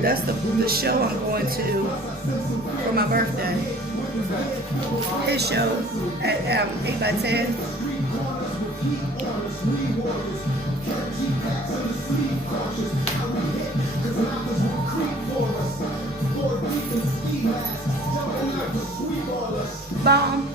That's the show I'm going to for my birthday. His show at 8x10. Bomb.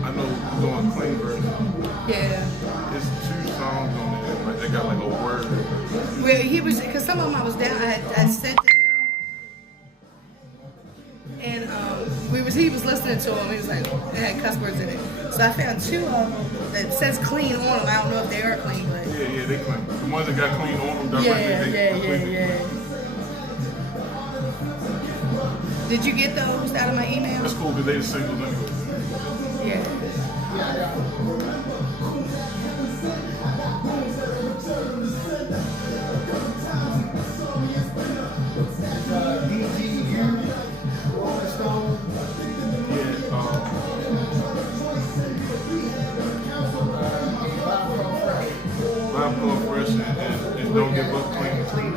I know you're doing clean version. Yeah. It's 2 songs on there. Like they got like a word. Well, he was, because some of them I was down. I sent it him, and he was listening to them. He was like, it had cuss words in it. So I found 2 of them that says clean on them. I don't know if they are clean, but Yeah, they clean. The ones that got clean on them directly, yeah. Did you get those out of my email? That's cool because they the singles anyway. Yeah. And don't give up clean.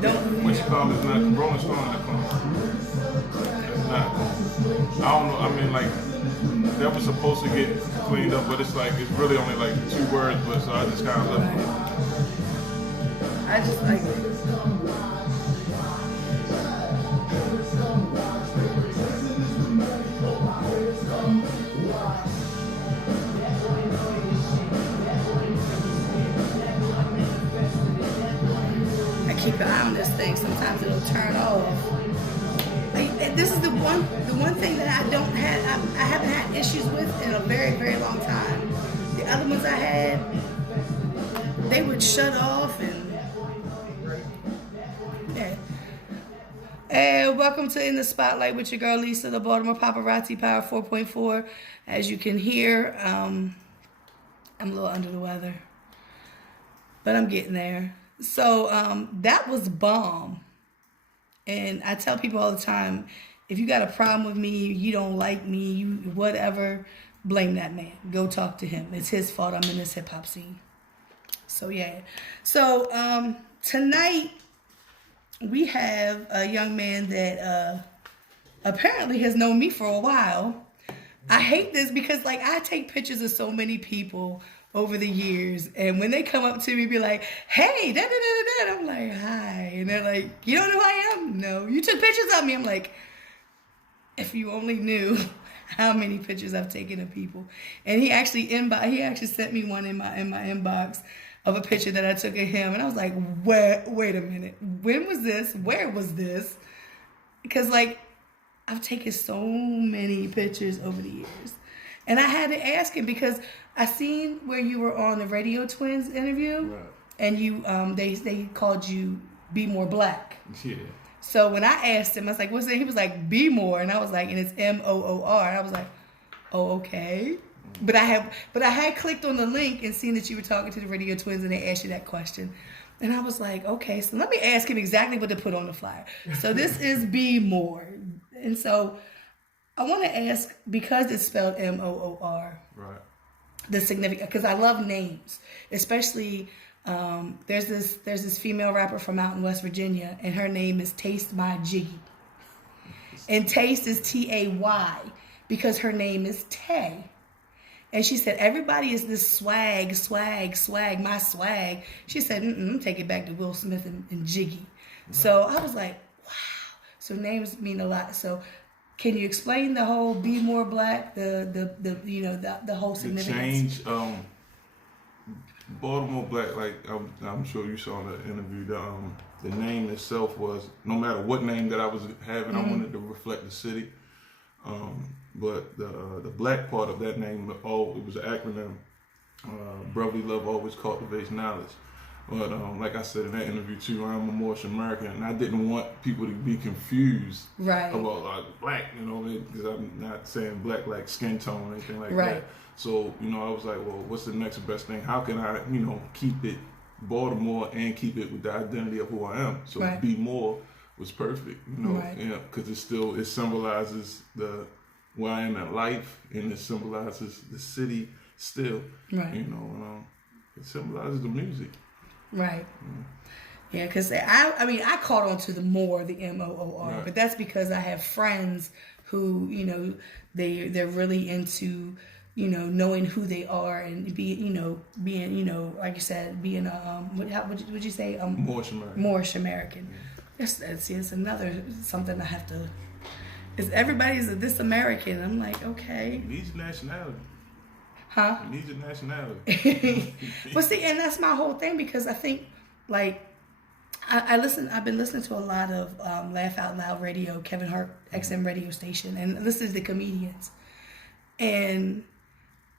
Don't. What you call it is not Rolling Stone that clean. It's not. I don't know. I mean, like that was supposed to get cleaned up, but it's like it's really only like 2 words. But so I just kind of left it. I just like it. Keep an eye on this thing. Sometimes it'll turn off. This is the one thing that I haven't had issues with in a very, very long time. The other ones I had, they would shut off and yeah. And welcome to In the Spotlight with your girl Lisa, the Baltimore Paparazzi Power 4.4. As you can hear, I'm a little under the weather, but I'm getting there. So that was bomb. And I tell people all the time, if you got a problem with me, you don't like me, you whatever, blame that man. Go talk to him. It's his fault I'm in this hip hop scene. So yeah. So tonight we have a young man that apparently has known me for a while. I hate this because like I take pictures of so many people over the years, and when they come up to me, be like, "Hey, da da da da da," I'm like, "Hi," and they're like, "You don't know who I am? No, you took pictures of me." I'm like, if you only knew how many pictures I've taken of people. And he actually sent me one in my inbox of a picture that I took of him, and I was like, wait a minute, when was this? Where was this? Because like I've taken so many pictures over the years. And I had to ask him because I seen where you were on the Radio Twins interview, Right. and you they called you B-Moor Black. Yeah. So when I asked him, I was like, "What's it?" He was like, "B-Moor," and I was like, "And it's Moor." And I was like, "Oh, okay." But I had clicked on the link and seen that you were talking to the Radio Twins, and they asked you that question, and I was like, "Okay, so let me ask him exactly what to put on the flyer." So this is B-Moor, and so I want to ask, because it's spelled Moor. Right. The significant, because I love names, especially there's this female rapper from out in West Virginia, and her name is Taste My Jiggy, and Taste is Tay, because her name is Tay, and she said everybody is this swag, my swag. She said, take it back to Will Smith and Jiggy. Right. So I was like, wow. So names mean a lot. So can you explain the whole B-Moor Black, the whole significance? The change, Baltimore Black, like I'm sure you saw in the interview, the name itself was, no matter what name that I was having, I wanted to reflect the city. But the black part of that name, it was an acronym. Brotherly love always cultivates knowledge. But like I said in that interview too, I'm a Moorish American, and I didn't want people to be confused about like black, because I'm not saying black like skin tone or anything like that. So I was like, well, what's the next best thing? How can I, keep it Baltimore and keep it with the identity of who I am? So B-Moor was perfect, because it symbolizes where I am in life, and it symbolizes the city still, it symbolizes the music. Right. Yeah, because I caught on to the Moor, the Moor, but that's because I have friends who, they're really into, knowing who they are and being, like you said, being a, what would you say? Moorish American. Moorish American. It's another something I have to, is everybody's this American. I'm like, okay. It needs nationality. Huh? It needs a nationality. But see, and that's my whole thing, because I think, like, I've been listening to a lot of Laugh Out Loud Radio, Kevin Hart XM radio station, and listen to the comedians. And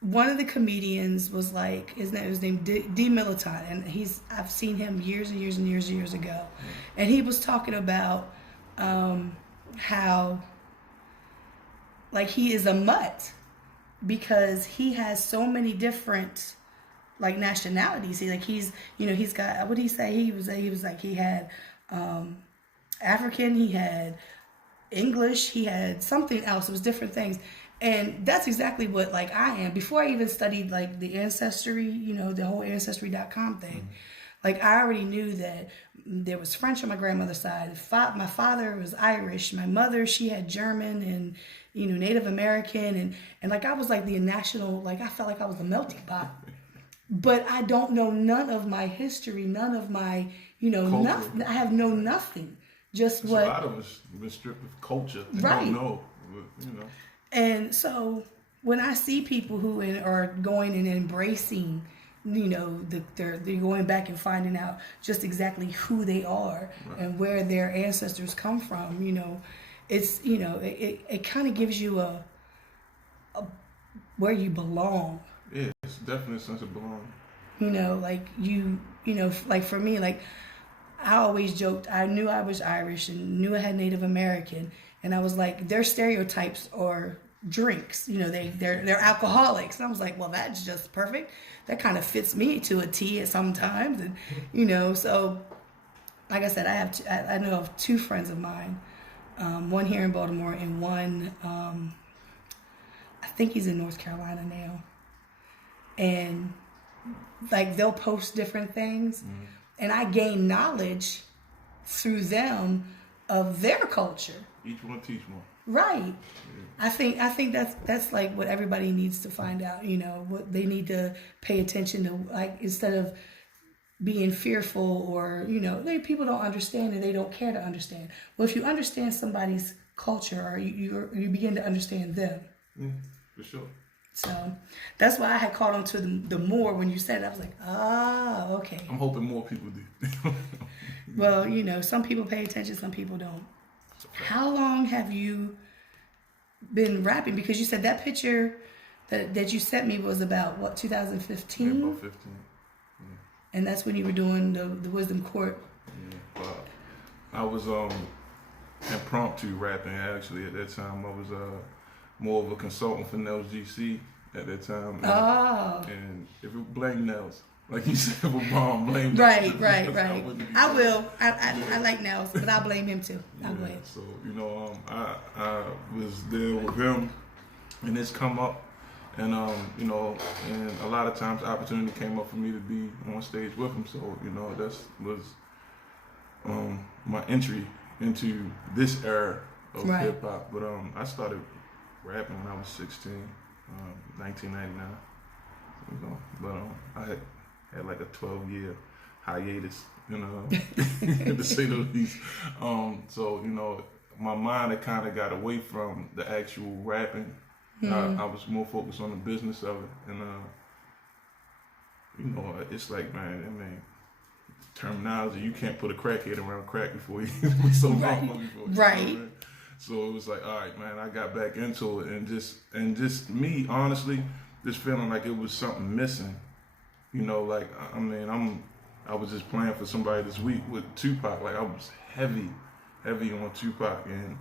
one of the comedians was like, his name was named D Militant, and I've seen him years and years and years and years ago, and he was talking about how, like, he is a mutt because he has so many different, like, nationalities. He's got, what did he say? He was like, he had African, he had English, he had something else. It was different things. And that's exactly what, like, I am. Before I even studied, like, the Ancestry, the whole Ancestry.com thing, like, I already knew that there was French on my grandmother's side. My father was Irish. My mother, she had German and, Native American. And like, I was like the national, like, I felt like I was a melting pot. But I don't know none of my history, none of my, nothing. I have known nothing. Just what. A lot of us been stripped of culture. Right. Don't know, And so when I see people who are going and embracing, they're going back and finding out just exactly who they are and where their ancestors come from, it's, it kind of gives you a where you belong. Yeah, it's definitely a sense of belonging. Like for me, like, I always joked, I knew I was Irish and knew I had Native American, and I was like, their stereotypes are drinks, they're alcoholics, and I was like, well, that's just perfect. That kind of fits me to a T at sometimes, and so like I said, I know of two friends of mine, one here in Baltimore and one I think he's in North Carolina now, and like, they'll post different things, and I gain knowledge through them of their culture. Each one teach one. Right. Yeah. I think that's like what everybody needs to find out, what they need to pay attention to, like, instead of being fearful or, people don't understand and they don't care to understand. Well, if you understand somebody's culture, or you begin to understand them. For sure. So that's why I had caught on to the Moor when you said it. I was like, okay. I'm hoping more people do. Well, some people pay attention, some people don't. How long have you been rapping? Because you said that picture that you sent me was about what, Yeah, 2015, about 15. and that's when you were doing the Wisdom Court. Yeah. I was impromptu rapping actually at that time. I was more of a consultant for Nels GC at that time. And if you blame Nels, like you said, for bomb, blame Nels. Right. I will. I like Nels, but I blame him too. I blame. So I was there with him, and it's come up, and and a lot of times opportunity came up for me to be on stage with him. So that was my entry into this era of hip hop. But I started rapping when I was 16, 1999. But I had like a 12-year hiatus, to say the least. So my mind had kind of got away from the actual rapping. I was more focused on the business of it, and it's like, man, terminology. You can't put a crackhead around crack before you so long before. Right. So it was like, all right, man, I got back into it, and just me, honestly, just feeling like it was something missing. Like I was just playing for somebody this week with Tupac. Like I was heavy on Tupac, and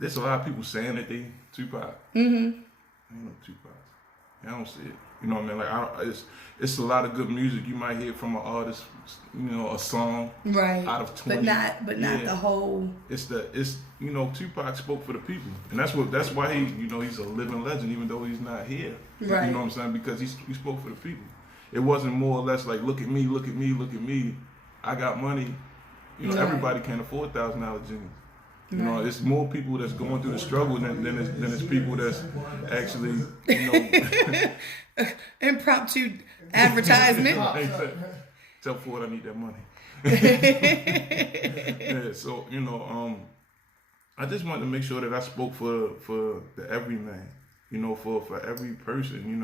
there's a lot of people saying that they Tupac. Ain't no Tupac. I don't see it. You know what I mean? Like it's a lot of good music you might hear from an artist. A song out of 20. But not the whole. It's Tupac spoke for the people, and that's why he's a living legend, even though he's not here. Right. You know what I'm saying? Because he spoke for the people. It wasn't more or less like look at me, I got money. Everybody can't afford $1,000 jeans. It's more people that's going through the struggle than it's people that's actually, impromptu advertisement. Tell Ford I need that money. Yeah, so I just wanted to make sure that I spoke for the everyman. For every person.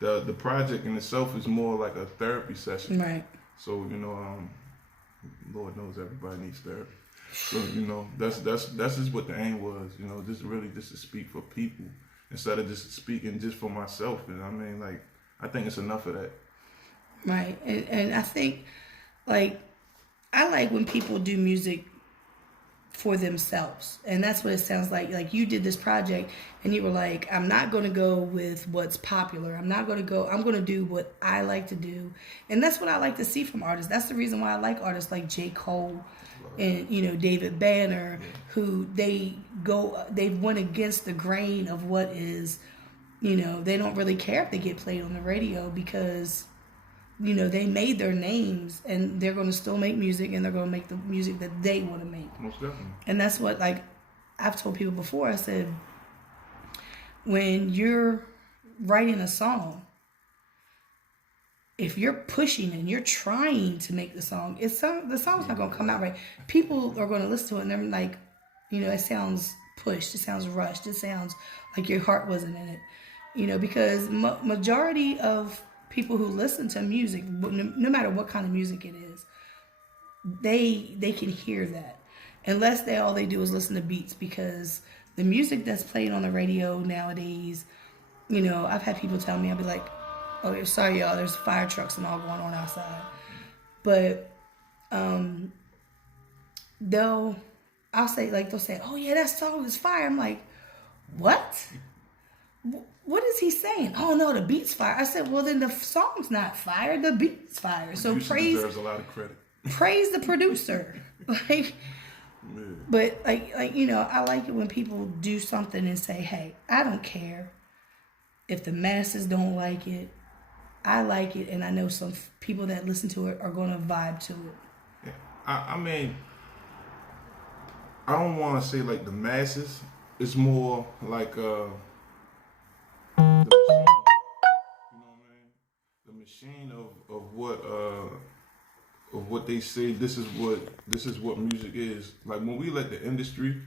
The project in itself is more like a therapy session. Right. So Lord knows everybody needs therapy. So that's just what the aim was. Just to speak for people instead of just speaking just for myself. And I think it's enough of that. Right. And I think I like when people do music for themselves, and that's what it sounds like. Like you did this project and you were like, I'm not going to go with what's popular. I'm going to do what I like to do. And that's what I like to see from artists. That's the reason why I like artists like J. Cole and David Banner, who they went against the grain of what is, they don't really care if they get played on the radio because they made their names, and they're going to still make music, and they're going to make the music that they want to make. Most definitely. And that's what, I've told people before, I said, when you're writing a song, if you're pushing and you're trying to make the song, the song's not going to come out right. People are going to listen to it, and they're like, it sounds pushed, it sounds rushed, it sounds like your heart wasn't in it. Because majority of people who listen to music, no matter what kind of music it is, they can hear that, unless all they do is listen to beats. Because the music that's played on the radio nowadays, I've had people tell me, I'll be like, oh, sorry y'all, there's fire trucks and all going on outside, but they'll say, oh yeah, that song is fire. I'm like, what? What is he saying? Oh no, the beat's fire. I said, well then the song's not fire, the beat's fire. So deserves a lot of credit. Praise the producer. But I like it when people do something and say, hey, I don't care if the masses don't like it. I like it, and I know some people that listen to it are going to vibe to it. Yeah. I don't want to say like the masses. It's more like the machine. You know what I mean? The machine of what they say. This is what music is. Like when we let the industry,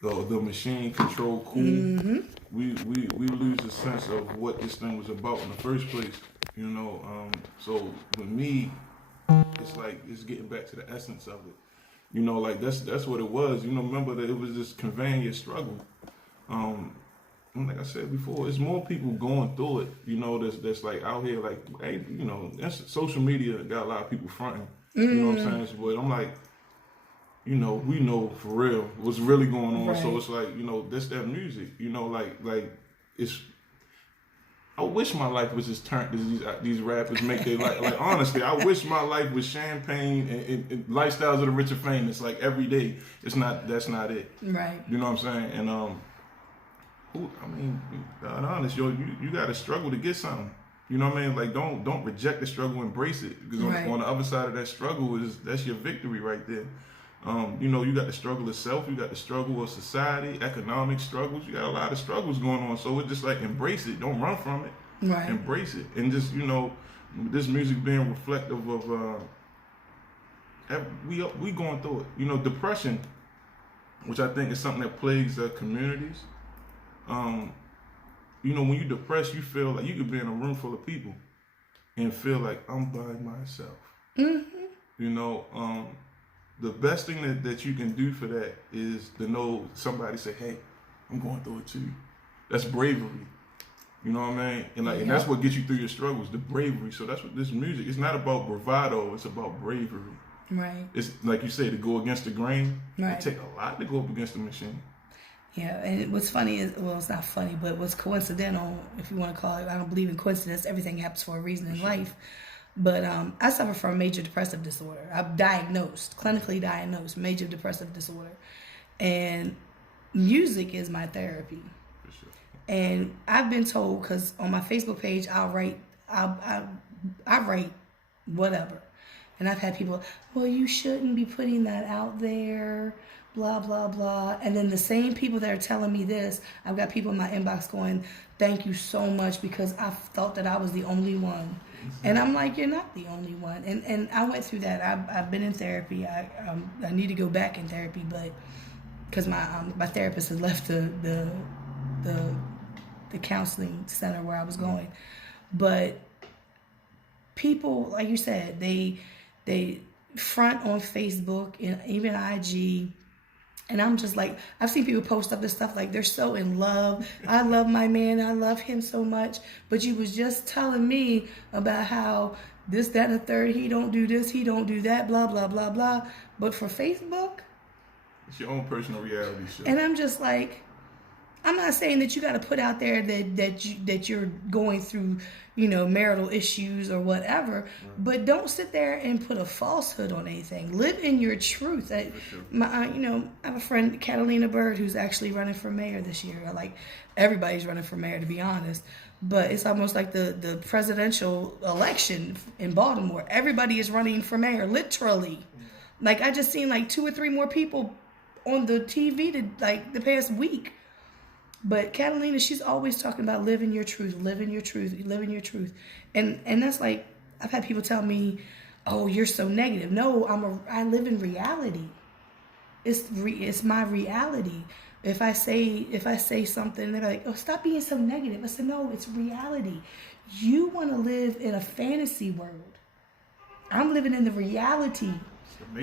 the machine control cool. We lose the sense of what this thing was about in the first place. So with me, it's like it's getting back to the essence of it. That's what it was. Remember that it was just conveying your struggle. like I said before, it's more people going through it. You know, that's like out here, like, hey, you know, that's social media got a lot of people fronting. You know what I'm saying? But I'm like, you know, we know for real what's really going on. Right. So it's like, you know, that's that music. You know, like it's. I wish my life was as turned as these rappers make their life. Like honestly, I wish my life was champagne and lifestyles of the rich and famous. Like every day, it's not. That's not it. Right. You know what I'm saying? And I mean, God honest, yo, you got to struggle to get something. You know what I mean? Like don't reject the struggle, embrace it. Because on the other side of that struggle that's your victory right there. You know, you got the struggle of self, you got the struggle of society, economic struggles. You got a lot of struggles going on. So it's just like embrace it. Don't run from it. Right. Embrace it. And just, you know, this music being reflective of we going through it. You know, depression, which I think is something that plagues communities. You know, when you're depressed, you feel like you could be in a room full of people and feel like I'm by myself. Mm-hmm. You know, the best thing that you can do for that is to know somebody say, hey, I'm going through it too. That's bravery. You know what I mean? And like, and that's what gets you through your struggles, the bravery. So that's what this music, it's not about bravado, it's about bravery. Right. It's like you say, to go against the grain. Right. It take a lot to go up against the machine. Yeah, and what's funny is, well, it's not funny, but what's coincidental, if you want to call it, I don't believe in coincidence. Everything happens for a reason in life. But I suffer from major depressive disorder. I'm clinically diagnosed, major depressive disorder. And music is my therapy. For sure. And I've been told, because on my Facebook page, I write whatever. And I've had people, well, you shouldn't be putting that out there, blah, blah, blah. And then the same people that are telling me this, I've got people in my inbox going, thank you so much, because I thought that I was the only one. And I'm like, you're not the only one. And I went through that. I've been in therapy. I need to go back in therapy, but because my therapist has left the counseling center where I was going. But people, like you said, they front on Facebook and even IG. And I'm just like, I've seen people post up this stuff like they're so in love. I love my man. I love him so much. But you was just telling me about how this, that, and the third, he don't do this, he don't do that, blah, blah, blah, blah. But for Facebook? It's your own personal reality show. And I'm just like, I'm not saying that you got to put out there that you're going through, you know, marital issues or whatever, but don't sit there and put a falsehood on anything. Live in your truth. I have a friend, Catalina Bird, who's actually running for mayor this year. Like, everybody's running for mayor, to be honest. But it's almost like the presidential election in Baltimore. Everybody is running for mayor, literally. Like, I just seen like 2 or 3 more people on the TV the past week. But Catalina, she's always talking about living your truth, living your truth, living your truth. And that's like, I've had people tell me, oh, you're so negative. No, I live in reality. It's my reality. If I say something, they're like, oh, stop being so negative. I said, no, it's reality. You want to live in a fantasy world. I'm living in the reality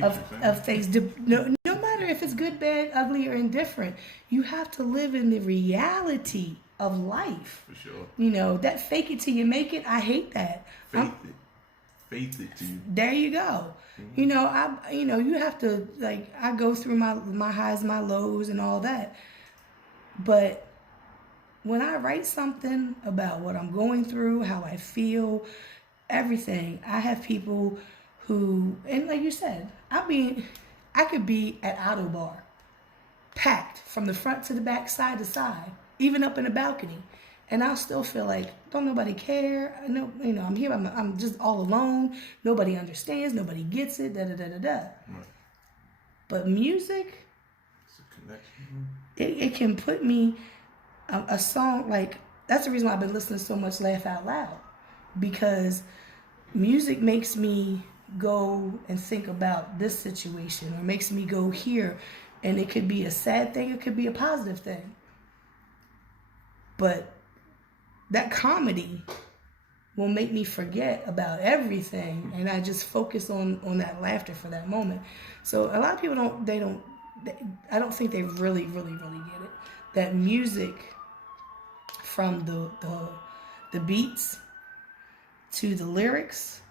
of things. No matter if it's good, bad, ugly, or indifferent, you have to live in the reality of life. For sure. You know, that fake it till you make it, I hate that. Faith it to you. There you go. Mm-hmm. You have to, like, I go through my highs, my lows, and all that. But when I write something about what I'm going through, how I feel, everything, I have people who, and like you said, I could be at Auto Bar, packed from the front to the back, side to side, even up in the balcony, and I'll still feel like, don't nobody care. I know, I'm here. I'm just all alone. Nobody understands. Nobody gets it. Da da da da da. Right. But music, it's a connection. It can put me a song like, that's the reason why I've been listening so much Laugh Out Loud, because music makes me go and think about this situation, or makes me go here, and it could be a sad thing, it could be a positive thing, but that comedy will make me forget about everything, and I just focus on that laughter for that moment. So a lot of people I don't think they really get it, that music from the beats to the lyrics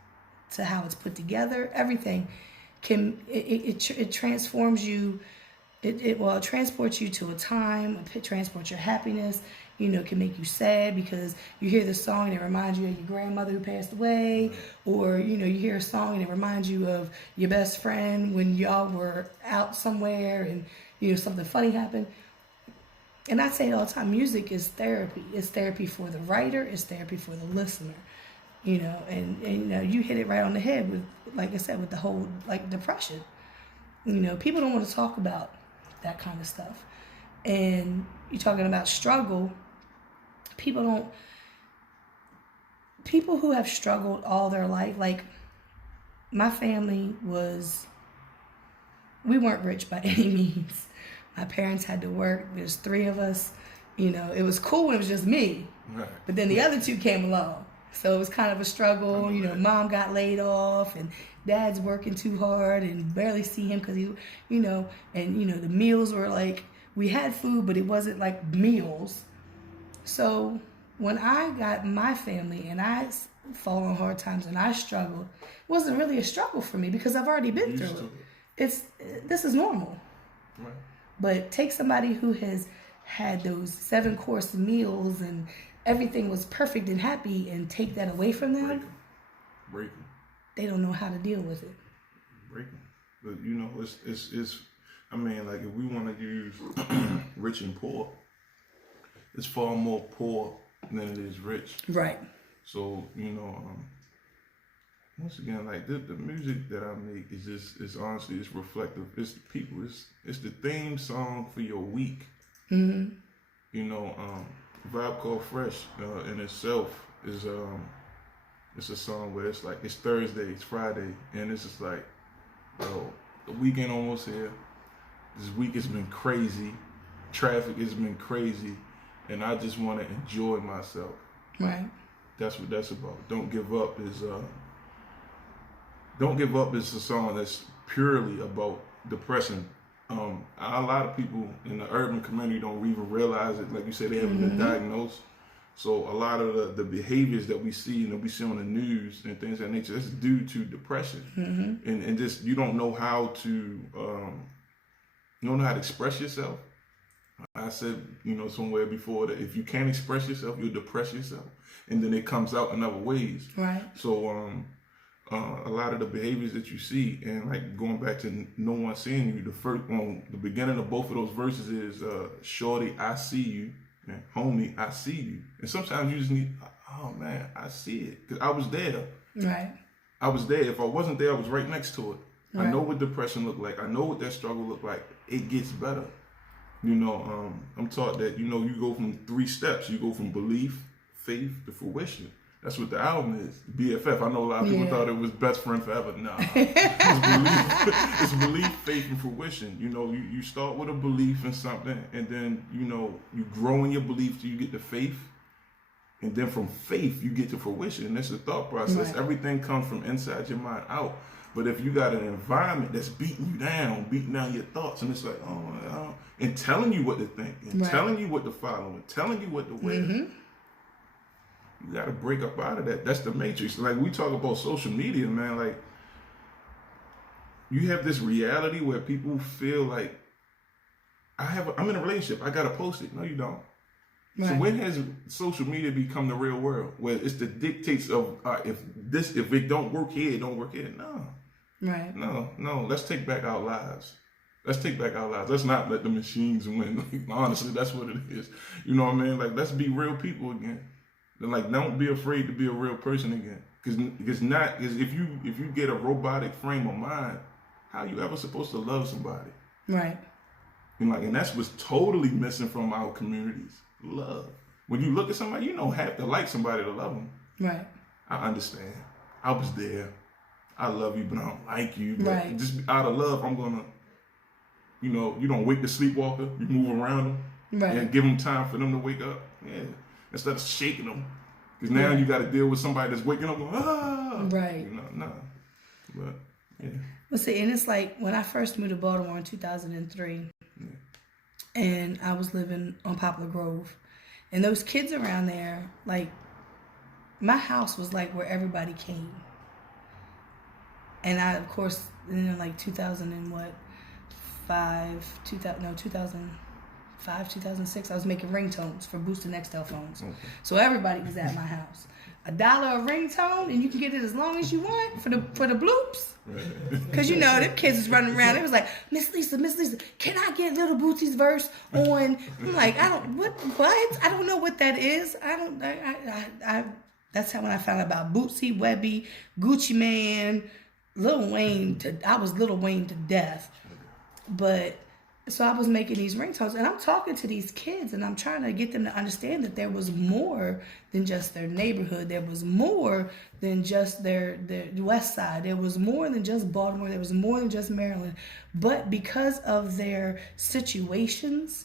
to how it's put together. Everything it transforms you. It transports you to a time. It transports your happiness. It can make you sad because you hear the song and it reminds you of your grandmother who passed away, or you hear a song and it reminds you of your best friend when y'all were out somewhere and something funny happened. And I say it all the time, music is therapy. It's therapy for the writer, it's therapy for the listener. And you hit it right on the head with, like I said, with the whole depression. People don't want to talk about that kind of stuff. And you're talking about struggle. People who have struggled all their life, like my family we weren't rich by any means. My parents had to work. There's 3 of us. It was cool when it was just me. Right. But then the other 2 came along. So it was kind of a struggle. Mom got laid off and dad's working too hard and barely see him because he, the meals were like, we had food, but it wasn't like meals. So when I got my family and I fall on hard times and I struggled, it wasn't really a struggle for me because I've already been through it. This is normal. Right. But take somebody who has had those 7-course meals and everything was perfect and happy and take that away from them. Break them. They don't know how to deal with it. Break them. But it's I mean, like if we want to use rich and poor, it's far more poor than it is rich. Right. So, once again, like the music that I make is honestly, it's reflective. It's the people. It's the theme song for your week. Mm-hmm. Vibe called Fresh in itself is it's a song where it's like it's Thursday, it's Friday, and it's just like, the weekend almost here. This week has been crazy. Traffic has been crazy, and I just want to enjoy myself. Right. That's what that's about. Don't Give Up is a song that's purely about depression. A lot of people in the urban community don't even realize it. Like you said, they haven't been diagnosed. So a lot of the behaviors that we see and that we see on the news and things of that nature, that's due to depression. Mm-hmm. And just you don't know how to express yourself. I said, somewhere before that if you can't express yourself, you'll depress yourself, and then it comes out in other ways. Right. So a lot of the behaviors that you see, and like going back to No One Seeing You, the beginning of both of those verses is shorty, I see you, and homie, I see you. And sometimes you just need, oh man, I see it, because I was there. Right. I was there. If I wasn't there, I was right next to it. Right. I know what depression looked like. I know what that struggle looked like. It gets better. I'm taught that, you go from 3 steps. You go from belief, faith, to fruition. That's what the album is. BFF. I know a lot of people thought it was best friend forever. Nah. It's belief, faith, and fruition. You start with a belief in something, and then, you grow in your belief till you get to faith. And then from faith, you get to fruition. And that's the thought process. Right. Everything comes from inside your mind out. But if you got an environment that's beating down your thoughts, and it's like, and telling you what to think, and telling you what to follow, and telling you what to wear, you got to break up out of that. That's the matrix. Like we talk about social media, man, like you have this reality where people feel like I'm in a relationship, I got to post it. No, you don't. Right. So when has social media become the real world, where it's the dictates of if it don't work here, it don't work here? No. Right. No. Let's take back our lives. Let's not let the machines win. Like, honestly, that's what it is. You know what I mean? Like, let's be real people again. Like, don't be afraid to be a real person again. Because if you get a robotic frame of mind, how you ever supposed to love somebody? Right. And that's what's totally missing from our communities. Love. When you look at somebody, you don't have to like somebody to love them. Right. I understand. I was there. I love you, but I don't like you. But just out of love, I'm gonna, you don't wake the sleepwalker. You move around them. Right. And give them time for them to wake up. Yeah. Instead of shaking them. Because now you got to deal with somebody that's waking up going, ah. Right. No. But, yeah. Well, see, and it's like when I first moved to Baltimore in 2003, and I was living on Poplar Grove, And those kids around there, like, my house was like where everybody came. And I, of course, in like 2006, I was making ringtones for Boost and Nextel phones. Okay. So everybody was at my house. $1 a ringtone, and you can get it as long as you want for the bloops. Because, you know, them kids was running around. It was like, Miss Lisa, can I get Little Bootsy's verse on? I'm like, what? I don't know what that is. That's how when I found out about Bootsy, Webby, Gucci Man, Lil Wayne. I was Lil Wayne to death. But so I was making these ringtones, and I'm talking to these kids, and I'm trying to get them to understand that there was more than just their neighborhood. There was more than just their West Side. There was more than just Baltimore. There was more than just Maryland. But because of their situations,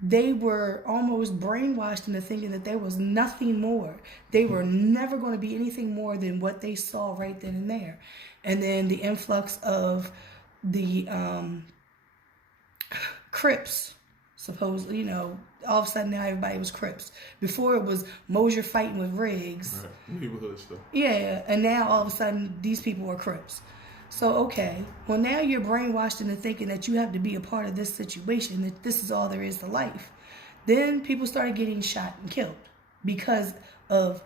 they were almost brainwashed into thinking that there was nothing more. They were never going to be anything more than what they saw right then and there. And then the influx of the Crips, supposedly, you know, all of a sudden now everybody was Crips. Before it was Mosier fighting with Riggs. Right. Neighborhood stuff. Yeah, and now all of a sudden these people are Crips. So, okay, well now you're brainwashed into thinking that you have to be a part of this situation, that this is all there is to life. Then people started getting shot and killed because of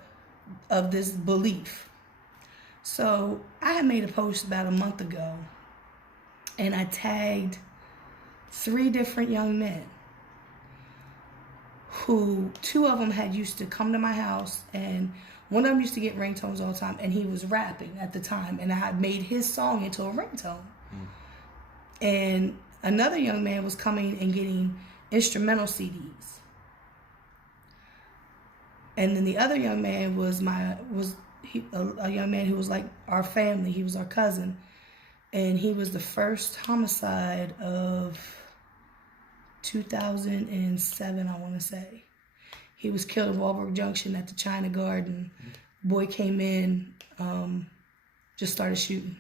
this belief. So I had made a post about a month ago, and I tagged 3 different young men who 2 of them had used to come to my house, and one of them used to get ringtones all the time, and he was rapping at the time, and I had made his song into a ringtone. And another young man was coming and getting instrumental CDs. And then the other young man was a young man who was like our family. He was our cousin, and he was the first homicide of 2007, I want to say. He was killed at Walbrook Junction at the China Garden. Boy came in, just started shooting.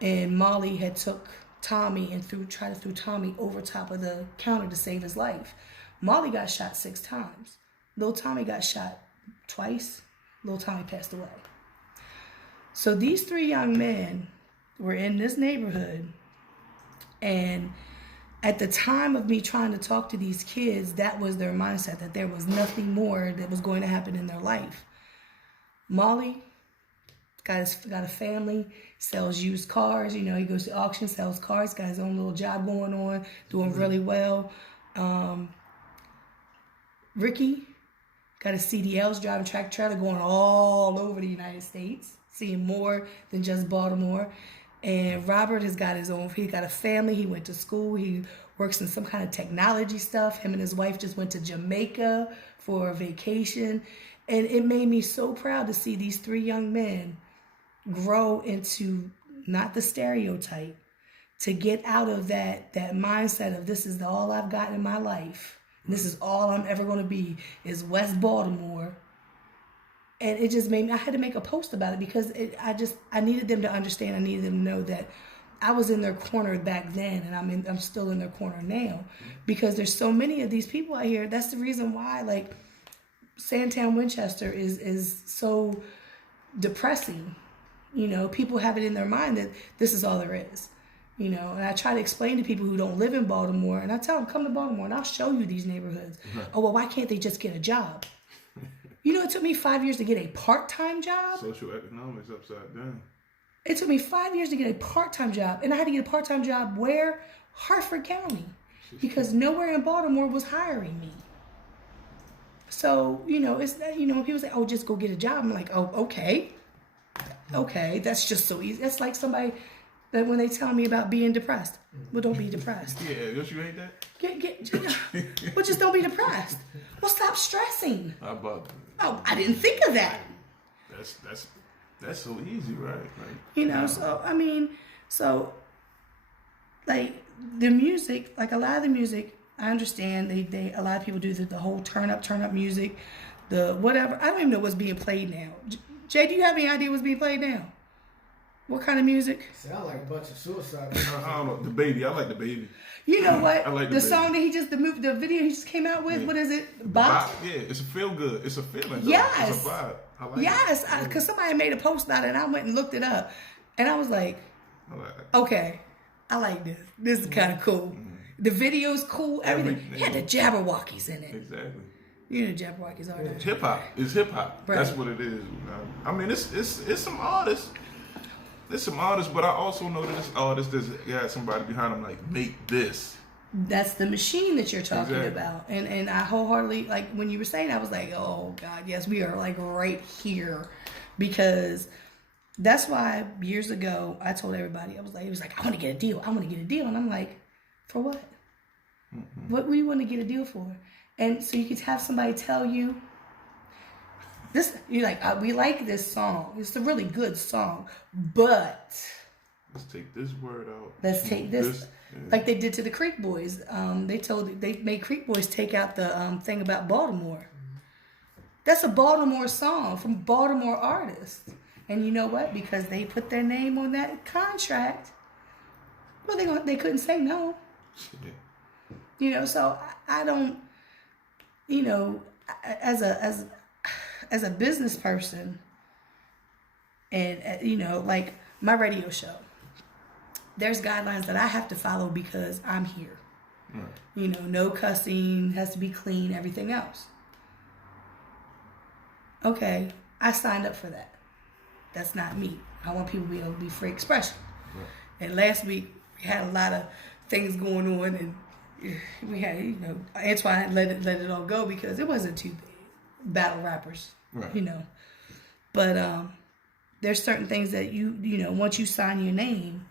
And Molly had took Tommy and tried to throw Tommy over top of the counter to save his life. Molly got shot 6 times. Little Tommy got shot twice. Little Tommy passed away. So these 3 young men were in this neighborhood, and at the time of me trying to talk to these kids, that was their mindset, that there was nothing more that was going to happen in their life. Molly got a family, sells used cars. You know, he goes to auction, sells cars, got his own little job going on, doing really well. Ricky got his CDLs, driving track trailer, going all over the United States, seeing more than just Baltimore. And Robert has got his own, he got a family, he went to school, he works in some kind of technology stuff. Him and his wife just went to Jamaica for a vacation. And it made me so proud to see these 3 young men grow into not the stereotype, to get out of that mindset of this is all I've got in my life. This is all I'm ever going to be is West Baltimore. And it just made me, I had to make a post about it because I needed them to understand. I needed them to know that I was in their corner back then, and I'm still in their corner now, because there's so many of these people out here. That's the reason why, like, Sandtown Winchester is so depressing. You know, people have it in their mind that this is all there is. You know, and I try to explain to people who don't live in Baltimore, and I tell them, come to Baltimore and I'll show you these neighborhoods. Oh, well, why can't they just get a job? You know, it took me 5 years to get a part-time job. Social economics upside down. It took me 5 years to get a part-time job. And I had to get a part-time job where? Hartford County. Because nowhere in Baltimore was hiring me. So, you know, it's, you know, people say, oh, just go get a job. I'm like, oh, okay. Okay, that's just so easy. That's like somebody that when they tell me about being depressed. Well, don't be depressed. Yeah, don't you hate that? Well, just don't be depressed. Well, stop stressing. How about that? Oh, I didn't think of that. That's so easy, right? Like, you know, so I mean, so like the music, like a lot of the music, I understand they a lot of people do the whole turn up music, the whatever. I don't even know what's being played now. Jay, do you have any idea what's being played now? What kind of music? Sound like a bunch of suicide. I don't know. The Baby. I like The Baby. You know what? I like the song that he just, the video he just came out with. Yeah. What is it? Bop? Yeah, it's a feel good. It's a feeling. Yes. It's a vibe. I like yes, it. because somebody made a post about it, and I went and looked it up, and I was like, okay, I like this. This is kind of cool. Mm-hmm. The video's cool. Everything. He had the Jabberwockies in it. Exactly. You know, Jabberwockies are that. Hip hop. It's hip hop. Right. That's what it is. I mean, it's some artists. There's some artists, but I also know that this artist that's got somebody behind them like make this. That's the machine that you're talking about. And I wholeheartedly, like when you were saying, I was like, oh God, yes, we are like right here. Because that's why years ago I told everybody, it was like, I want to get a deal. And I'm like, for what? Mm-hmm. What do you want to get a deal for? And so you could have somebody tell you this, you're like, we like this song. It's a really good song, but let's take this word out. Let's take this. Like they did to the Creek Boys. They made Creek Boys take out the thing about Baltimore. That's a Baltimore song from Baltimore artists. And you know what? Because they put their name on that contract, well, they couldn't say no. Yeah. You know, so I don't. You know, as a business person, and you know, like my radio show. There's guidelines that I have to follow because I'm here. Right. You know, no cussing, has to be clean, everything else. Okay, I signed up for that. That's not me. I want people to be able to be free expression. Right. And last week, we had a lot of things going on, and we had, you know, Antoine let it all go because it wasn't too bad. Battle rappers, right. You know. But there's certain things that you know, once you sign your name,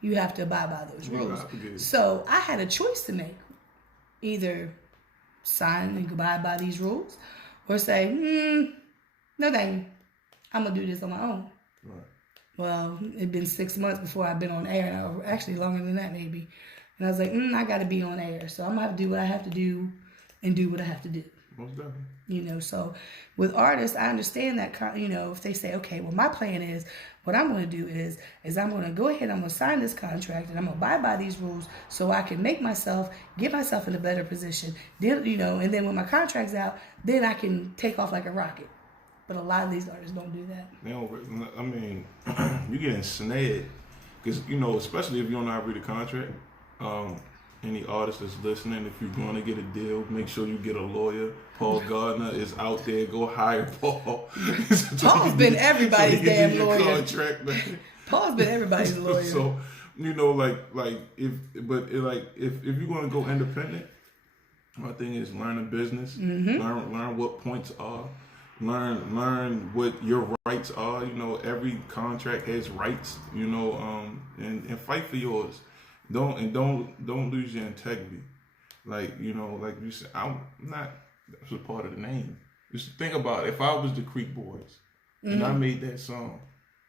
you have to abide by those rules. So I had a choice to make. Either sign and abide by these rules or say, no thank you. I'm going to do this on my own. Right. Well, it'd been 6 months before I've been on air. Actually, longer than that maybe. And I was like, I got to be on air. So I'm going to have to do what I have to do and do what I have to do. Most definitely. You know, so with artists, I understand that, you know, if they say, okay, well, my plan is, what I'm going to do is I'm going to go ahead, I'm going to sign this contract, and I'm going to abide by these rules so I can get myself in a better position. Then, you know, and then when my contract's out, then I can take off like a rocket. But a lot of these artists don't do that. They don't, I mean, you're getting snared. Because, you know, especially if you don't know how to read a contract, any artist that's listening, if you're going to get a deal, make sure you get a lawyer. Paul Gardner is out there. Go hire Paul. Paul's been everybody's damn lawyer. Contract, Paul's been everybody's lawyer. So, you know, if you're going to go independent, my thing is learn the business, learn what points are, learn what your rights are. You know, every contract has rights. You know, and fight for yours. Don't lose your integrity. Like, you know, like you said, I'm not. That's a part of the name. Just think about it. If I was the Creek Boys and I made that song,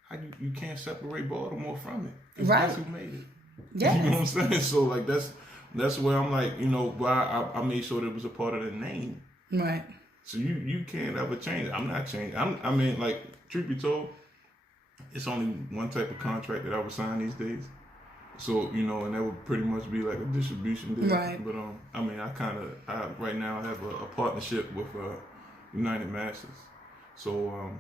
how you can't separate Baltimore from it. Right. That's who made it. Yeah. You know what I'm saying? So like that's where I'm like, you know, why I made sure that it was a part of the name. Right. So you can't ever change it. I'm not changing. I mean, like, truth be told, it's only one type of contract that I would sign these days. So, you know, and that would pretty much be like a distribution deal. Right. But, I mean, I right now have a partnership with United Masters. So,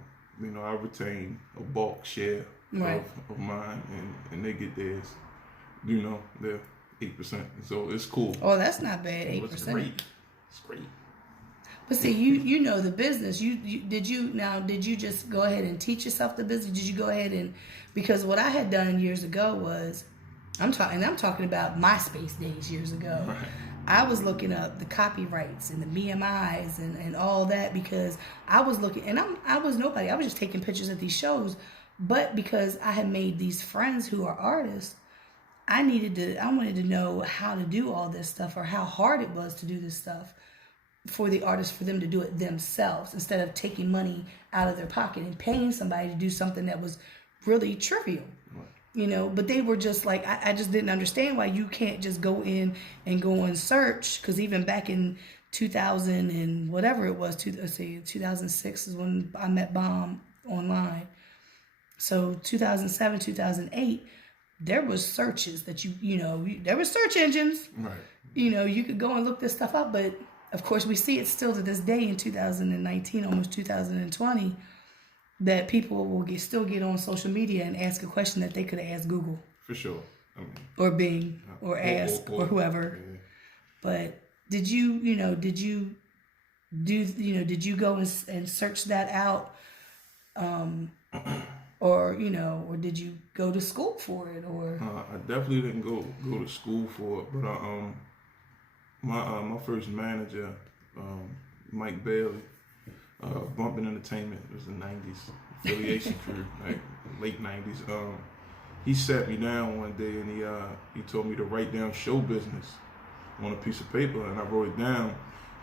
you know, I retain a bulk share of mine, and they get theirs. You know, they're 8%. So it's cool. Oh, that's not bad, 8%. It's great. It's great. But see, you know the business. Did you just go ahead and teach yourself the business? Did you go ahead and, because what I had done years ago was, I'm talking about MySpace days years ago. Right. I was looking up the copyrights and the BMIs and all that because I was looking, and I was nobody. I was just taking pictures at these shows. But because I had made these friends who are artists, I wanted to know how to do all this stuff or how hard it was to do this stuff for the artists, for them to do it themselves instead of taking money out of their pocket and paying somebody to do something that was really trivial. You know, but they were just like, I just didn't understand why you can't just go in and go and search. Because even back in 2000 and whatever it was, 2006 is when I met Bomb online. So 2007, 2008, there was searches that there were search engines. Right. You could go and look this stuff up, but of course we see it still to this day in 2019, almost 2020, that people will still get on social media and ask a question that they could have asked Google. For sure. I mean, or Bing or Ask or whoever. Yeah. But did you go and search that out? Or did you go to school for it? Or I definitely didn't go to school for it, but my first manager, Mike Bailey, Bumpin' Entertainment, it was the '90s affiliation crew, like late '90s. He sat me down one day and he told me to write down show business on a piece of paper, and I wrote it down.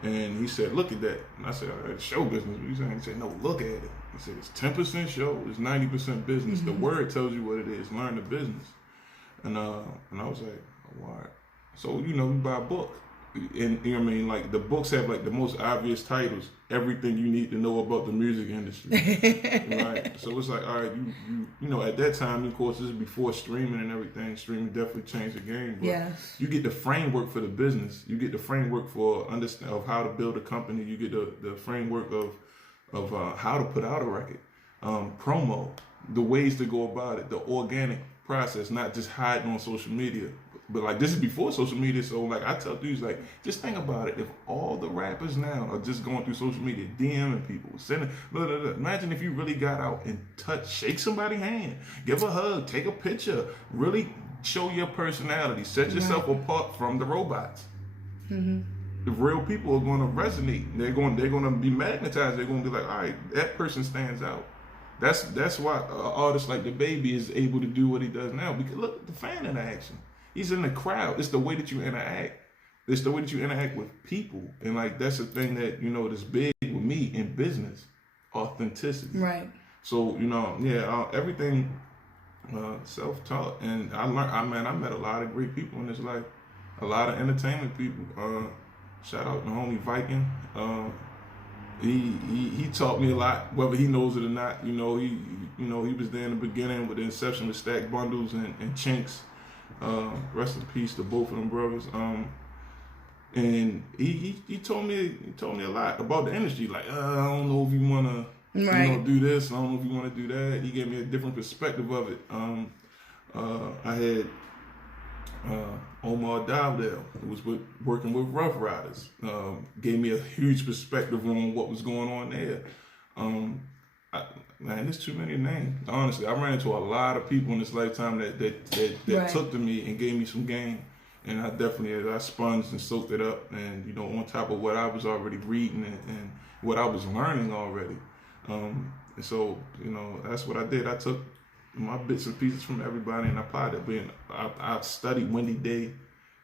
And he said, "Look at that." And I said, "Show business?" What are you saying? He said, "No, look at it." He said, "It's 10% show, it's 90% business. Mm-hmm. The word tells you what it is. Learn the business." And I was like, "Oh, all right." So we buy a book, and you know what I mean. Like the books have like the most obvious titles. Everything you need to know about the music industry, right? So it's like, all right, you at that time, of course, this is before streaming and everything. Streaming definitely changed the game. But yes. You get the framework for the business. You get the framework for of how to build a company. You get the framework of how to put out a record, promo, the ways to go about it, the organic process, not just hiding on social media. But like this is before social media, so like I tell dudes, like just think about it. If all the rappers now are just going through social media, DMing people, sending, imagine if you really got out and shake somebody's hand, give a hug, take a picture, really show your personality, set yourself apart from the robots. Mm-hmm. The real people are going to resonate. They're going to be magnetized. They're going to be like, all right, that person stands out. That's why artists like the Baby is able to do what he does now, because look at the fan interaction. He's in the crowd. It's the way that you interact. It's the way that you interact with people. And like that's the thing that, that's big with me in business. Authenticity. Right. So, everything self-taught. And I met a lot of great people in this life. A lot of entertainment people. Shout out to homie Viking. He taught me a lot, whether he knows it or not. He was there in the beginning with the inception with Stack Bundles and Chinks. Rest in peace to both of them brothers. And he told me a lot about the industry. Like, I don't know if you wanna do this. I don't know if you wanna do that. He gave me a different perspective of it. I had Omar Dowdell, who was working with Rough Riders. Gave me a huge perspective on what was going on there. Man, there's too many names. Honestly, I ran into a lot of people in this lifetime that took to me and gave me some game. And I sponged and soaked it up. And, on top of what I was already reading and what I was learning already. And so, that's what I did. I took my bits and pieces from everybody and applied it. But I studied Wendy Day.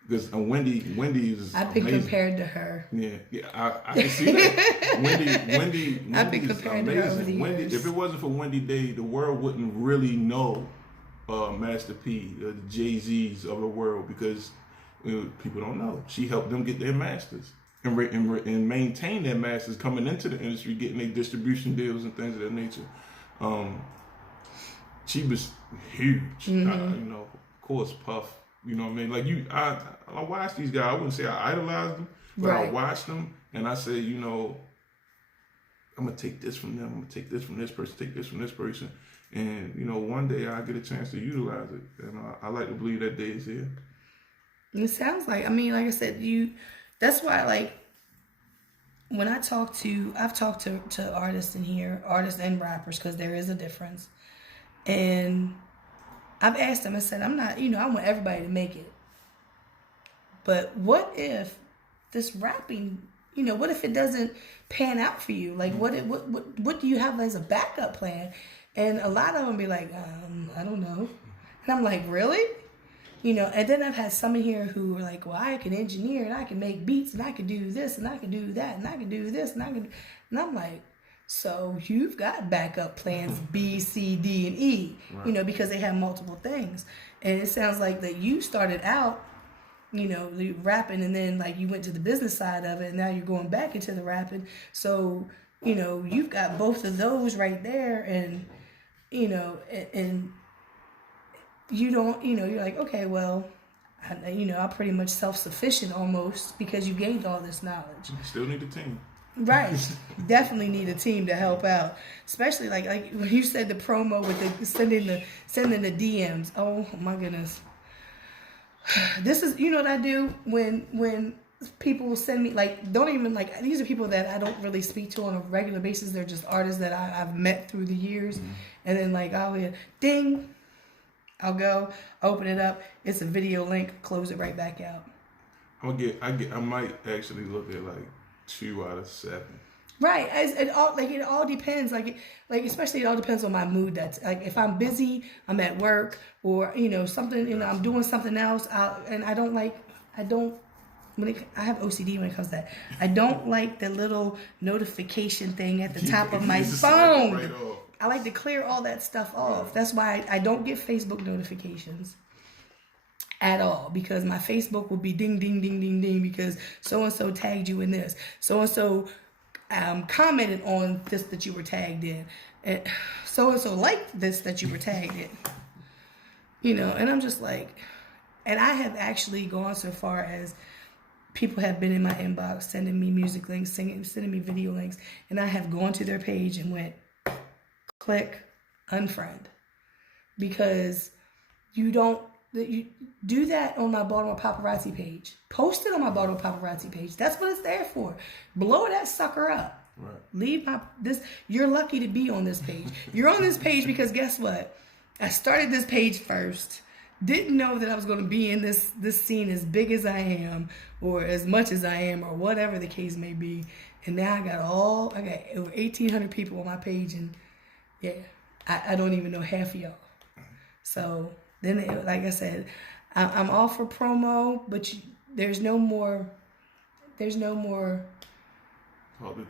Because Wendy is I've been amazing. Compared to her. Yeah, I can see that. Wendy I've been compared to her over the years. If it wasn't for Wendy Day, the world wouldn't really know Master P, the Jay-Z's of the world, because people don't know. She helped them get their masters and maintain their masters coming into the industry, getting their distribution deals and things of that nature. She was huge. Mm-hmm. Of course, Puff. You know what I mean? Like I watch these guys. I wouldn't say I idolize them, but I watch them and I say, I'm gonna take this from them. I'm gonna take this from this person. Take this from this person. And one day I get a chance to utilize it. And I like to believe that day is here. It sounds like. Like I said, That's why, like, when I've talked to artists in here, artists and rappers, because there is a difference, and I've asked them, I said, I'm not, I want everybody to make it. But what if this rapping, what if it doesn't pan out for you? Like, what do you have as a backup plan? And a lot of them be like, I don't know. And I'm like, really? And then I've had some in here who are like, well, I can engineer and I can make beats and I can do this and I can do that and I can do this and I can, and I'm like, so you've got backup plans B, C, D, and E, right. Because they have multiple things. And it sounds like that you started out, the rapping, and then like you went to the business side of it, and now you're going back into the rapping. So, you've got both of those right there. And you know, and you don't, you know, you're like, okay, well, I'm pretty much self-sufficient almost because you gained all this knowledge. You still need a team. Right. Definitely need a team to help out. Especially like when you said the promo with the sending the DMs. Oh my goodness. This is, you know what I do when people send me, like, don't even, like, these are people that I don't really speak to on a regular basis. They're just artists that I've met through the years. Mm-hmm. And then, like, I'll hear ding. I'll go, open it up. It's a video link. Close it right back out. I might actually look at like 2 out of 7. Right. It all depends. Like especially it all depends on my mood. That's like if I'm busy, I'm at work, or you know something. You know I'm doing something else. I have OCD when it comes to that. I don't like the little notification thing at the top of my phone. Right, I like to clear all that stuff off. That's why I don't get Facebook notifications at all, because my Facebook will be ding, ding, ding, ding, ding, because so-and-so tagged you in this. So-and-so commented on this that you were tagged in. And so-and-so liked this that you were tagged in. You know, and I'm just like, and I have actually gone so far as people have been in my inbox sending me music links, sending me video links, and I have gone to their page and went, click unfriend, because you do that on my Baltimore Paparazzi page. Post it on my Baltimore Paparazzi page. That's what it's there for. Blow that sucker up. Right. Leave this. You're lucky to be on this page. You're on this page because guess what? I started this page first. Didn't know that I was going to be in this scene as big as I am, or as much as I am, or whatever the case may be. And now I got over 1,800 people on my page, and yeah, I don't even know half of y'all. So then, like I said, I'm all for promo, but there's no more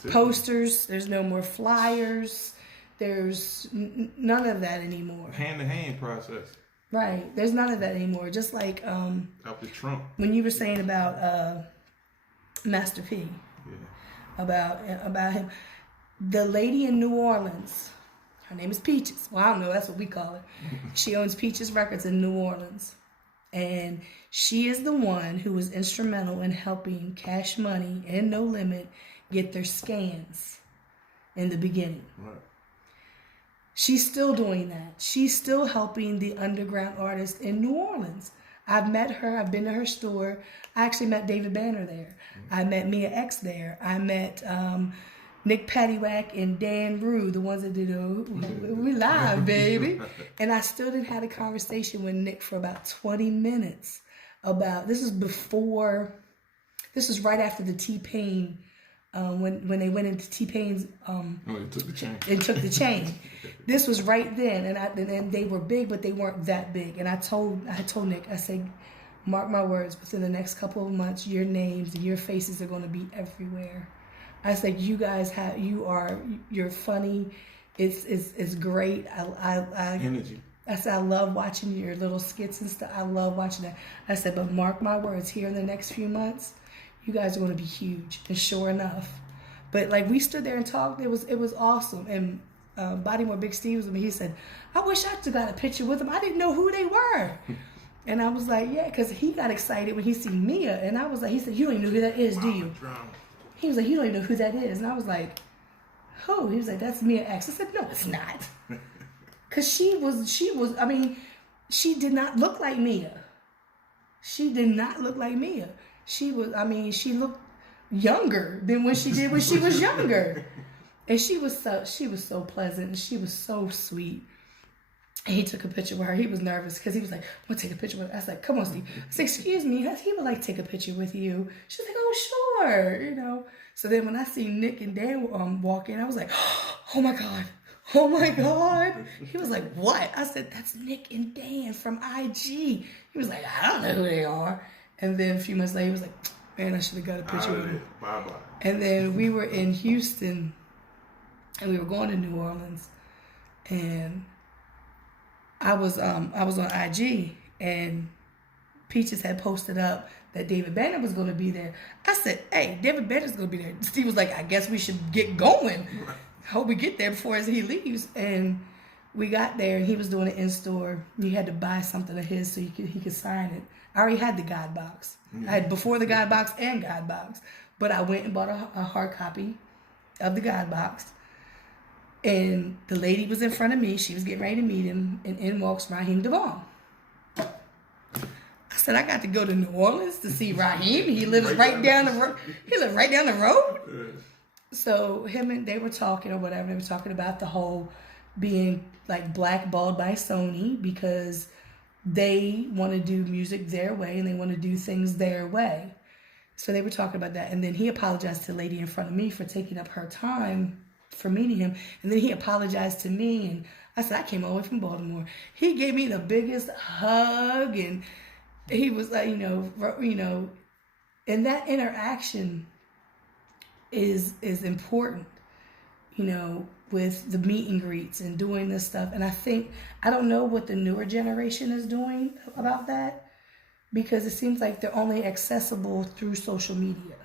posters. There's no more flyers. There's none of that anymore. Hand-to-hand process. Right. There's none of that anymore. Just like out the trunk. When you were saying about Master P. Yeah. About him. The lady in New Orleans. Her name is Peaches. Well, I don't know. That's what we call her. She owns Peaches Records in New Orleans. And she is the one who was instrumental in helping Cash Money and No Limit get their scans in the beginning. Right. She's still doing that. She's still helping the underground artists in New Orleans. I've met her. I've been to her store. I actually met David Banner there. Mm-hmm. I met Mia X there. I met Nick Paddywhack and Dan Rue, the ones that did We Live, baby. And I still didn't have a conversation with Nick for about 20 minutes about, this is right after the T-Pain, when they went into T-Pain's, it took the chain. It took the chain. This was right then, and they were big, but they weren't that big. And I told Nick, I said, mark my words, within the next couple of months, your names and your faces are going to be everywhere. I was like, you guys you're funny. It's great. Energy. I said, I love watching your little skits and stuff. I love watching that. I said, but mark my words, here in the next few months, you guys are going to be huge. And sure enough. But like we stood there and talked. It was awesome. And Bodymore Big Steve was with me. He said, I wish I could got a picture with them. I didn't know who they were. And I was like, yeah, because he got excited when he seen Mia. And I was like, he said, you don't even know who that is, do you? He was like, you don't even know who that is. And I was like, who? He was like, that's Mia X. I said, no, it's not. Because she did not look like Mia. She did not look like Mia. She looked younger than when she did when she was younger. And she was so pleasant, and she was so sweet. And he took a picture with her. He was nervous because he was like, I'm going to take a picture with her. I was like, come on, Steve. I said, excuse me. He would like to take a picture with you. She was like, oh, sure. You know. So then when I see Nick and Dan walk in, I was like, oh, my God. Oh, my God. He was like, what? I said, that's Nick and Dan from IG. He was like, I don't know who they are. And then a few months later, he was like, man, I should have got a picture with him. Bye-bye. And then we were in Houston, and we were going to New Orleans. And I was on IG, and Peaches had posted up that David Banner was going to be there. I said, hey, David Banner's going to be there. Steve was like, I guess we should get going. Hope we get there before he leaves. And we got there and he was doing it in store. You had to buy something of his so he could sign it. I already had the guide box. I had before the guide box and guide box, but I went and bought a hard copy of the guide box. And the lady was in front of me. She was getting ready to meet him, and in walks Raheem DeVaughn. I said, I got to go to New Orleans to see Raheem. He lives right down the road. He lives right down the road. Yeah. So him and they were talking or whatever. They were talking about the whole being like blackballed by Sony because they want to do music their way and they want to do things their way. So they were talking about that. And then he apologized to the lady in front of me for taking up her time for meeting him. And then he apologized to me. And I said, I came all the way from Baltimore. He gave me the biggest hug. And he was like, you know, and that interaction is important, you know, with the meet and greets and doing this stuff. And I don't know what the newer generation is doing about that, because it seems like they're only accessible through social media.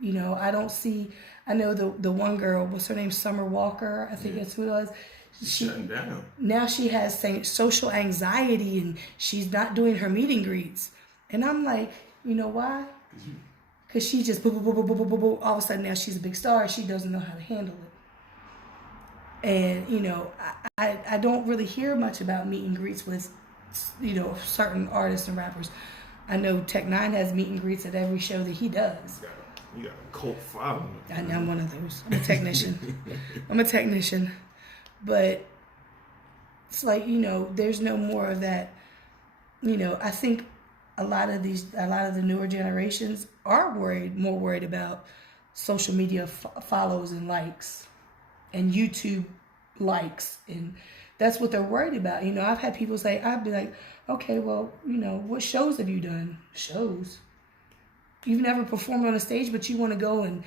You know, I know the one girl, what's her name, Summer Walker, I think that's who it was. Shutting down. Now she has social anxiety and she's not doing her meet and greets. And I'm like, you know why? Because she just, all of a sudden now she's a big star. She doesn't know how to handle it. And, you know, I don't really hear much about meet and greets with, you know, certain artists and rappers. I know Tech Nine has meet and greets at every show that he does. You got a cult following. I'm one of those. I'm a technician. But it's like, you know, there's no more of that. You know, I think a lot of the newer generations are more worried about social media follows and likes and YouTube likes, and that's what they're worried about. You know, I've had people say, I'd be like, okay, well, you know, what shows have you done? Shows. You've never performed on a stage, but you want to go and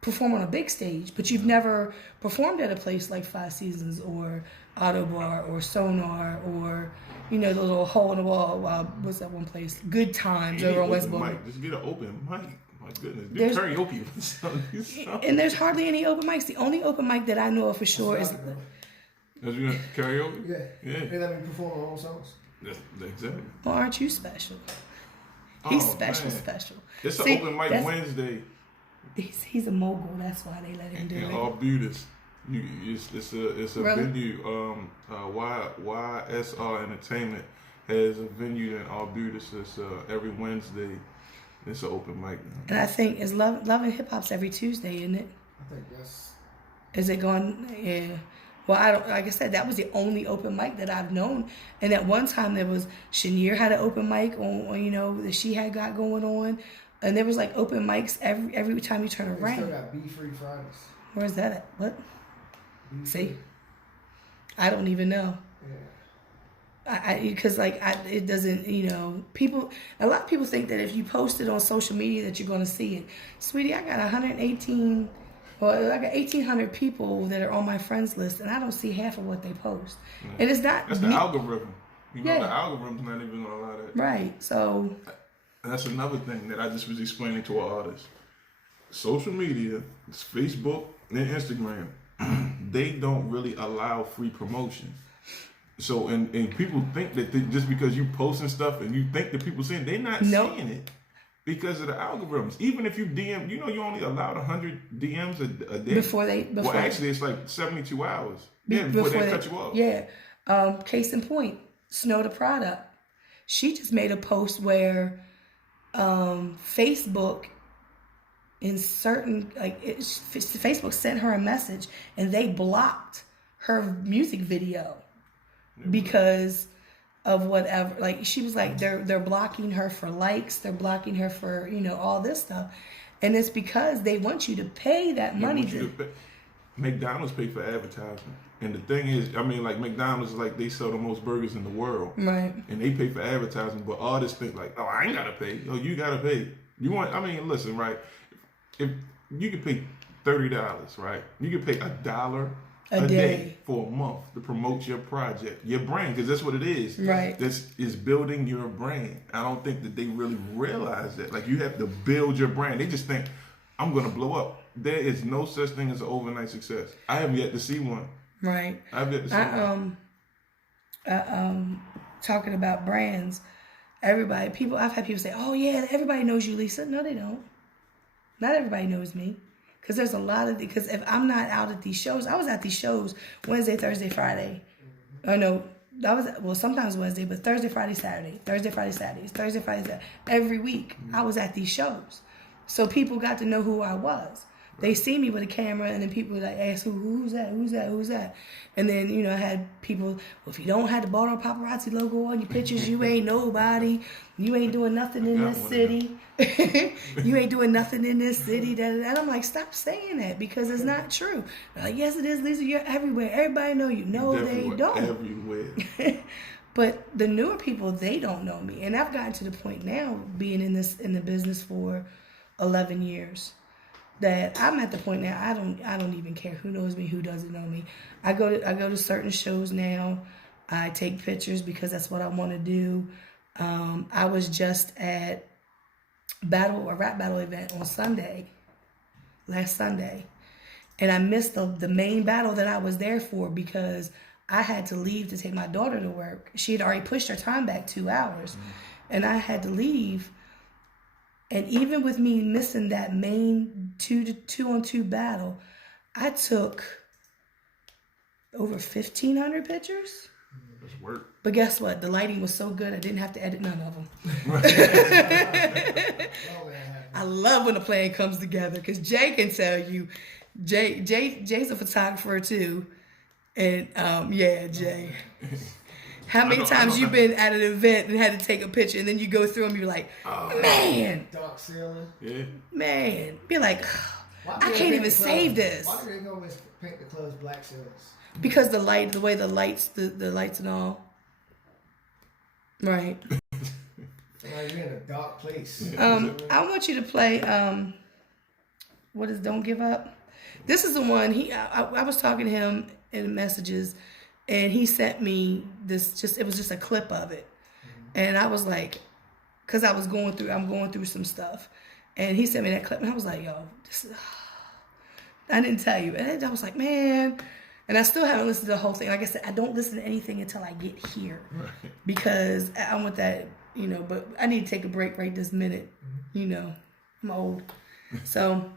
perform on a big stage, but you've never performed at a place like Five Seasons or Autobar or Sonar or, you know, those little hole in the wall. What's that one place? Good Times over on West Boulevard. Just get an open mic. My goodness, do karaoke. And there's hardly any open mics. The only open mic that I know of for sure is. Does you karaoke? Yeah. They let me perform my own songs. That's exactly. Well, aren't you special? He's special. It's an open mic Wednesday. He's a mogul. That's why they let him do it. And Arbutus. It's a really? venue. YSR Entertainment has a venue in Arbutus. It's every Wednesday. It's an open mic now. And I think it's Love and Hip Hop's every Tuesday, isn't it? I think yes. Is it going? Yeah. Well, I don't. Like I said, that was the only open mic that I've known. And at one time, there was Chenier had an open mic on, you know, that she had got going on, and there was like open mics every time you turn around. Still got Be-Free Fridays. Where's that at? What? Be-Free. See, I don't even know. Yeah. Because it doesn't, you know, a lot of people think that if you post it on social media that you're going to see it. Sweetie, I got 1,800 people that are on my friends list, and I don't see half of what they post. Yeah. And it's not. That's the algorithm. You know, the algorithm's not even going to allow that. Right. So. And that's another thing that I just was explaining to our artists. Social media, it's Facebook and Instagram, they don't really allow free promotion. So, and people think that just because you posting stuff and you think that people seeing, they're not seeing it because of the algorithms. Even if you DM, you know, you only allowed 100 DMs a day. Well, actually, it's like 72 hours. Before they cut you off. Yeah. Case in point, Snow the Product. She just made a post where Facebook in certain, Facebook sent her a message and they blocked her music video. Because of whatever, like she was like they're blocking her for likes, they're blocking her for, you know, all this stuff, and it's because they want you to pay that money. McDonald's pay for advertising, and the thing is, I mean, like McDonald's, like they sell the most burgers in the world, right? And they pay for advertising, but artists think like, oh, I ain't gotta pay. Oh, you gotta pay. You want? I mean, listen, right? If you could pay $30, right? You could pay $1 a day for a month to promote your project, your brand, because that's what it is. Right. This is building your brand. I don't think that they really realize that. Like, you have to build your brand. They just think, I'm going to blow up. There is no such thing as an overnight success. I have yet to see one. Right. I've yet to see one. talking about brands. I've had people say, "Oh yeah, everybody knows you, Lisa." No, they don't. Not everybody knows me, because there's a lot of because if I'm not out at these shows, I was at these shows Wednesday, Thursday, Friday. Oh no, sometimes Wednesday, but Thursday, Friday, Saturday, Thursday, Friday, Saturdays, Thursday, Friday, Saturday. Every week I was at these shows, so people got to know who I was. They see me with a camera, and then people would like ask, who's that? And then, I had people, well, if you don't have the Baltimore Paparazzi logo on your pictures, you ain't nobody. You ain't doing nothing in this city. You ain't doing nothing in this city. And I'm like, stop saying that, because it's not true. They're like, yes, it is, Lisa. You're everywhere. Everybody know you. No, they don't. Everywhere. But the newer people, they don't know me. And I've gotten to the point now, being in the business for 11 years, that I'm at the point now I don't even care who knows me, who doesn't know me. I go to certain shows now. I take pictures because that's what I want to do. I was just at a rap battle event on last Sunday, and I missed the main battle that I was there for because I had to leave to take my daughter to work. She had already pushed her time back 2 hours, and I had to leave. And even with me missing that main 2-on-2 battle, I took over 1,500 pictures. That's work. But guess what? The lighting was so good, I didn't have to edit none of them. I love when a plan comes together, because Jay can tell you. Jay's a photographer too, and Jay. How many times you been at an event and had to take a picture, and then you go through them, you're like, man, Dark ceiling. Yeah. Man, be like, I can't even save this. Why do they always paint the clothes black ceilings? Because the way the lights and all. Right. Like you're in a dark place. I want you to play. What is "Don't Give Up"? This is the one I was talking to him in messages. And he sent me this. It was just a clip of it, and I was like, because I'm going through some stuff, and he sent me that clip, and I was like, yo, I didn't tell you, and I was like, man, and I still haven't listened to the whole thing. Like I said, I don't listen to anything until I get here, because I want that, But I need to take a break right this minute, I'm old, so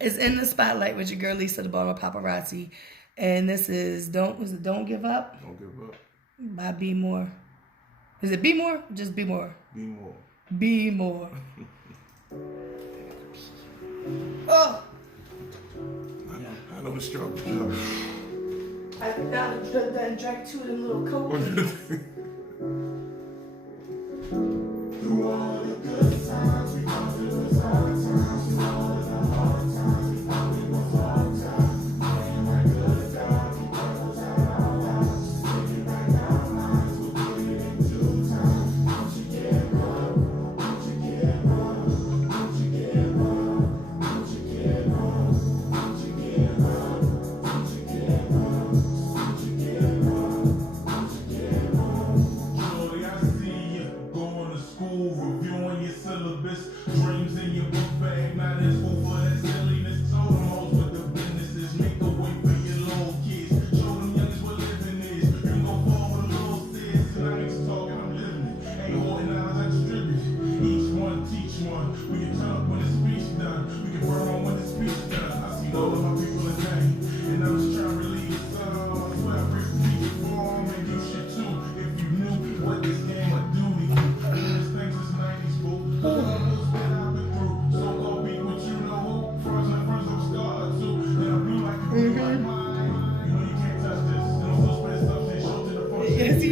it's In the Spotlight with your girl Lisa, the Baltimore Paparazzi. And this is Don't Give Up? Don't Give Up. By B-Moor. Is it B-Moor? Just B-Moor. B-Moor. B-Moor. Oh! I know the struggle. I drank 2 of them little Cokes. Through all the good times, we come through the hard times. Through all the hard times, we thought we was hard times.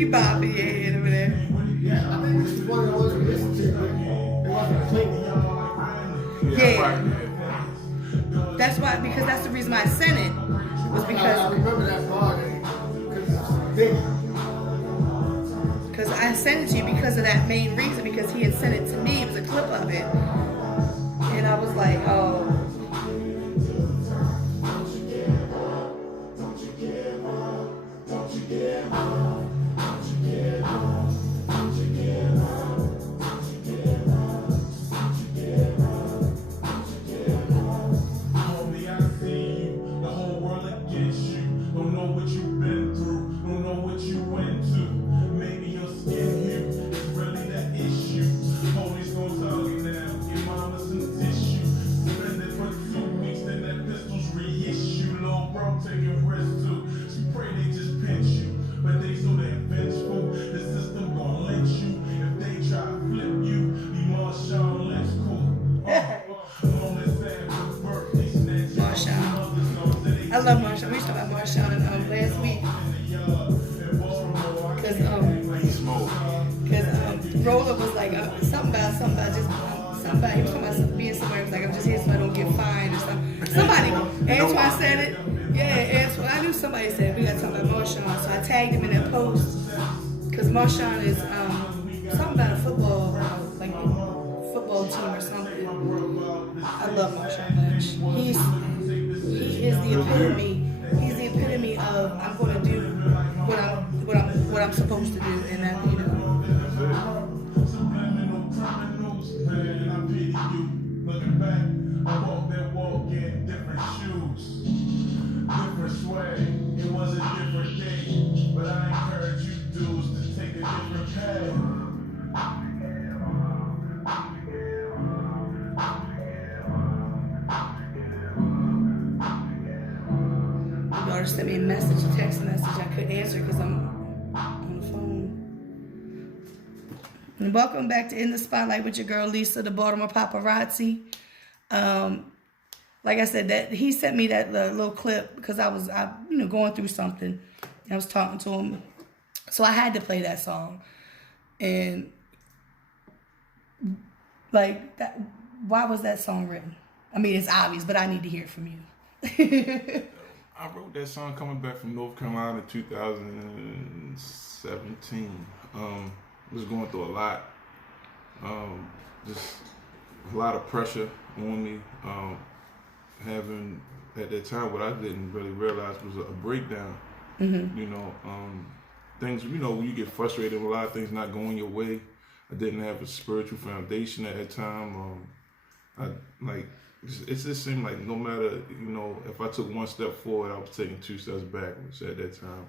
Bobby in over there. Yeah, I think this is one of the ones we listened to. It wasn't clean. Yeah. That's why, because that's the reason why I sent it. Was because I remember that part because it's big. Because I sent it to you because of that main reason, because he had sent it to me. It was a clip of it. And I was like, oh. Don't know what you've been through, don't know what you went to. mode. Because Roller was like, something about just, somebody, he was talking about being somewhere, he was like, I'm just here so I don't get fined or something. Somebody, Antoine said it. Yeah, Antoine, I knew somebody said it. We got to talk about Marshawn, so I tagged him in that post. Because Marshawn is something about a football, like football team or something. I love Marshawn Lynch. He is the epitome. He's the epitome of I'm going to do what I'm supposed to do, and that Looking back, I walked that walk in different shoes, different swag. It was a different day, but I encourage you dudes to take a different path. My daughter sent me a message, a text message. I couldn't answer because I'm on the phone. And welcome back to In the Spotlight with your girl Lisa, the Baltimore Paparazzi. Like I said, that he sent me that little clip because I was going through something. I was talking to him, so I had to play that song. And like that, why was that song written? I mean, it's obvious, but I need to hear it from you. I wrote that song coming back from North Carolina in 2017. Was going through a lot. Just a lot of pressure on me. Having at that time what I didn't really realize was a breakdown. Mm-hmm. You know, things, when you get frustrated with a lot of things not going your way. I didn't have a spiritual foundation at that time. It just seemed like no matter, if I took one step forward, I was taking 2 steps backwards at that time.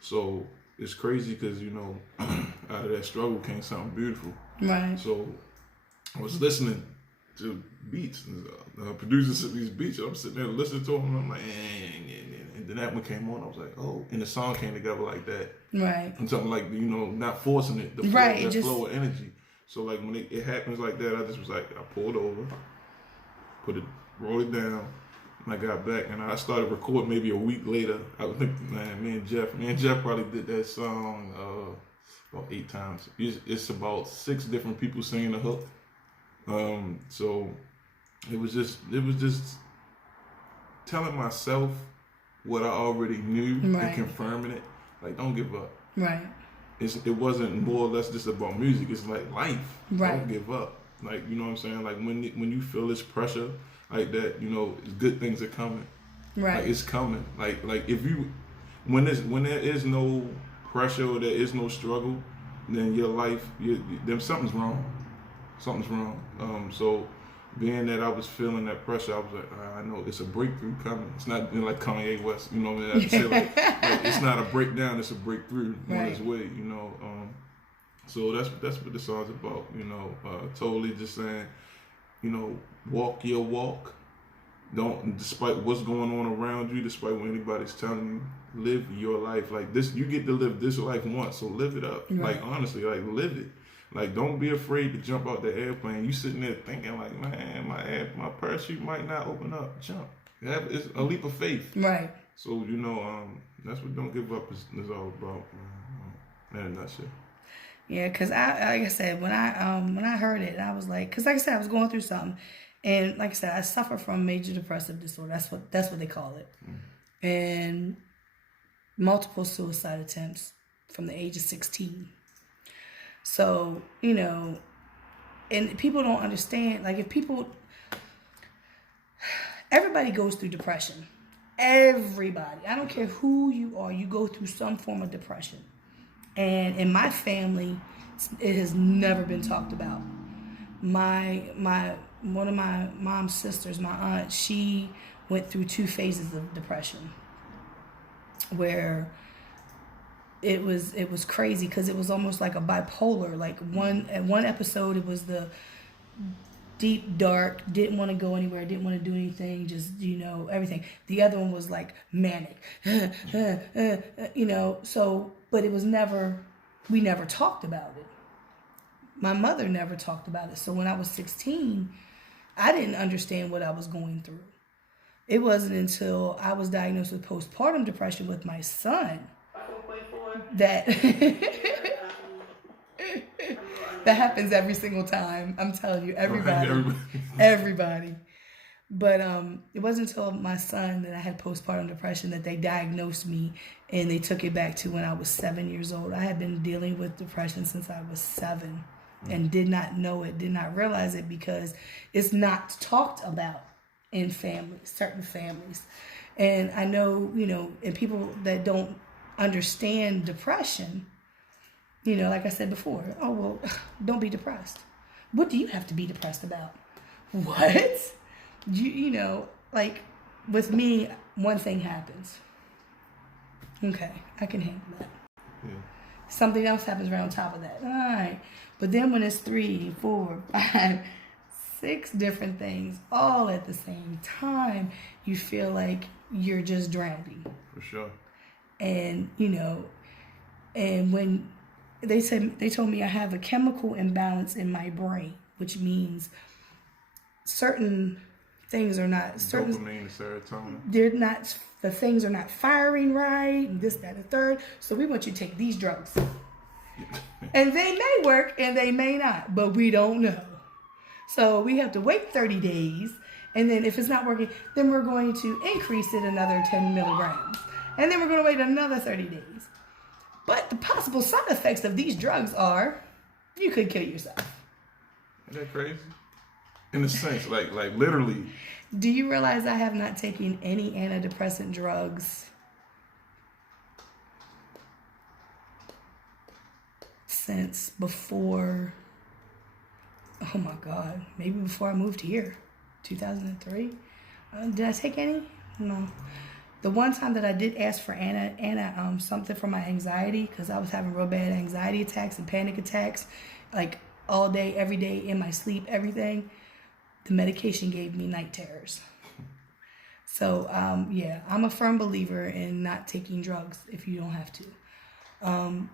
So it's crazy because, out of that struggle came something beautiful. Right. So I was listening to beats, producers of these beats. I'm sitting there listening to them, and I'm like, and then that one came on. I was like, oh, and the song came together like that. Right. I'm talking like, not forcing it, the flow, right, that flow of energy. So like when it happens like that, I just was like, I pulled over, wrote it down, and I got back, and I started recording maybe a week later. I think, me and Jeff probably did that song about 8 times. It's about 6 different people singing the hook. So it was just telling myself what I already knew and confirming it. Like, don't give up. Right. It wasn't more or less just about music. It's like life. Right. Don't give up. Like, you know what I'm saying? Like when you feel this pressure like that, good things are coming. Right. Like it's coming. Like if you when there is no pressure or there is no struggle, then your life then something's wrong. Something's wrong. So being that I was feeling that pressure, I was like, I know it's a breakthrough coming. It's not like Kanye West, you know what I mean? I say like it's not a breakdown, it's a breakthrough on its way, So that's what the song's about, totally just saying, walk your walk. Don't, despite what's going on around you, despite what anybody's telling you, live your life like this. You get to live this life once, so live it up. Right. Like honestly, like live it. Like, don't be afraid to jump out the airplane. You sitting there thinking like, man, my parachute might not open up. Jump. It's a leap of faith. Right. So, that's what Don't Give Up is all about, in a nutshell. Yeah, because like I said, when I heard it, I was like, because like I said, I was going through something. And like I said, I suffer from major depressive disorder. That's what they call it. And multiple suicide attempts from the age of 16. So, and people don't understand, like everybody goes through depression. Everybody. I don't care who you are, you go through some form of depression. And in my family, it has never been talked about. One of my mom's sisters, my aunt, she went through 2 phases of depression where it was crazy because it was almost like a bipolar. Like one episode, it was the deep dark, didn't want to go anywhere, didn't want to do anything, just everything. The other one was like manic, So, but it was we never talked about it. My mother never talked about it. So when I was 16, I didn't understand what I was going through. It wasn't until I was diagnosed with postpartum depression with my son that That happens every single time. I'm telling you, everybody. Everybody. Everybody. But it wasn't until my son that I had postpartum depression that they diagnosed me, and they took it back to when I was 7 years old. I had been dealing with depression since I was 7 and did not know it, did not realize it, because it's not talked about in families, certain families. And I know, and people that don't understand depression, like I said before, oh, well, don't be depressed. What do you have to be depressed about? What? Like with me, one thing happens. Okay, I can handle that. Yeah. Something else happens right on top of that. All right. But then when it's 3, 4, 5, 6 different things all at the same time, you feel like you're just drowning. For sure. And, and when they told me I have a chemical imbalance in my brain, which means certain things are not Dopamine and serotonin. the things are not firing right, and this, that, and the third. So we want you to take these drugs. And they may work and they may not, but we don't know. So we have to wait 30 days, and then if it's not working, then we're going to increase it another 10 milligrams. And then we're going to wait another 30 days. But the possible side effects of these drugs are you could kill yourself. Isn't that crazy? In a sense, like literally. Do you realize I have not taken any antidepressant drugs since before, oh my God, maybe before I moved here, 2003. Did I take any? No. The one time that I did ask for something for my anxiety, because I was having real bad anxiety attacks and panic attacks, like all day, every day, in my sleep, everything, the medication gave me night terrors. So, yeah, I'm a firm believer in not taking drugs if you don't have to. And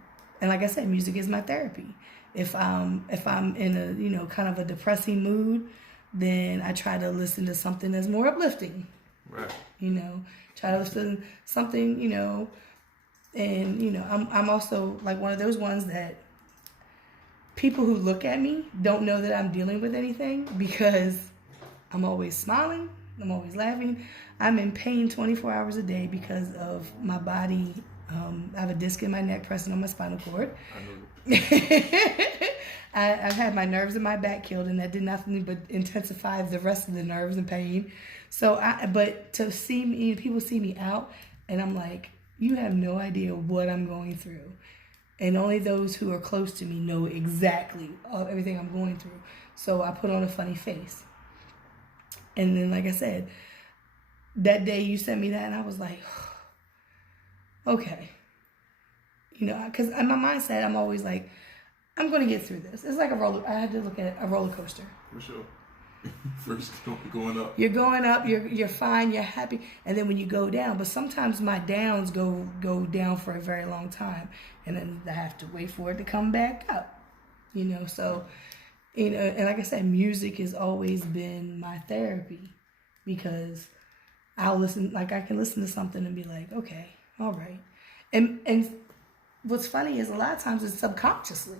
like I said, music is my therapy. If I'm in a, kind of a depressing mood, then I try to listen to something that's more uplifting. Right. Try to listen to something, and, I'm also like one of those ones that people who look at me don't know that I'm dealing with anything, because I'm always smiling. I'm always laughing. I'm in pain 24 hours a day because of my body. I have a disc in my neck pressing on my spinal cord. I know. I've had my nerves in my back killed, and that did nothing but intensify the rest of the nerves and pain. So, but to see me, people see me out, and I'm like, you have no idea what I'm going through. And only those who are close to me know exactly everything I'm going through. So I put on a funny face. And then, like I said, that day you sent me that, and I was like, okay. Because in my mindset, I'm always like, I'm going to get through this. It's like I had to look at a roller coaster. For sure. First going up. You're going up, you're fine, you're happy, and then when you go down, but sometimes my downs go down for a very long time, and then I have to wait for it to come back up. So, and like I said, music has always been my therapy, because I can listen to something and be like, okay, all right. And what's funny is a lot of times it's subconsciously.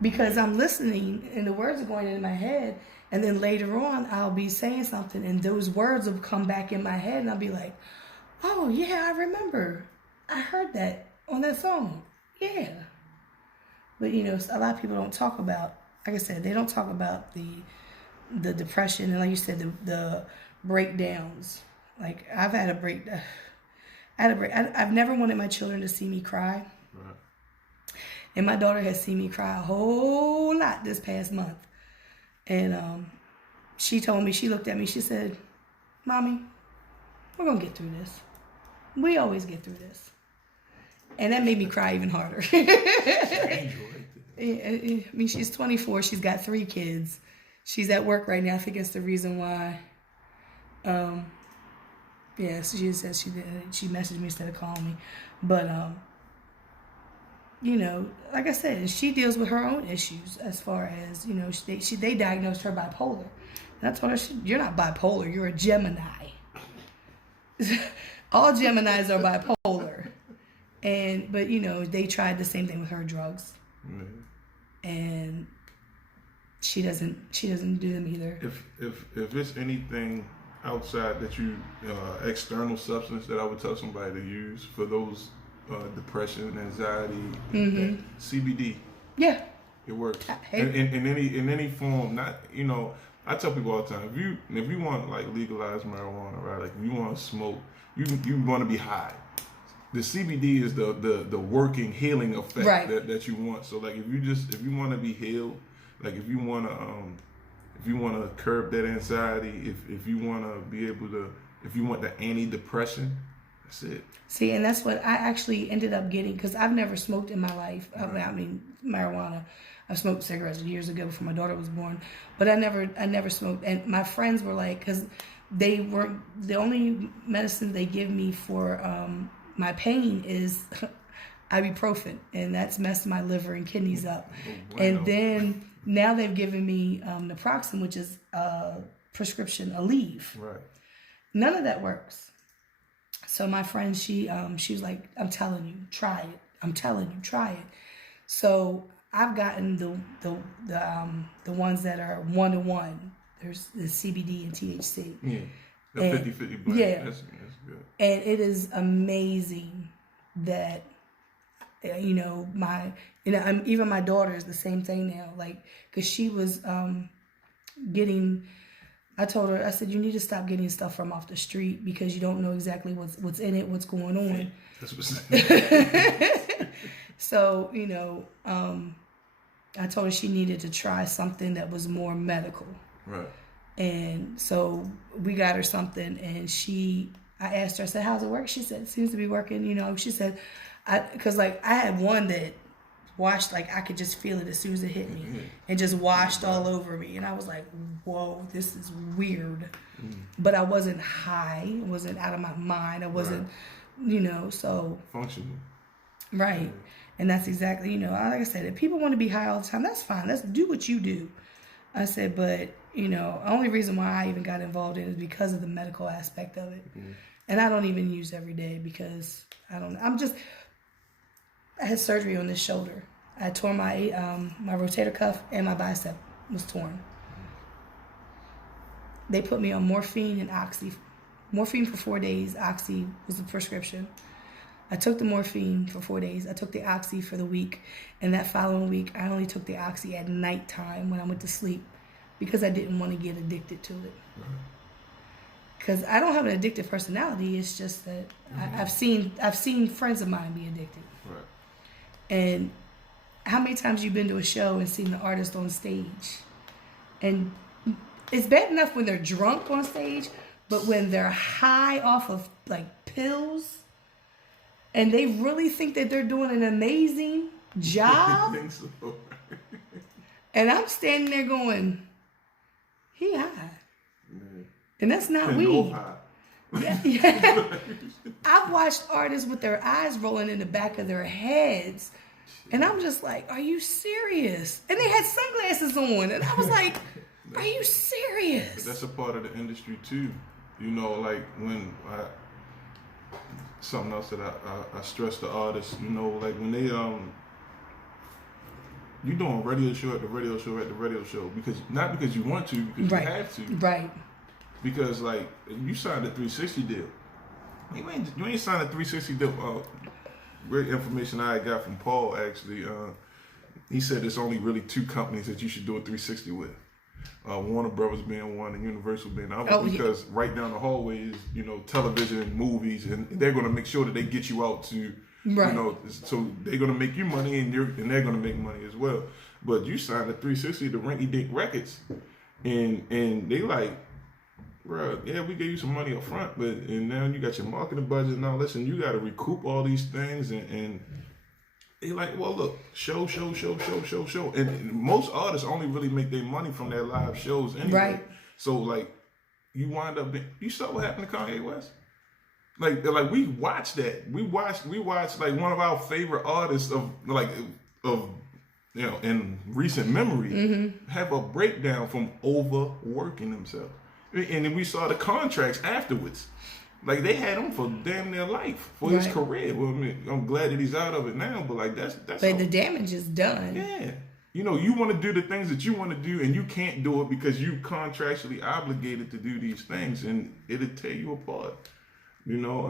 Because I'm listening and the words are going into my head, and then later on I'll be saying something and those words will come back in my head, and I'll be like, oh yeah, I remember. I heard that on that song. Yeah. But a lot of people don't talk about, like I said, they don't talk about the depression, and like you said, the breakdowns. Like I've had a break. I've never wanted my children to see me cry. Right. And my daughter has seen me cry a whole lot this past month. And she told me, she looked at me, she said, Mommy, we're going to get through this. We always get through this. And that made me cry even harder. I mean, she's 24. She's got 3 kids. She's at work right now. I think that's the reason why. Yeah, so she says she messaged me instead of calling me. But, like I said, she deals with her own issues as far as, they diagnosed her bipolar. And I told her, you're not bipolar, you're a Gemini. All Geminis are bipolar. But they tried the same thing with her drugs. Mm-hmm. and she doesn't do them either. If it's anything outside that you external substance that I would tell somebody to use for those depression, anxiety, that CBD. Yeah. It works in any form. Not, you know, I tell people all the time, if you want like legalized marijuana, right? Like if you want to smoke, you want to be high. The CBD is the working healing effect that you want. So like if you want to be healed, like if you want to curb that anxiety, if you want to be able to, if you want the antidepressant, that's it. See, and that's what I actually ended up getting, because I've never smoked in my life. I mean, marijuana. I've smoked cigarettes years ago before my daughter was born, but I never smoked. And my friends were like, because they weren't, the only medicine they give me for my pain is ibuprofen, and that's messed my liver and kidneys up. Wow. And then now they've given me naproxen, which is prescription Aleve. Right. None of that works. So my friend, she was like, I'm telling you, try it. I'm telling you, try it. So I've gotten the ones that are 1-to-1. There's the CBD and THC. Yeah. The 50-50 blend. Yeah. That's good. And it is amazing that, even my daughter is the same thing now. Like, because she was I told her, I said, you need to stop getting stuff from off the street, because you don't know exactly what's in it, what's going on. That's what's So, I told her she needed to try something that was more medical. Right. And so we got her something, and I asked her, I said, how's it work? She said, it seems to be working. She said, because I had one that washed, like I could just feel it as soon as it hit me, and just washed all over me. And I was like, whoa, this is weird. But I wasn't high. I wasn't out of my mind. I wasn't, so. Functional. Right. And that's exactly, like I said, if people want to be high all the time, that's fine. Let's do what you do. I said, but, the only reason why I even got involved in it is because of the medical aspect of it. And I don't even use every day, because I had surgery on this shoulder. I tore my rotator cuff, and my bicep was torn. They put me on morphine and oxy. Morphine for 4 days. Oxy was the prescription. I took the morphine for 4 days. I took the oxy for the week. And that following week, I only took the oxy at nighttime when I went to sleep, because I didn't want to get addicted to it. Because I don't have an addictive personality. It's just that I've seen friends of mine be addicted. Right. And how many times you've been to a show and seen the artist on stage? And it's bad enough when they're drunk on stage, but when they're high off of like pills, and they really think that they're doing an amazing job. I think so. And I'm standing there going, he high. And that's not weed. Yeah. I've watched artists with their eyes rolling in the back of their heads, and I'm just like, are you serious? And they had sunglasses on, and I was like, are you serious? But that's a part of the industry too. Like when something else that I stress to artists, like when they you doing radio show at the radio show at the radio show, because not because you want to, because you have to. Right. Because like you signed a 360 deal. You ain't signed a 360 deal. Great information I got from Paul actually. He said there's only really 2 companies that you should do a 360 with. Warner Brothers being one and Universal being the other, because right down the hallway is, television, movies, and they're going to make sure that they get you out to, so they're going to make you money, and they're going to make money as well. But you signed a 360 to Rinky Dink Records, and they like, bro, yeah, we gave you some money up front, and now you got your marketing budget and all this, and you got to recoup all these things, and they like, well, look, show. And most artists only really make their money from their live shows anyway. Right. So, like, you wind up, you saw what happened to Kanye West? Like we watched that. We watched like one of our favorite artists in recent memory have a breakdown from overworking themselves. And then we saw the contracts afterwards. Like, they had him for damn near life for his career. Well, I mean, I'm glad that he's out of it now, but like that's. But the damage is done. Yeah, you know, you want to do the things that you want to do, and you can't do it because you contractually obligated to do these things, and it'll tear you apart. You know,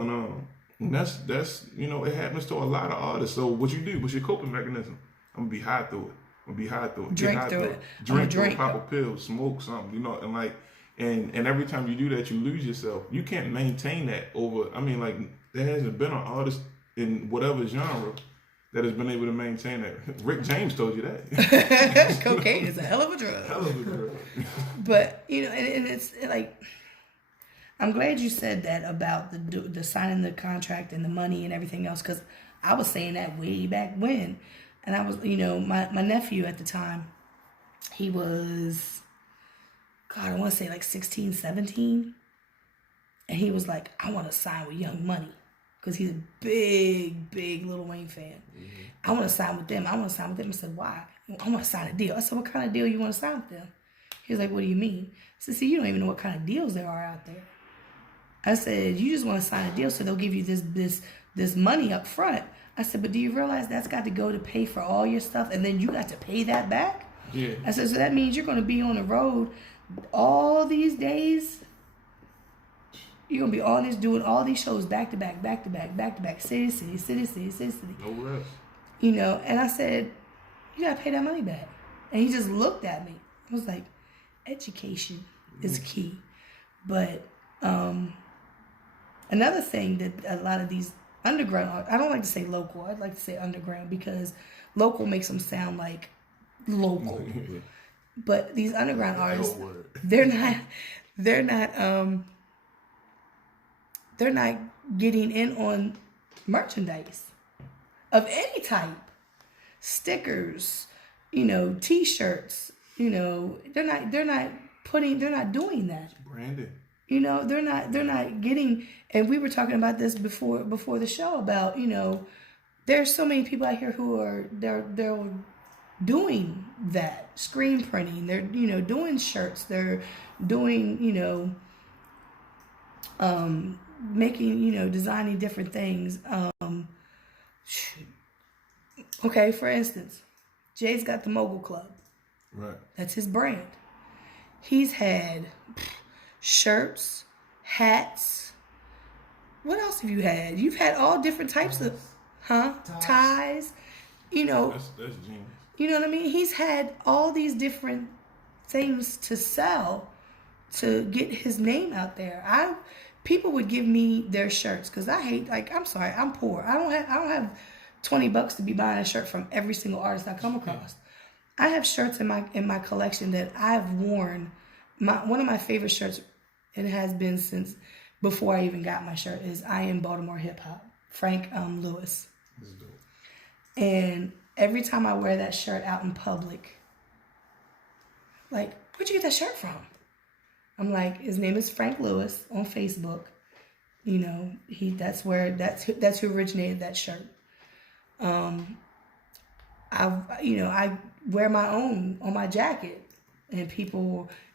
and that's you know, it happens to a lot of artists. So what you do? What's your coping mechanism? I'm gonna be high through it. I'm gonna be high through it. Drink through it. Drink through it. Pop a pill. Smoke something. You know, and like, and every time you do that, you lose yourself. You can't maintain that over. I mean, like, there hasn't been an artist in whatever genre that has been able to maintain that. Rick James told you that. Cocaine is a hell of a drug. Hell of a drug. But you know, and it's like, I'm glad you said that about the signing the contract and the money and everything else, because I was saying that way back when, and I was, you know, my nephew at the time, he was, God, I want to say like 16, 17, and he was like, I want to sign with Young Money, because he's a big Lil Wayne fan. Mm-hmm. I want to sign with them. I said, why? I want to sign a deal. I said, what kind of deal you want to sign with them? He was like, what do you mean? I said, see, you don't even know what kind of deals there are out there. I said, you just want to sign a deal so they'll give you this money up front. I said, but do you realize that's got to go to pay for all your stuff, and then you got to pay that back? Yeah. I said, so that means you're going to be on the road all these days. You're going to be on this, doing all these shows back to back, city, city. No rest. You know, and I said, you got to pay that money back. And he just looked at me. I was like, education is key. But another thing that a lot of these underground, I don't like to say local, I'd like to say underground, because local makes them sound like local. But these underground artists, they're not getting in on merchandise of any type. Stickers, you know, T-shirts, you know, they're not doing that. Branding. You know, they're not getting, and we were talking about this before the show about, you know, there's so many people out here who are they're doing that, screen printing, they're, you know, doing shirts, they're doing, you know, making, you know, designing different things. Okay, for instance, Jay's got the Mogul Club. Right. That's his brand. He's had shirts, hats. What else have you had? You've had all different types of, ties. You know, That's genius. you know what I mean? He's had all these different things to sell to get his name out there. People would give me their shirts because I hate, like, I'm sorry, I'm poor. I don't have $20 to be buying a shirt from every single artist I come across. I have shirts in my collection that I've worn. One of my favorite shirts, and it has been since before I even got my shirt, is I Am Baltimore Hip Hop, Frank Lewis. That's dope. And every time I wear that shirt out in public, like, where'd you get that shirt from? I'm like, his name is Frank Lewis on Facebook. You know, that's who originated that shirt. I wear my own on my jacket, and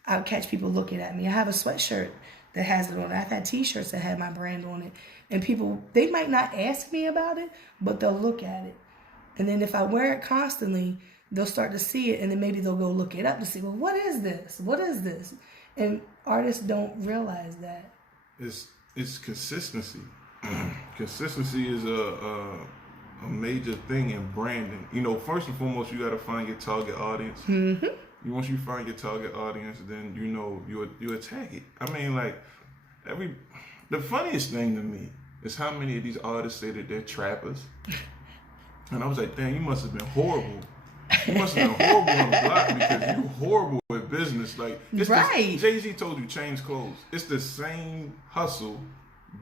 I catch people looking at me. I have a sweatshirt that has it on it. I've had T-shirts that had my brand on it, and people, they might not ask me about it, but they'll look at it. And then if I wear it constantly, they'll start to see it, and then maybe they'll go look it up to see, well, what is this? What is this? And artists don't realize that. It's consistency. Consistency is a major thing in branding. You know, first and foremost, you got to find your target audience. Mm-hmm. Once you find your target audience, then you know you attack it. I mean, like, the funniest thing to me is how many of these artists say that they're trappers. And I was like, damn, you must have been horrible. You must have been horrible on the block because you horrible at business. Like, right. Jay-Z told you change clothes. It's the same hustle,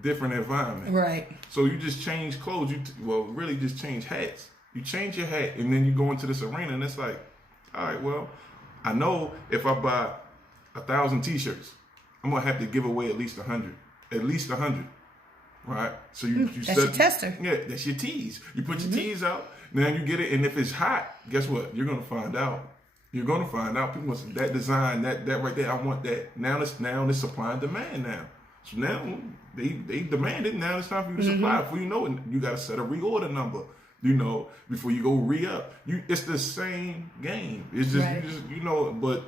different environment. Right. So you just change clothes. Really just change hats. You change your hat, and then you go into this arena, and it's like, all right, well, I know if I buy 1,000 T-shirts, I'm gonna have to give away at least 100. At least 100. Right? So you that's your tester. Yeah, that's your tease. You put your tease out, now you get it, and if it's hot, guess what? You're gonna find out. You're gonna find out. People want that design, that right there. I want that. Now it's supply and demand now. So now they demand it. Now it's time for you to supply. Before you know it, you gotta set a reorder number. you know, before you go re-up. It's the same game. It's just, Right. but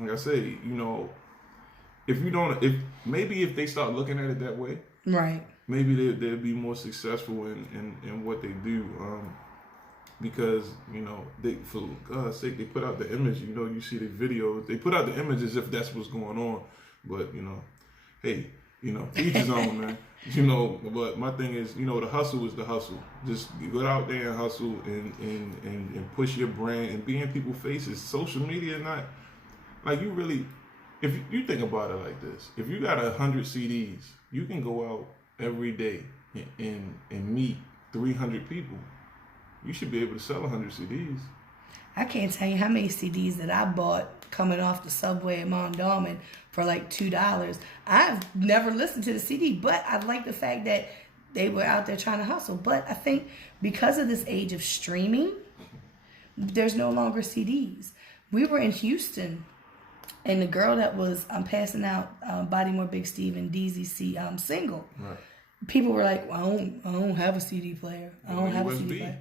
like I say, if they start looking at it that way, Right. maybe they'll be more successful in what they do. Because, for God's sake, they put out the image, you see the videos, they put out the image as if that's what's going on. But, hey, each his own, man. But my thing is, the hustle is the hustle. Just go out there and hustle and push your brand and be in people's faces. Social media is not, like, you really, if you think about it like this, if you got 100 CDs, you can go out every day and meet 300 people. You should be able to sell 100 CDs. I can't tell you how many CDs that I bought coming off the subway in Mondawmin for like $2. I've never listened to the CD, but I like the fact that they were out there trying to hustle. But I think because of this age of streaming, there's no longer CDs. We were in Houston, and the girl that was passing out Body More Big Steve and DZC single, Right. people were like, well, I don't have a CD player. I don't have a CD player.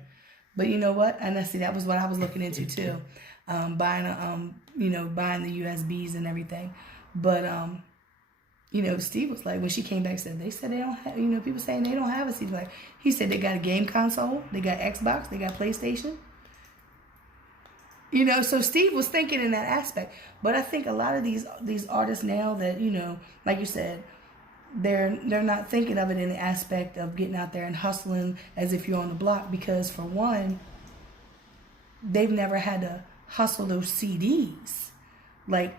But you know what? And that was what I was looking into too, buying the USBs and everything. But Steve was like, when she came back, they said they don't have, people saying they don't have a CD player. He said they got a game console, they got Xbox, they got PlayStation. So Steve was thinking in that aspect. But I think a lot of these artists now that, like you said, they're not thinking of it in the aspect of getting out there and hustling as if you're on the block, because for one, they've never had to hustle those CDs like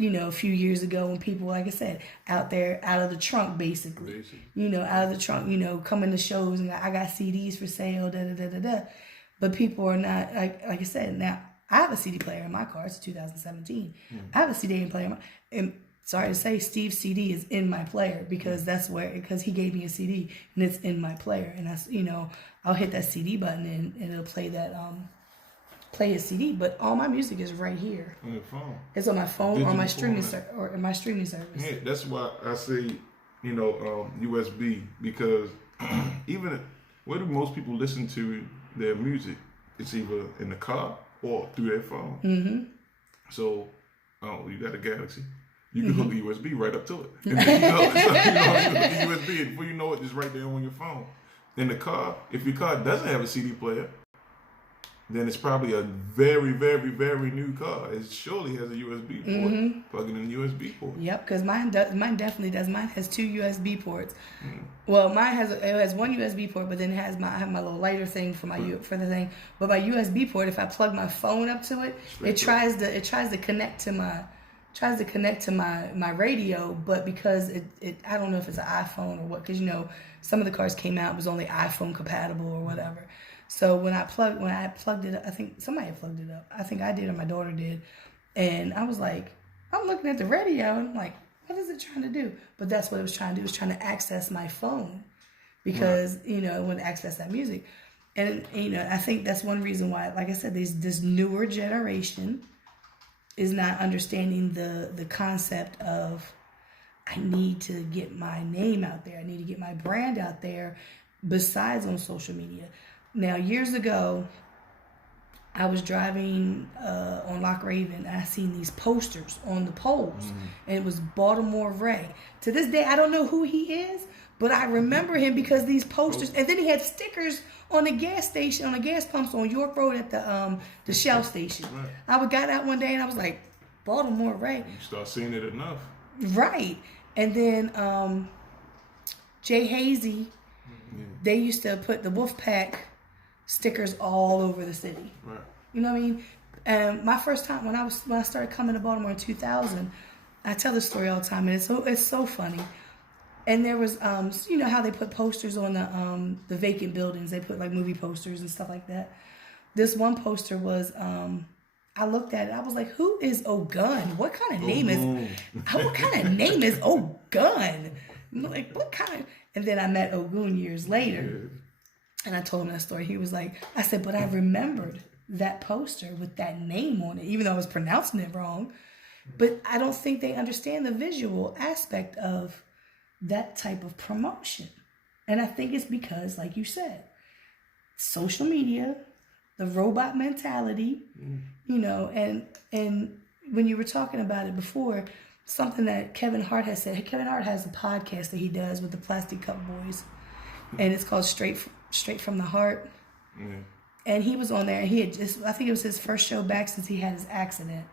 a few years ago when people, like I said, out there out of the trunk basically. Out of the trunk, coming to shows and I got CDs for sale, da. But people are not like I said. Now I have a CD player in my car. It's a 2017. I have a CD player and sorry to say, Steve's CD is in my player because because he gave me a CD and it's in my player. And that's, I'll hit that CD button and it'll play play his CD. But all my music is right here. On your phone. It's on my phone or my streaming service. Yeah, that's why I say, USB, because even where do most people listen to their music? It's either in the car or through their phone. Mm-hmm. So, you got a Galaxy. You can hook a USB right up to it. And then, you hook the USB, and before you know it, it's right there on your phone. In the car, if your car doesn't have a CD player, then it's probably a very, very, very new car. It surely has a USB port. Plug it in the USB port. Yep, because mine definitely does. Mine has 2 USB ports. Well, mine has 1 USB port, but then I have my little lighter thing for for the thing. But my USB port, if I plug my phone up to it, it tries to connect to my radio, but because it I don't know if it's an iPhone or what, because some of the cars came out, it was only iPhone compatible or whatever. So when I plugged it up, I think somebody had plugged it up. I think I did or my daughter did, and I was like, I'm looking at the radio and I'm like, what is it trying to do? But that's what it was trying to do. It was trying to access my phone because it wouldn't access that music, and I think that's one reason why, like I said, this newer generation is not understanding the concept of I need to get my name out there. I need to get my brand out there besides on social media. Now, years ago, I was driving on Loch Raven and I seen these posters on the poles and it was Baltimore Ray. To this day, I don't know who he is, but I remember him because these posters, and then he had stickers on the gas station, on the gas pumps on York Road at the Shell station. Right. I got out one day and I was like, Baltimore Ray. You start seeing it enough. Right. And then Jay Hazy, they used to put the Wolfpack stickers all over the city. Right. You know what I mean? And my first time when I started coming to Baltimore in 2000, I tell this story all the time, and it's so funny. And there was how they put posters on the vacant buildings. They put like movie posters and stuff like that. This one poster was I looked at it. I was like, "Who is O'Gun? What kind of name is? What kind of name is O'Gun? Like what kind of?" And then I met O'Gun years later, and I told him that story. He was like, "I said, but I remembered that poster with that name on it, even though I was pronouncing it wrong. But I don't think they understand the visual aspect of that type of promotion, and I think it's because, like you said, social media, the robot mentality, you know, and when you were talking about it before, something that Kevin Hart has said. Kevin Hart has a podcast that he does with the Plastic Cup Boys, and it's called Straight from the Heart. Yeah. And he was on there, and he had just, I think it was his first show back since he had his accident,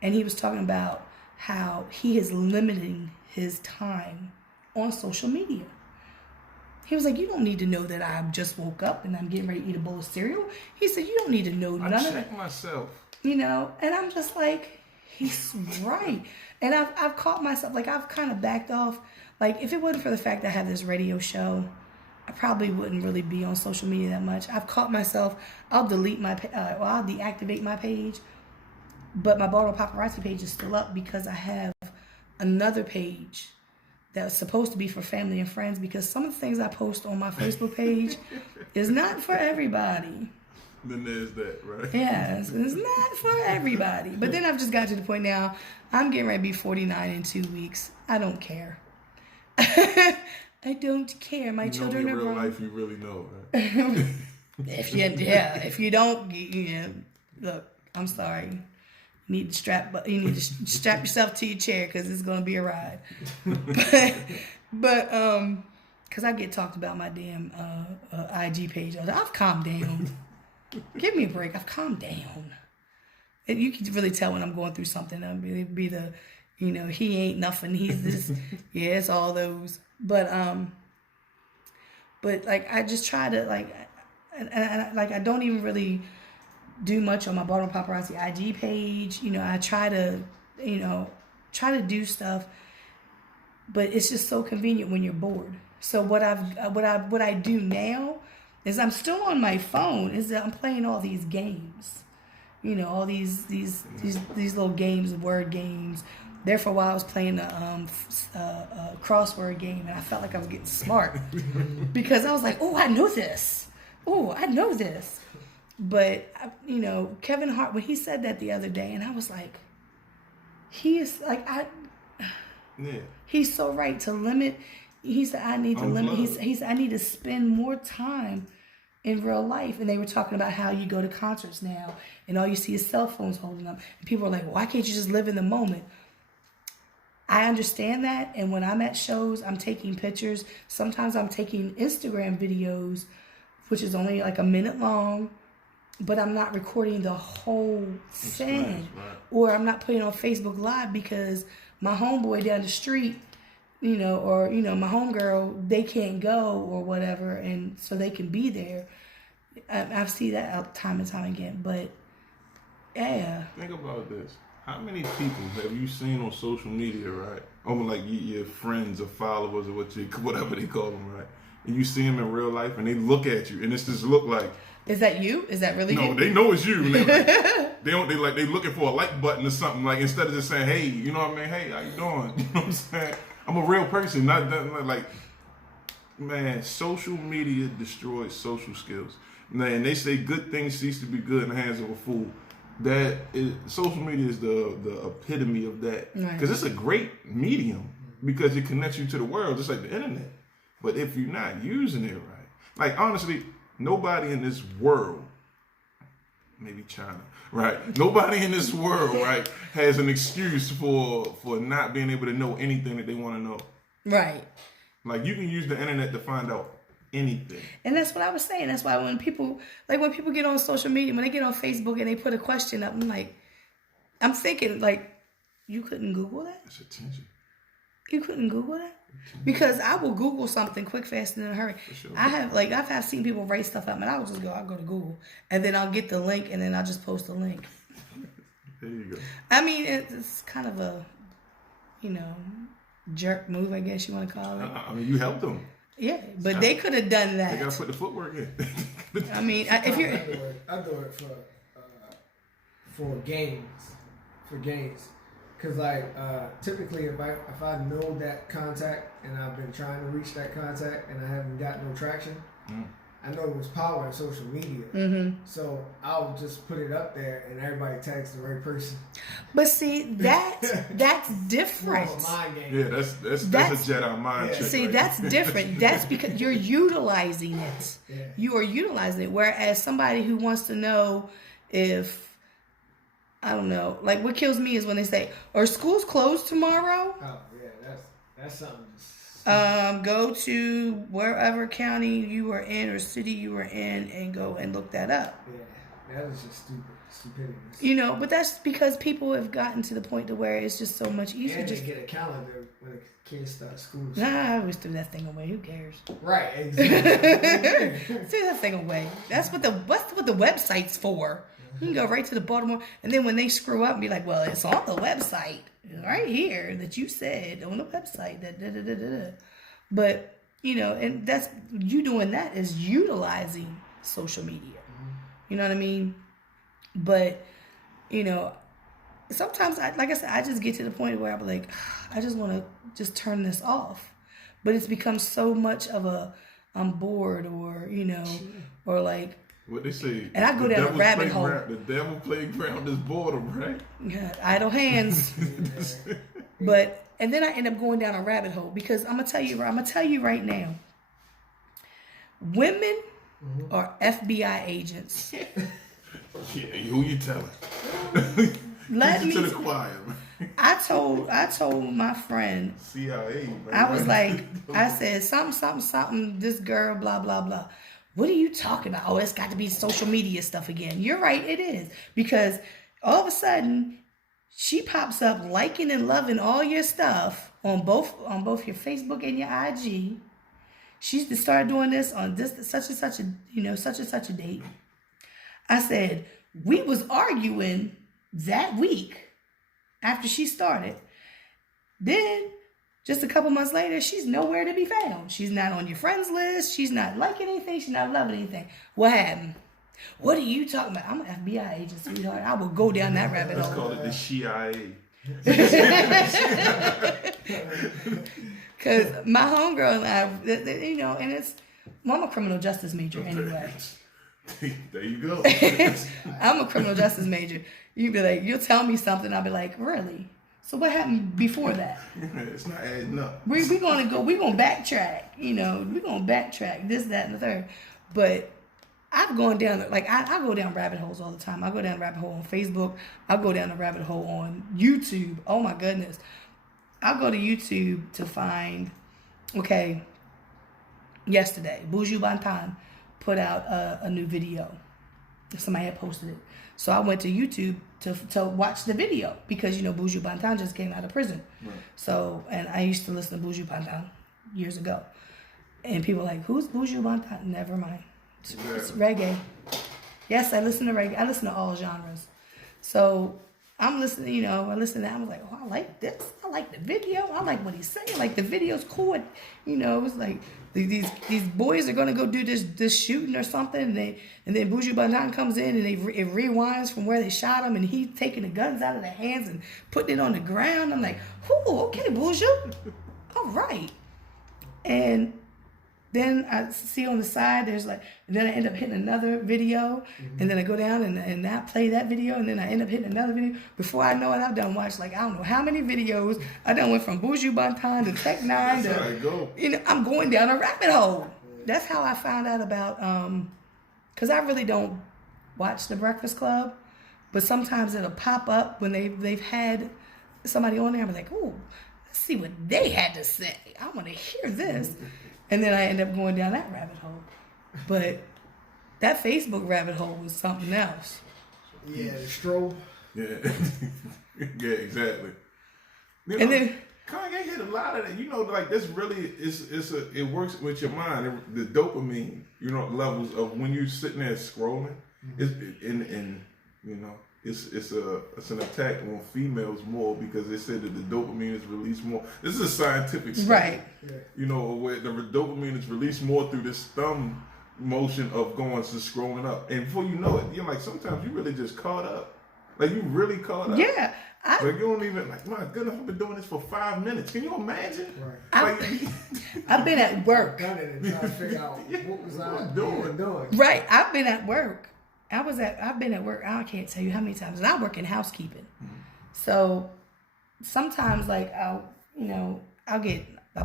and he was talking about how he is limiting his time on social media. He was like, you don't need to know that I just woke up and I'm getting ready to eat a bowl of cereal. He said, you don't need to know none of that. I check myself. You know, and I'm just like, he's right. And I've caught myself, like, I've kind of backed off. Like, if it wasn't for the fact that I have this radio show, I probably wouldn't really be on social media that much. I've caught myself, I'll delete my, I'll deactivate my page, but my Baltimore Paparazzi page is still up because I have another page that's supposed to be for family and friends, because some of the things I post on my Facebook page is not for everybody. Then there's that, right? Yes, it's not for everybody. But then I've just got to the point now, I'm getting ready to be 49 in 2 weeks. I don't care. I don't care. My children are grown. In real life, you really know, right? If you don't, look, I'm sorry. You need to strap yourself to your chair because it's gonna be a ride. but because I get talked about my damn IG page. I've calmed down. Give me a break. I've calmed down. And you can really tell when I'm going through something. I'll be the, he ain't nothing. He's this. Yeah, it's all those. But like I just try to and I don't even really do much on my Baltimore Paparazzi IG page. I try to do stuff, but it's just so convenient when you're bored. So what I do now is I'm still on my phone. Is that I'm playing all these games, all these little games, word games. There for a while I was playing a crossword game, and I felt like I was getting smart because I was like, oh, I know this. Oh, I know this. But, Kevin Hart, when he said that the other day, and I was like, he is like, he's so right to limit. He said, I need to limit. He said, I need to spend more time in real life. And they were talking about how you go to concerts now, and all you see is cell phones holding up. And people are like, why can't you just live in the moment? I understand that. And when I'm at shows, I'm taking pictures. Sometimes I'm taking Instagram videos, which is only like a minute long. But I'm not recording the whole thing, right. Or I'm not putting on Facebook Live because my homeboy down the street, or my homegirl, they can't go or whatever, and so they can be there. I've seen that time and time again. But yeah, think about this: how many people have you seen on social media, right? Almost like your friends or followers or whatever they call them, right? And you see them in real life, and they look at you, and it's just look like. Is that you? Is that really you? No, they know it's you. They looking for a like button or something. Like, instead of just saying, hey, you know what I mean? Hey, how you doing? You know what I'm saying? I'm a real person. Not like, man, social media destroys social skills. Man, they say good things cease to be good in the hands of a fool. Social media is the epitome of that. Because it's a great medium because it connects you to the world, just like the internet. But if you're not using it right, like, honestly, nobody in this world, maybe China, right? Nobody in this world, right, has an excuse for not being able to know anything that they want to know. Right. Like, you can use the internet to find out anything. And that's what I was saying. That's why when people get on social media, when they get on Facebook and they put a question up, I'm thinking, like, you couldn't Google that? That's attention. You couldn't Google that? Because I will Google something quick, fast, and in a hurry. Sure. I've seen people write stuff up, and I'll go to Google, and then I'll get the link, and then I'll just post the link. There you go. I mean, it's kind of a, jerk move, I guess you want to call it. I mean, you helped them. Yeah, but they could have done that. They got to put the footwork in. I mean, if you're... I do it for games. Because, typically, if I know that contact and I've been trying to reach that contact and I haven't got no traction, I know it was power in social media. So I'll just put it up there and everybody tags the right person. But see, that's different. It's a mind game. Yeah, that's a Jedi mind trick. See, right? that's different. That's because you're utilizing it. Yeah. You are utilizing it. Whereas somebody who wants to know if, I don't know, like what kills me is when they say, "Are schools closed tomorrow?" Oh yeah, that's something. Go to wherever county you are in or city you are in and go and look that up. Yeah, that is just stupidity. You know, but that's because people have gotten to the point to where it's just so much easier. And Just they get a calendar when the kids start school. I always threw that thing away. Who cares? Right, exactly. Throw that thing away. That's what the website's for. You can go right to the Baltimore, and then when they screw up and be like, "Well, it's on the website right here that you said on the website that da da da da da." But you know, and that's you doing that is utilizing social media. You know what I mean? But you know, sometimes like I said, I just get to the point where I'm like, I just want to just turn this off. But it's become so much of a I'm bored or you know or like. What they say, and I go down a rabbit hole. The devil playground is boredom, right? Yeah, idle hands. But and then I end up going down a rabbit hole because I'm gonna tell you right now. Women are FBI agents. Yeah, who you telling? Let me to the choir. I told my friend CIA. Man. I was like, I said something. This girl, blah blah blah. What are you talking about? Oh, it's got to be social media stuff again. You're right, it is. Because all of a sudden, she pops up liking and loving all your stuff on both your Facebook and your IG. She's started doing this on this such and such a date. I said, we was arguing that week after she started. Then just a couple months later, she's nowhere to be found. She's not on your friends list. She's not liking anything. She's not loving anything. What happened? What are you talking about? I'm an FBI agent, sweetheart. I will go down that rabbit hole. Let's call it the CIA. Because my homegirl and I, you know, and I'm a criminal justice major anyway. There you go. I'm a criminal justice major. You'd be like, you'll tell me something. I'll be like, really? So what happened before that? It's not adding up. We're gonna backtrack, you know, we're gonna backtrack this, that, and the third. But I've gone down, like I go down rabbit holes all the time. I go down a rabbit hole on Facebook. I go down a rabbit hole on YouTube. Oh my goodness. I'll go to YouTube to find, okay, yesterday, Buju Banton put out a new video. Somebody had posted it. So I went to YouTube to watch the video because, you know, Buju Banton just came out of prison. Right. So, and I used to listen to Buju Banton years ago. And people were like, who's Buju Banton? Never mind. It's reggae. Yes, I listen to reggae. I listen to all genres. So I'm listening, you know, I listen to that. I was like, oh, I like this. I like the video. I like what he's saying. Like the video's cool. And, you know, it was like these boys are gonna go do this shooting or something, and then Buju Banton comes in and it rewinds from where they shot him, and he's taking the guns out of their hands and putting it on the ground. I'm like, oh, okay, Buju, all right. And then I see on the side there's like, and then I end up hitting another video, and then I go down and I play that video, and then I end up hitting another video. Before I know it, I've done watched like I don't know how many videos. I done went from Buju Banton to Tech Nine That's how I go. You know, I'm going down a rabbit hole. That's how I found out about because I really don't watch The Breakfast Club, but sometimes it'll pop up when they've had somebody on there. I'm like, oh, let's see what they had to say. I want to hear this. And then I end up going down that rabbit hole. But that Facebook rabbit hole was something else. Yeah, the stroll. Yeah. Yeah, exactly. You know, And then Kanye hit a lot of that. You know, like this really it works with your mind. The dopamine, you know, levels of when you're sitting there scrolling. And you know, it's an attack on females more because they said that the dopamine is released more. This is a scientific study. Right. You know, where the dopamine is released more through this thumb motion of going to scrolling up. And before you know it, you're like, sometimes you really just caught up. Like, you really caught up. Yeah. Like, you don't even, like, my goodness, I've been doing this for 5 minutes. Can you imagine? Right. Like, I've been at work. Done it and trying to figure out what was I doing. Right. I've been at work. I've been at work. I can't tell you how many times. And I work in housekeeping. So sometimes like I'll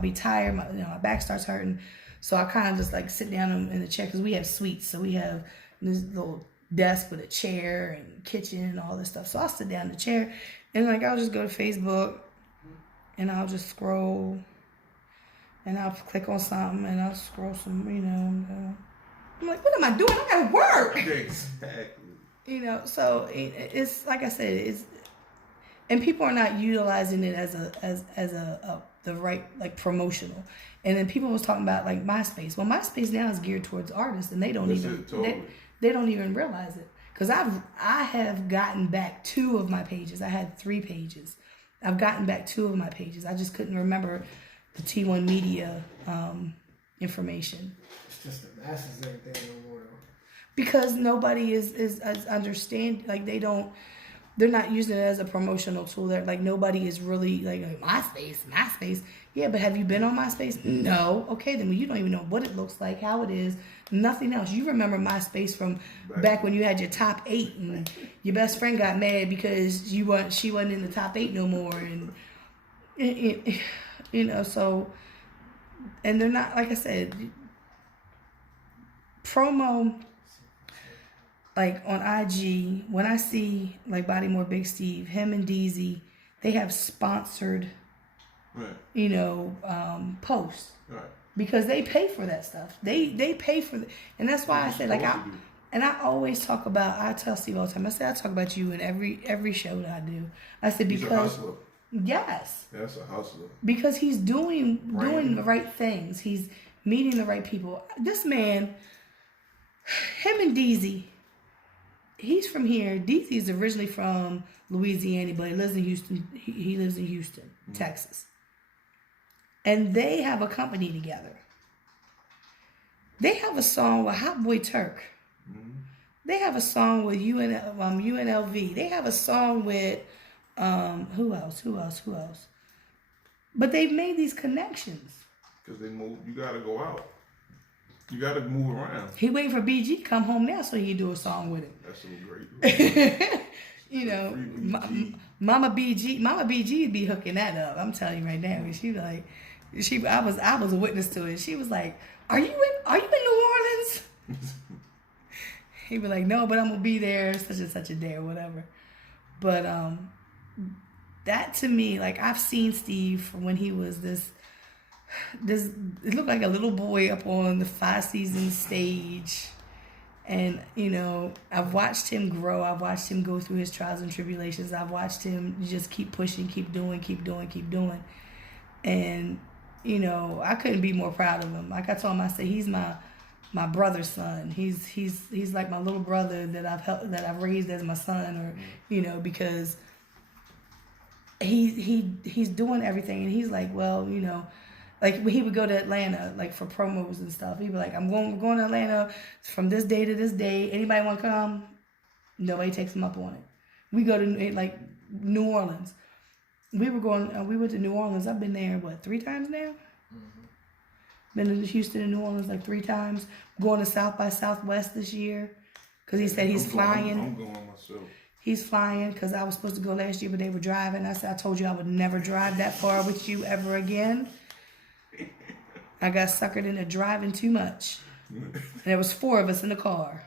be tired. My back starts hurting. So I kind of just like sit down in the chair because we have suites. So we have this little desk with a chair and kitchen and all this stuff. So I'll sit down in the chair and like I'll just go to Facebook and I'll just scroll and I'll click on something and I'll scroll some, I'm like, what am I doing? I gotta work. Exactly. So it's like I said, and people are not utilizing it as the right like promotional. And then people was talking about like MySpace. Well, MySpace now is geared towards artists, and they don't they don't even realize it. Because I have gotten back 2 of my pages. I had 3 pages. I've gotten back 2 of my pages. I just couldn't remember the T1 Media information. It's just the masses everything no more though. Because nobody is understand, like they're not using it as a promotional tool. They're like, nobody is really like MySpace. Yeah, but have you been on MySpace? No. Okay, then you don't even know what it looks like, how it is, nothing else. You remember MySpace from back when you had your top 8 and your best friend got mad because she wasn't in the top 8 no more, and so, and they're not, like I said, promo. Like on IG, when I see like Bodymore Big Steve, him and DZ, they have sponsored, posts. Right. Because they pay for that stuff. They pay for and that's why I said like I always talk about, I tell Steve all the time, I talk about you in every show that I do. I said because He's a hustler. Yes. That's a hustler. Because he's doing the right things. He's meeting the right people. This man, him and DZ, he's from here. DZ is originally from Louisiana, but he lives in Houston. He lives in Houston, Texas. And they have a company together. They have a song with Hot Boy Turk. They have a song with UNLV. They have a song with who else? But they've made these connections. Because they move. You got to go out. You got to move around. He waiting for BG to come home now so he do a song with him. That's so great. Mama BG be hooking that up. I'm telling you right now. I was a witness to it. She was like, "Are you in New Orleans?" He was like, "No, but I'm gonna be there such and such a day or whatever." But that to me, like I've seen Steve from when he was this it looked like a little boy up on the 5 Seasons stage. And, I've watched him grow. I've watched him go through his trials and tribulations. I've watched him just keep pushing, keep doing. And, I couldn't be more proud of him. Like I told him, I said, he's my brother's son. He's like my little brother that I've raised as my son, or, because he's doing everything. And he's like, well, like when he would go to Atlanta, like for promos and stuff, he'd be like, "I'm going to Atlanta from this day to this day. Anybody want to come?" Nobody takes him up on it. We go to like New Orleans. We went to New Orleans. I've been there 3 times now. Been to Houston and New Orleans like 3 times. Going to South by Southwest this year because he said he's flying. I'm going myself. He's flying because I was supposed to go last year, but they were driving. I said, I told you I would never drive that far with you ever again. I got suckered into driving too much. And there was 4 of us in the car.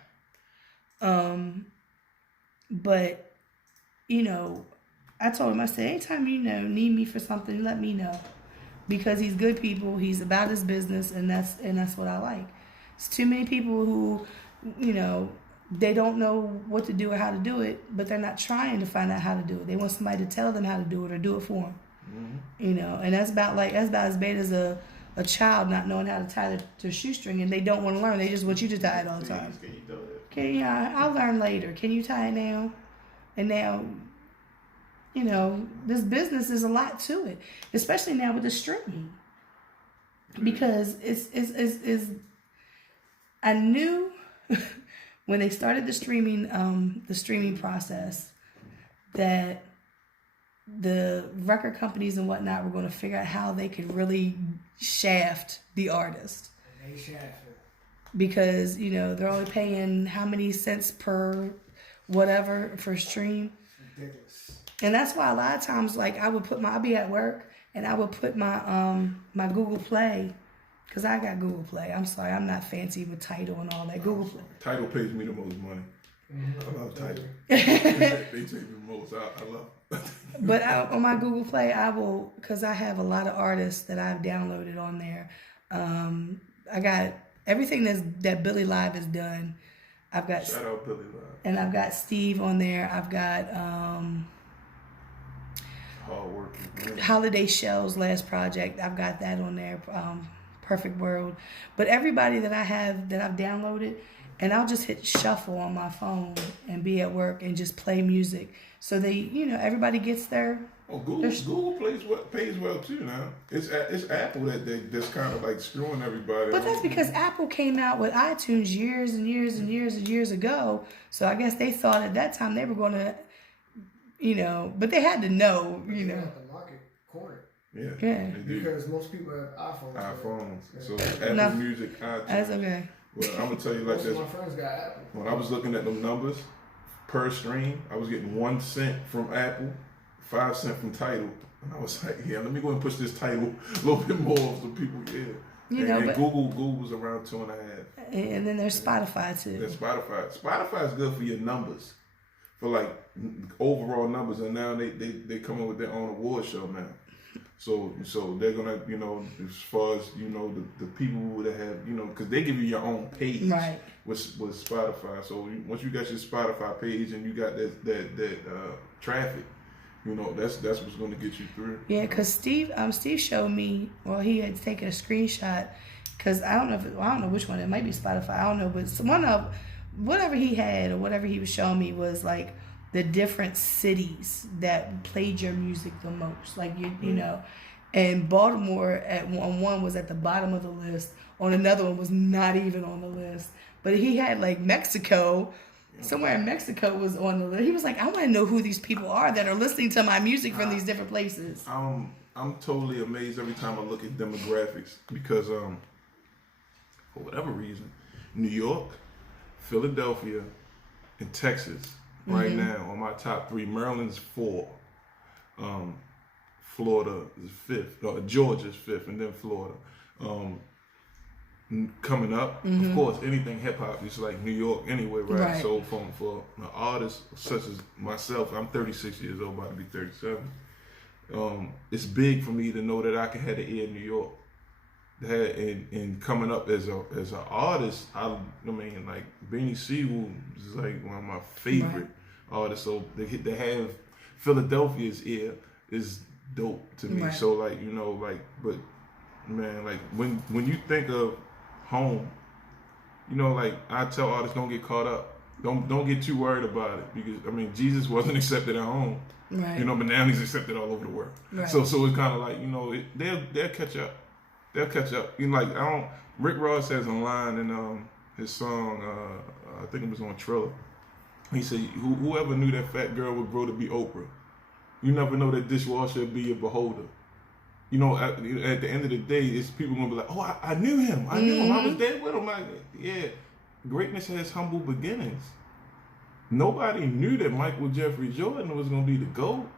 But, I told him, I said, anytime need me for something, let me know. Because he's good people, he's about his business, and that's what I like. It's too many people who, they don't know what to do or how to do it, but they're not trying to find out how to do it. They want somebody to tell them how to do it or do it for them. And that's about as bad as a child not knowing how to tie their shoestring, and they don't want to learn. They just want you to tie it all the time. Okay, I'll learn later. Can you tie it now? And now, this business is a lot to it, especially now with the streaming, because it's I knew when they started the streaming process, that the record companies and whatnot were going to figure out how they could really shaft the artist. They shafted. Because, you know, they're only paying how many cents per whatever for stream. Ridiculous. And that's why a lot of times, like, I'll be at work and I would put my my Google Play, because I got Google Play. I'm sorry, I'm not fancy with Tidal and all that. Google Play. Tidal pays me the most money. I love Tidal. they take me the most. I love. But on my Google Play, I will, because I have a lot of artists that I've downloaded on there. I got everything that Billy Live has done. I've got Shout out Billy Live. And I've got Steve on there. I've got Hard working. Holiday Shell's last project. I've got that on there. Perfect World. But everybody that I have that I've downloaded, and I'll just hit shuffle on my phone and be at work and just play music. So they, you know, everybody gets their. Oh, Google pays well too now. It's Apple that's kind of like screwing everybody. But that's because Apple came out with iTunes years and years and years and years ago. So I guess they thought at that time they were going to, you know, but they had to know, you know. The market corner. Yeah. Yeah. Because most people have iPhones. iPhones. So Yeah. Apple No. Music, iTunes. That's okay. Well, I'm gonna tell you like Most this. of my friends got Apple. When I was looking at them numbers per stream, I was getting 1 cent from Apple, 5 cents from Tidal, and I was like, yeah, let me go and push this Tidal a little bit more so people, yeah. You know, and but- Google was around 2.5. And then there's Spotify too. Then Spotify is good for your numbers, for like overall numbers, and now they come up with their own award show now. So they're gonna, you know, as far as, you know, the people that have, you know, because they give you your own page, Right. with Spotify. So once you got your Spotify page and you got that traffic, you know, that's what's gonna get you through. Yeah, because Steve showed me. Well, he had taken a screenshot. Because I don't know which one. It might be Spotify. I don't know, but one of whatever he had or whatever he was showing me was like the different cities that played your music the most. Like you know, and Baltimore on one was at the bottom of the list. On another one was not even on the list. But he had like Mexico. Somewhere in Mexico was on the list. He was like, I want to know who these people are that are listening to my music from these different places. I'm totally amazed every time I look at demographics because for whatever reason, New York, Philadelphia, and Texas right now on my top 3. Maryland's 4, Florida is 5th, Georgia's 5th, and then Florida. Coming up, of course, anything hip hop is like New York anyway, right? Right. So for an artist such as myself, I'm 36 years old, about to be 37. It's big for me to know that I can have an ear in New York. And coming up as an artist, I mean, like Beanie Siegel is like one of my favorite artists. So they have Philadelphia's ear is dope to me. Right. So like, you know, like, but man, like when you think of home, you know, like I tell artists, don't get caught up. Don't get too worried about it, because I mean Jesus wasn't accepted at home, Right. you know, but now he's accepted all over the world. Right. So it's kind of like, you know, they'll catch up. They'll catch up. You know, like Rick Ross has a line in his song, I think it was on Triller. He said, whoever knew that fat girl would grow to be Oprah. You never know that dishwasher will be your beholder. You know, at the end of the day, it's people gonna be like, oh, I knew him. I knew him. I was there with him. Like, yeah, greatness has humble beginnings. Nobody knew that Michael Jeffrey Jordan was gonna be the GOAT.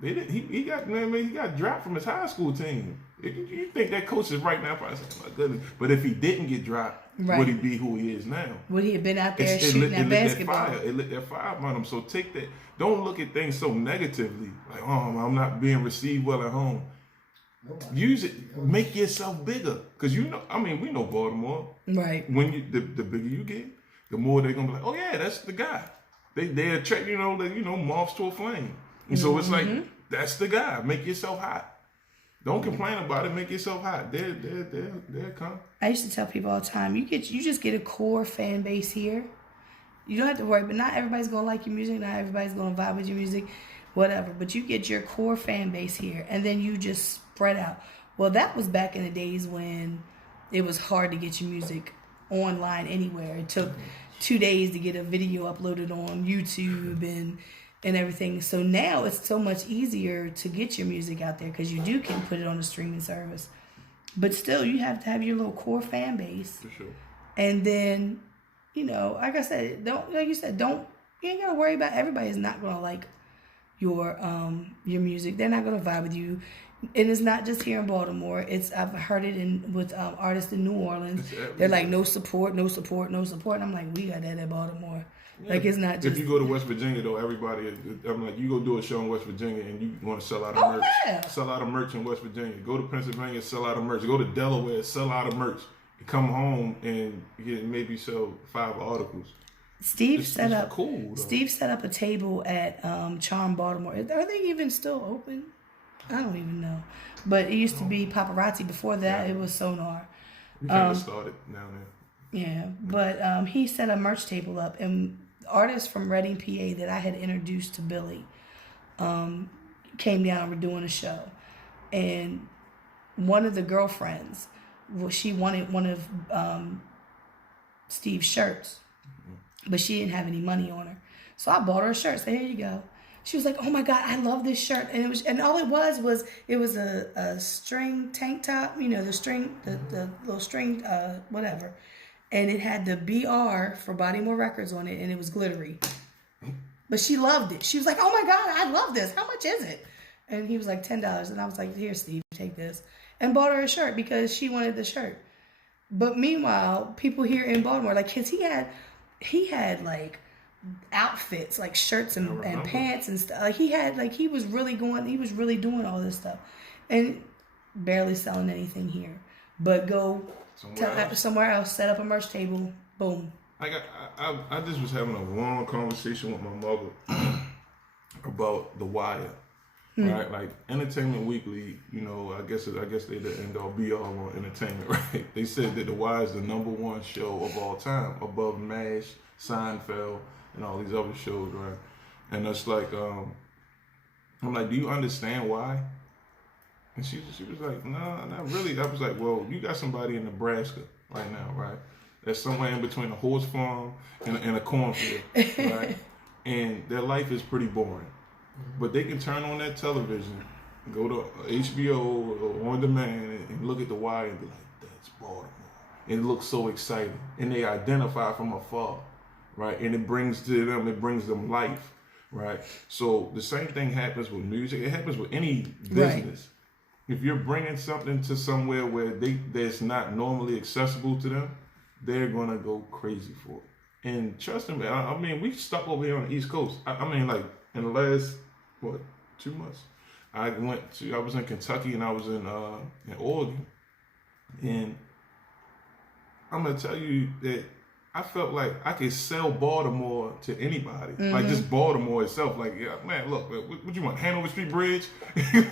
They didn't. He got dropped from his high school team. You think that coach is right now probably saying, my goodness. But if he didn't get dropped, would he be who he is now? Would he have been out there shooting that basketball? It lit that fire on him. So take that. Don't look at things so negatively. Like, oh, I'm not being received well at home. Use it. Make yourself bigger. Because you know, I mean, we know Baltimore. Right. When the bigger you get, the more they're gonna be like, oh yeah, that's the guy. They attract, moths to a flame. And so it's like, that's the guy. Make yourself hot. Don't complain about it. Make yourself hot. They'll come. I used to tell people all the time, you just get a core fan base here. You don't have to worry, but not everybody's gonna like your music. Not everybody's gonna vibe with your music, whatever. But you get your core fan base here, and then you just spread out. Well, that was back in the days when it was hard to get your music online anywhere. It took 2 days to get a video uploaded on YouTube, and and everything. So now it's so much easier to get your music out there because you can put it on the streaming service. But still, you have to have your little core fan base. For sure. And then, like I said, you ain't gotta worry about, everybody's not gonna like your music. They're not gonna vibe with you. And it's not just here in Baltimore. I've heard it with artists in New Orleans. They're like, no support, no support, no support. And I'm like, we got that at Baltimore. Yeah. Like, it's not just. If you go to West Virginia, though, everybody, I'm like, you go do a show in West Virginia and you want to sell out of merch. Yeah. Sell out of merch in West Virginia. Go to Pennsylvania, sell out of merch. Go to Delaware, sell out of merch. Come home and maybe sell 5 articles. Steve set up a table at Charm Baltimore. Are they even still open? I don't even know. But it used to be Paparazzi. Before that, it was Sonar. We kind of started down there. Yeah, but he set a merch table up, and artists from Reading, PA that I had introduced to Billy came down and were doing a show. And one of the girlfriends, she wanted one of Steve's shirts, but she didn't have any money on her. So I bought her a shirt. Said, here you go. She was like, oh my God, I love this shirt. And all it was a string tank top, the little string, whatever. And it had the BR for B-Moor Records on it, and it was glittery. But she loved it. She was like, oh my God, I love this. How much is it? And he was like, $10. And I was like, here, Steve, take this. And bought her a shirt because she wanted the shirt. But meanwhile, people here in Baltimore, like kids, he had like outfits, like shirts and pants and stuff. Like he was really doing all this stuff. And barely selling anything here. But go somewhere else, set up a merch table, boom. I just was having a long conversation with my mother about The Wire, right? Like Entertainment Weekly, I guess they the end all be all on entertainment, right? They said that The Wire is the #1 show of all time, above MASH, Seinfeld, and all these other shows, right? And it's like, I'm like, do you understand why? And she was like, no, not really. I was like, well, you got somebody in Nebraska right now, right? That's somewhere in between a horse farm and a cornfield, right? And their life is pretty boring. But they can turn on that television, go to HBO or on demand and look at The Wire and be like, that's Baltimore. And it looks so exciting. And they identify from afar, right? And it brings them life, right? So the same thing happens with music. It happens with any business. Right. If you're bringing something to somewhere where that's not normally accessible to them, they're going to go crazy for it. And trust me, I mean, we stuck over here on the East Coast. I mean, like, in the last, 2 months, I was in Kentucky and I was in Oregon. And I'm going to tell you that I felt like I could sell Baltimore to anybody. Mm-hmm. Like, just Baltimore itself. Like, yeah, man, look, what you want? Hanover Street Bridge?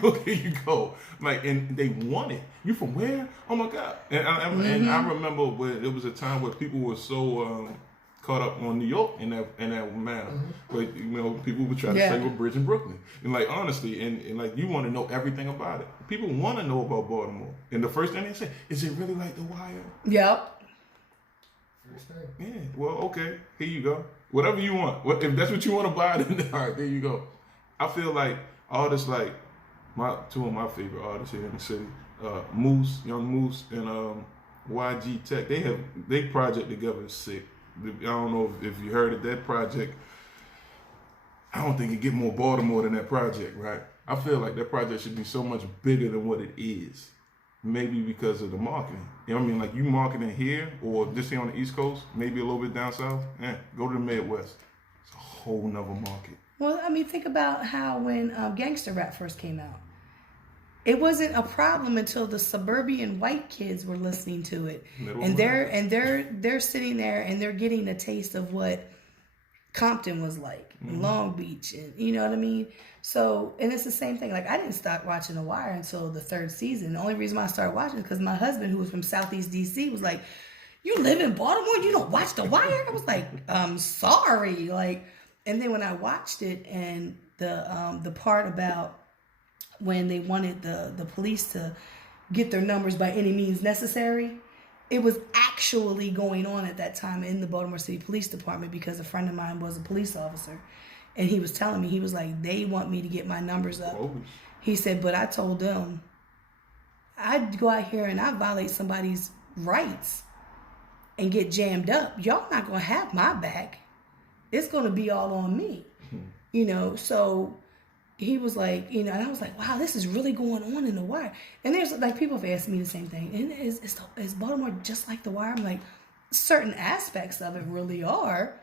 Look, here you go. Like, and they want it. You from where? Oh, my God. And I remember when it was a time where people were so caught up on New York in that manner. Mm-hmm. But, people would try to say we're bridge in Brooklyn. And, like, honestly, and like, you want to know everything about it. People want to know about Baltimore. And the first thing they say, is it really like The Wire? Yep. Yeah, well, okay, here you go. Whatever you want. If that's what you want to buy, then all right, there you go. I feel like artists like two of my favorite artists here in the city, Young Moose and YG Tech, they project together is sick. I don't know if you heard of that project. I don't think it get more Baltimore than that project, right? I feel like that project should be so much bigger than what it is. Maybe because of the marketing. You know what I mean? Like, you marketing here or just here on the East Coast, maybe a little bit down south, go to the Midwest. It's a whole nother market. Well, I mean, think about how when gangster rap first came out, it wasn't a problem until the suburban white kids were listening to it. They're sitting there and they're getting a taste of what Compton was like, Long Beach, and you know what I mean? So, and it's the same thing. Like, I didn't start watching The Wire until the 3rd season. The only reason why I started watching is because my husband, who was from Southeast DC, was like, you live in Baltimore? You don't watch The Wire? I was like, I'm sorry. Like, and then when I watched it and the part about when they wanted the police to get their numbers by any means necessary, it was actually going on at that time in the Baltimore City Police Department because a friend of mine was a police officer. And he was telling me, he was like, they want me to get my numbers up. Always. He said, but I told them, I'd go out here and I violate somebody's rights and get jammed up. Y'all not going to have my back. It's going to be all on me. So he was like, and I was like, wow, this is really going on in The Wire. And there's like, people have asked me the same thing. And is Baltimore just like The Wire? I'm like, certain aspects of it really are.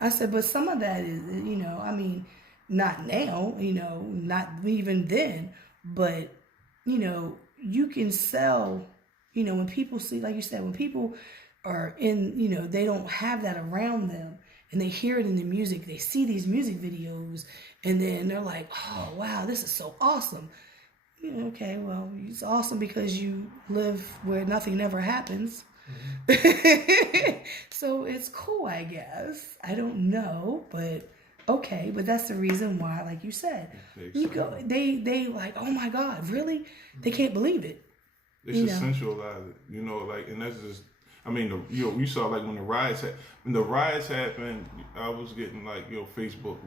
I said, but some of that is, not now, not even then, but, you can sell, when people see, like you said, when people are in, they don't have that around them and they hear it in the music, they see these music videos and then they're like, oh, wow, this is so awesome. Okay, well, it's awesome because you live where nothing never happens. Mm-hmm. So it's cool, I guess. I don't know, but okay. But that's the reason why, like you said, they like, oh my God, really? They can't believe it. It's essentialized it, and that's just. I mean, you saw like when the riots happened, I was getting like Facebook,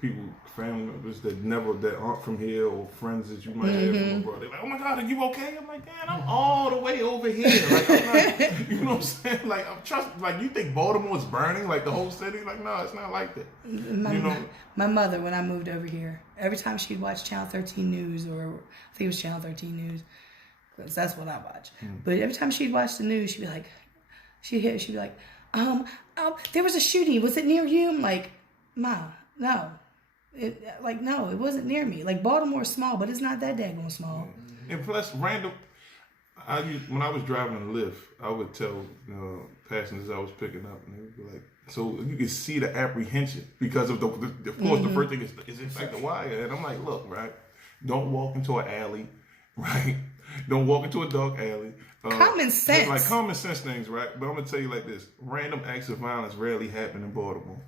people, family members that aren't from here or friends that you might have from abroad. They're like, oh my God, are you okay? I'm like, man, I'm all the way over here. Like, I'm not, you know what I'm saying? Like, like you think Baltimore's burning, like the whole city? Like, no, it's not like that. My mother, when I moved over here, every time she'd watch Channel 13 News, or I think it was Channel 13 News, because that's what I watch. But every time she'd watch the news, she'd be like, she'd be like, there was a shooting. Was it near you? I'm like, Ma, no. No, it wasn't near me. Like, Baltimore's small, but it's not that daggone small. And plus, when I was driving a Lyft, I would tell passengers I was picking up, and they would be like, so you can see the apprehension because of of course, the first thing is in fact the wire. And I'm like, look, right, don't walk into an alley, right? Don't walk into a dark alley. Common sense. Like common sense things, right? But I'm going to tell you like this. Random acts of violence rarely happen in Baltimore.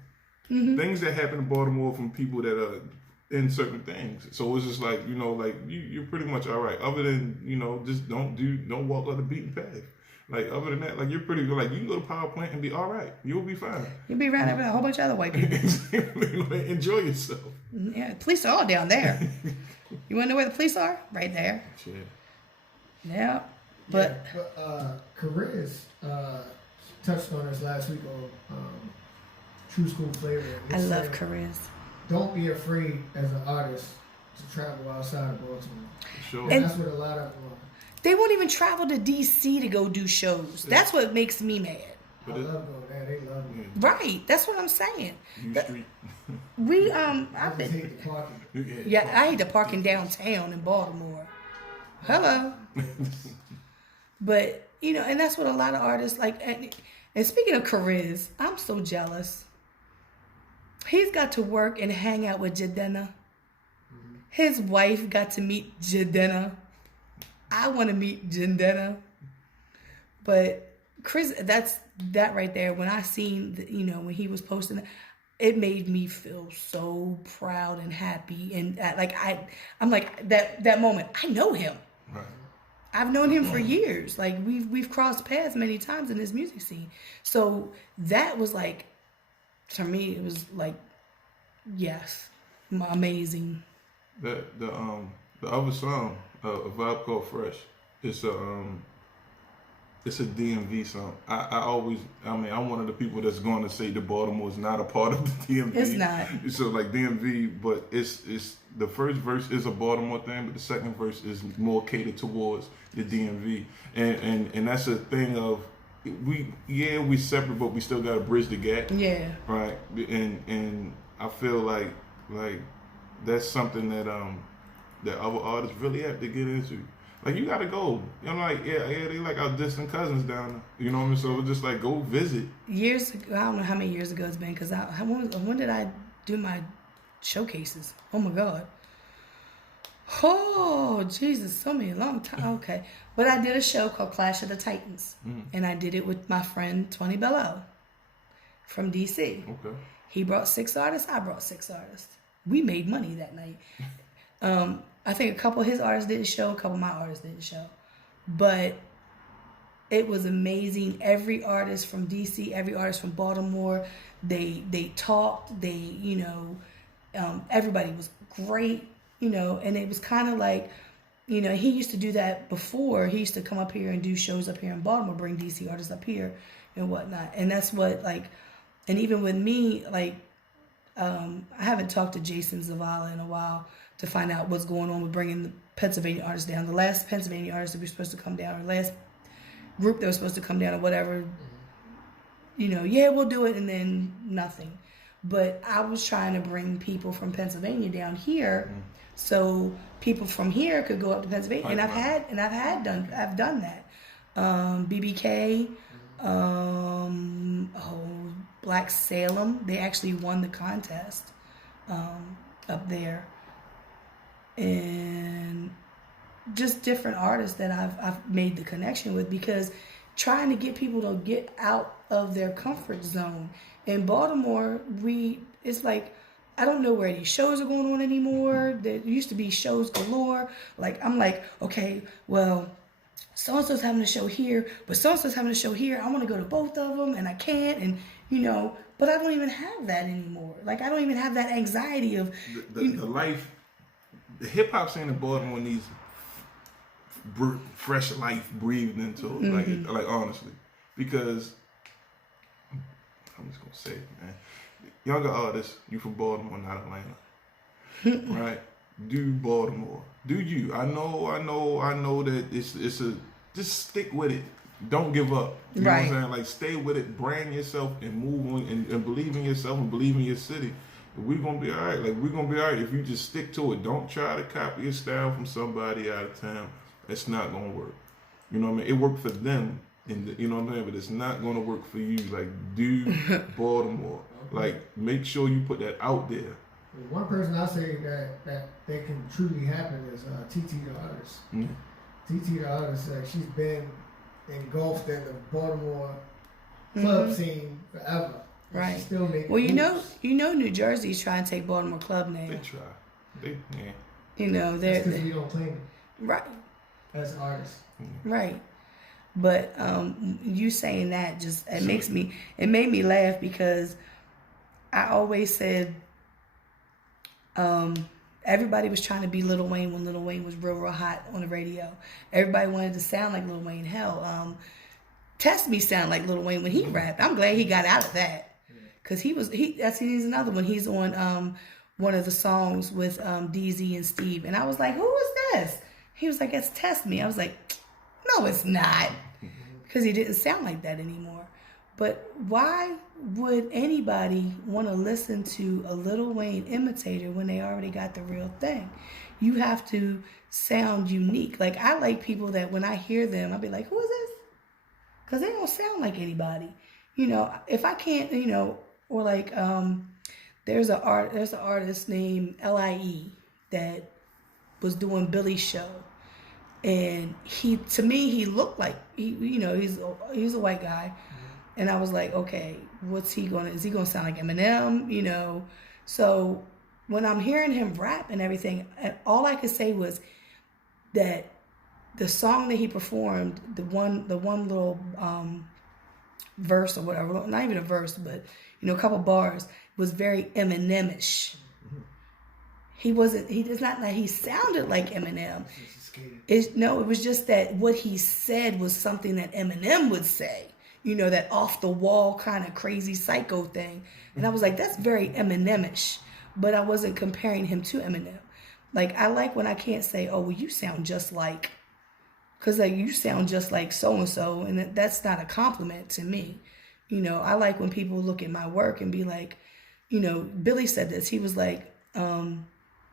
Things that happen in Baltimore from people that are in certain things. So it's just like, you're pretty much all right. Other than, just don't walk on the beaten path. Like, other than that, like, you're pretty good. Like, you can go to power plant and be all right. You'll be fine. You'll be around there with a whole bunch of other white people. Enjoy yourself. Yeah, the police are all down there. You want to know where the police are? Right there. Sure. Yeah. But Cariz touched on us last week on True School Flavor. I love Cariz. Don't be afraid as an artist to travel outside of Baltimore. Sure. And that's what a lot of them are. They won't even travel to D.C. to go do shows. That's what makes me mad. I love going there. They love me. Right. That's what I'm saying. Street. I just hate the parking. Yeah, I hate the parking downtown in Baltimore. Hello. But, and that's what a lot of artists like. And speaking of Cariz, I'm so jealous. He's got to work and hang out with Jadena. His wife got to meet Jadena. I want to meet Jadena. But Chris, that right there. When I seen, when he was posting that, it made me feel so proud and happy. And I'm like, that moment, I know him. Right. I've known him for years. Like, we've crossed paths many times in this music scene. So that was like, to me, it was like, yes, amazing. The other song, a vibe called Fresh, it's a DMV song. I'm one of the people that's going to say that Baltimore is not a part of the DMV. It's not. So like DMV, but it's the first verse is a Baltimore thing, but the second verse is more catered towards the DMV, and that's a thing of we separate, but we still got to bridge the gap. Yeah. Right. And I feel like that's something that other artists really have to get into. Like, you gotta go. Like, yeah, they like our distant cousins down there. You know what I mean? So it's just like, go visit. Years ago, I don't know how many years ago it's been, because when did I do my showcases? Oh my God. Oh, Jesus, so many, long time. Okay. But I did a show called Clash of the Titans. And I did it with my friend, Tony Bello from DC. Okay. He brought 6 artists, I brought 6 artists. We made money that night. I think a couple of his artists didn't show, a couple of my artists didn't show. But it was amazing. Every artist from DC, every artist from Baltimore, they talked, they, everybody was great, you know, and it was kind of like, you know, he used to do that before. He used to come up here and do shows up here in Baltimore, bring DC artists up here and whatnot. And that's what, like, and even with me, like, I haven't talked to Jason Zavala in a while to find out what's going on with bringing the Pennsylvania artists down. The last Pennsylvania artist that was supposed to come down, or last group that was supposed to come down or whatever, you know, yeah, we'll do it, and then nothing. But I was trying to bring people from Pennsylvania down here, so people from here could go up to Pennsylvania, and I've done that. BBK, Black Salem, they actually won the contest up there, and just different artists that I've made the connection with, because trying to get people to get out of their comfort zone. In Baltimore, it's like, I don't know where these shows are going on anymore. There used to be shows galore. Like, I'm like, okay, well, so-and-so's having a show here, but so-and-so's having a show here. I want to go to both of them, and I can't, and, you know, but I don't even have that anymore. Like, I don't even have that anxiety of... The hip-hop scene in Baltimore needs fresh life breathed into it, like honestly, because I'm just gonna say it, man. Younger artists, you from Baltimore, not Atlanta, right? Do Baltimore, do you? I know that it's a, just stick with it. Don't give up. You know what I'm saying? Like, stay with it, brand yourself, and move on, and believe in yourself and believe in your city. We're gonna be all right. Like, we're gonna be all right if you just stick to it. Don't try to copy a style from somebody out of town. It's not gonna work. You know what I mean? It worked for them, you know what I mean? But it's not gonna work for you. Like, do Baltimore. Like, make sure you put that out there. One person I say that can truly happen is TT the artist. TT the artist, she's been engulfed in the Baltimore club scene forever. Right. She's still making moves. you know, New Jersey's trying to take Baltimore club now. They try. Yeah. You know, they're because we don't claim it. Right. As artists. Right. But you saying that just it made me laugh, because I always said everybody was trying to be Lil Wayne when Lil Wayne was real hot on the radio. Everybody wanted to sound like Lil Wayne. Hell, Test Me sound like Lil Wayne when he rapped. I'm glad he got out of that, because he's another one. He's on one of the songs with DZ and Steve, and I was like, who is this? He was like, it's Test Me. I was like, no, it's not, because he didn't sound like that anymore. But why would anybody want to listen to a Lil Wayne imitator when they already got the real thing? You have to sound unique. Like, I like people that when I hear them, I'll be like, who is this? Because they don't sound like anybody. You know, if I can't, you know, or like there's an artist named L.I.E. that was doing Billy's show. And to me, he looked like, he's a white guy. And I was like, okay, is he going to sound like Eminem? You know? So when I'm hearing him rap and everything, all I could say was that the song that he performed, the one little verse or whatever, not even a verse, but, you know, a couple bars, was very Eminem-ish. It's not that he sounded like Eminem. It was just that what he said was something that Eminem would say. You know, that off the wall kind of crazy psycho thing. And I was like, that's very Eminem-ish. But I wasn't comparing him to Eminem. Like, I like when I can't say, oh, well, you sound just like, because like, you sound just like so-and-so, and that's not a compliment to me. You know, I like when people look at my work and be like, you know, Billy said this. He was like,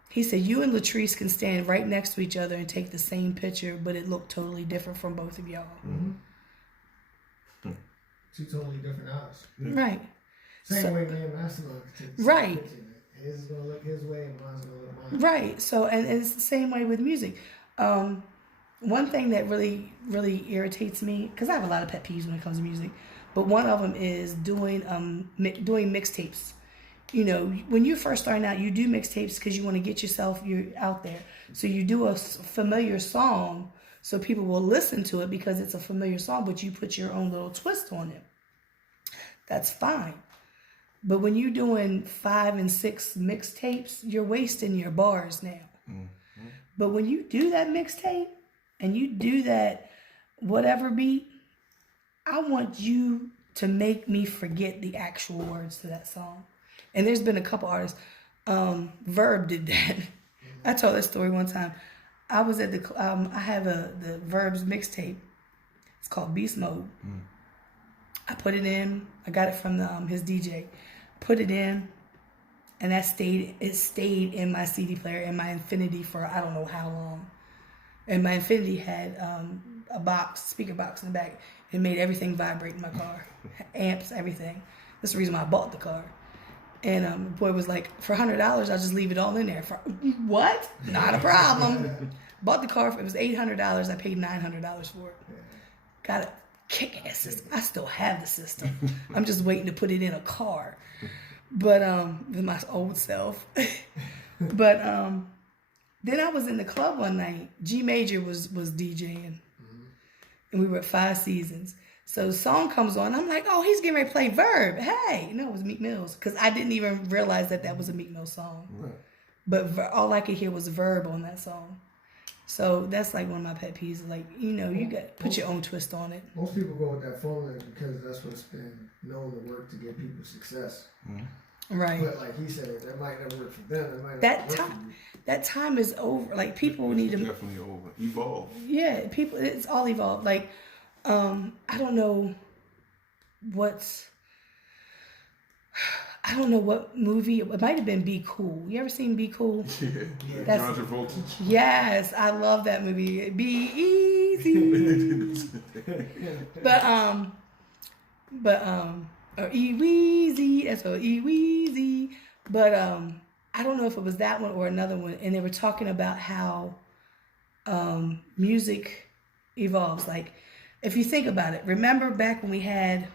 he said, you and Latrice can stand right next to each other and take the same picture, but it looked totally different from both of y'all. Two totally different artists. Right. Same way me and Master took the right. picture. His is going to look his way and mine's going to look mine. Right. So, and it's the same way with music. One thing that really, really irritates me, because I have a lot of pet peeves when it comes to music, but one of them is doing mixtapes. You know, when you're first starting out, you do mixtapes because you want to get yourself out there. So you do a familiar song so people will listen to it because it's a familiar song, but you put your own little twist on it. That's fine. But when you're doing 5 and 6 mixtapes, you're wasting your bars now. But when you do that mixtape and you do that whatever beat, I want you to make me forget the actual words to that song. And there's been a couple artists. Verb did that. I told that story one time. I was at I have the Verb's mixtape. It's called Beast Mode. I put it in. I got it from his DJ. Put it in, and it stayed in my CD player in my Infinity for I don't know how long. And my Infinity had a speaker box in the back. It made everything vibrate in my car, amps, everything. That's the reason why I bought the car. And the boy was like, for $100, I'll just leave it all in there. For what? Not a problem. Bought the car. It was $800. I paid $900 for it. Got a kick-ass system. I still have the system. I'm just waiting to put it in a car. But with my old self. But then I was in the club one night. G Major was DJing. And we were at 5 Seasons. So the song comes on. I'm like, oh, he's getting ready to play Verb. Hey. No, it was Meek Mill's. Because I didn't even realize that was a Meek Mill song. Right. But all I could hear was Verb on that song. So that's like one of my pet peeves. Like, you got to put your own twist on it. Most people go with that formula because that's what's been known to work to get people success. Right. But like he said, that might not work for them. It might that not work time, that time is over. Like people need to definitely over. Evolve. Yeah, it's all evolved. Like, I don't know what movie. It might have been Be Cool. You ever seen Be Cool? Yeah. John Travolta. Yes, I love that movie. Be easy. Or E-Weezy. That's what E-Weezy. But I don't know if it was that one or another one. And they were talking about how music evolves. Like, if you think about it, remember back when we had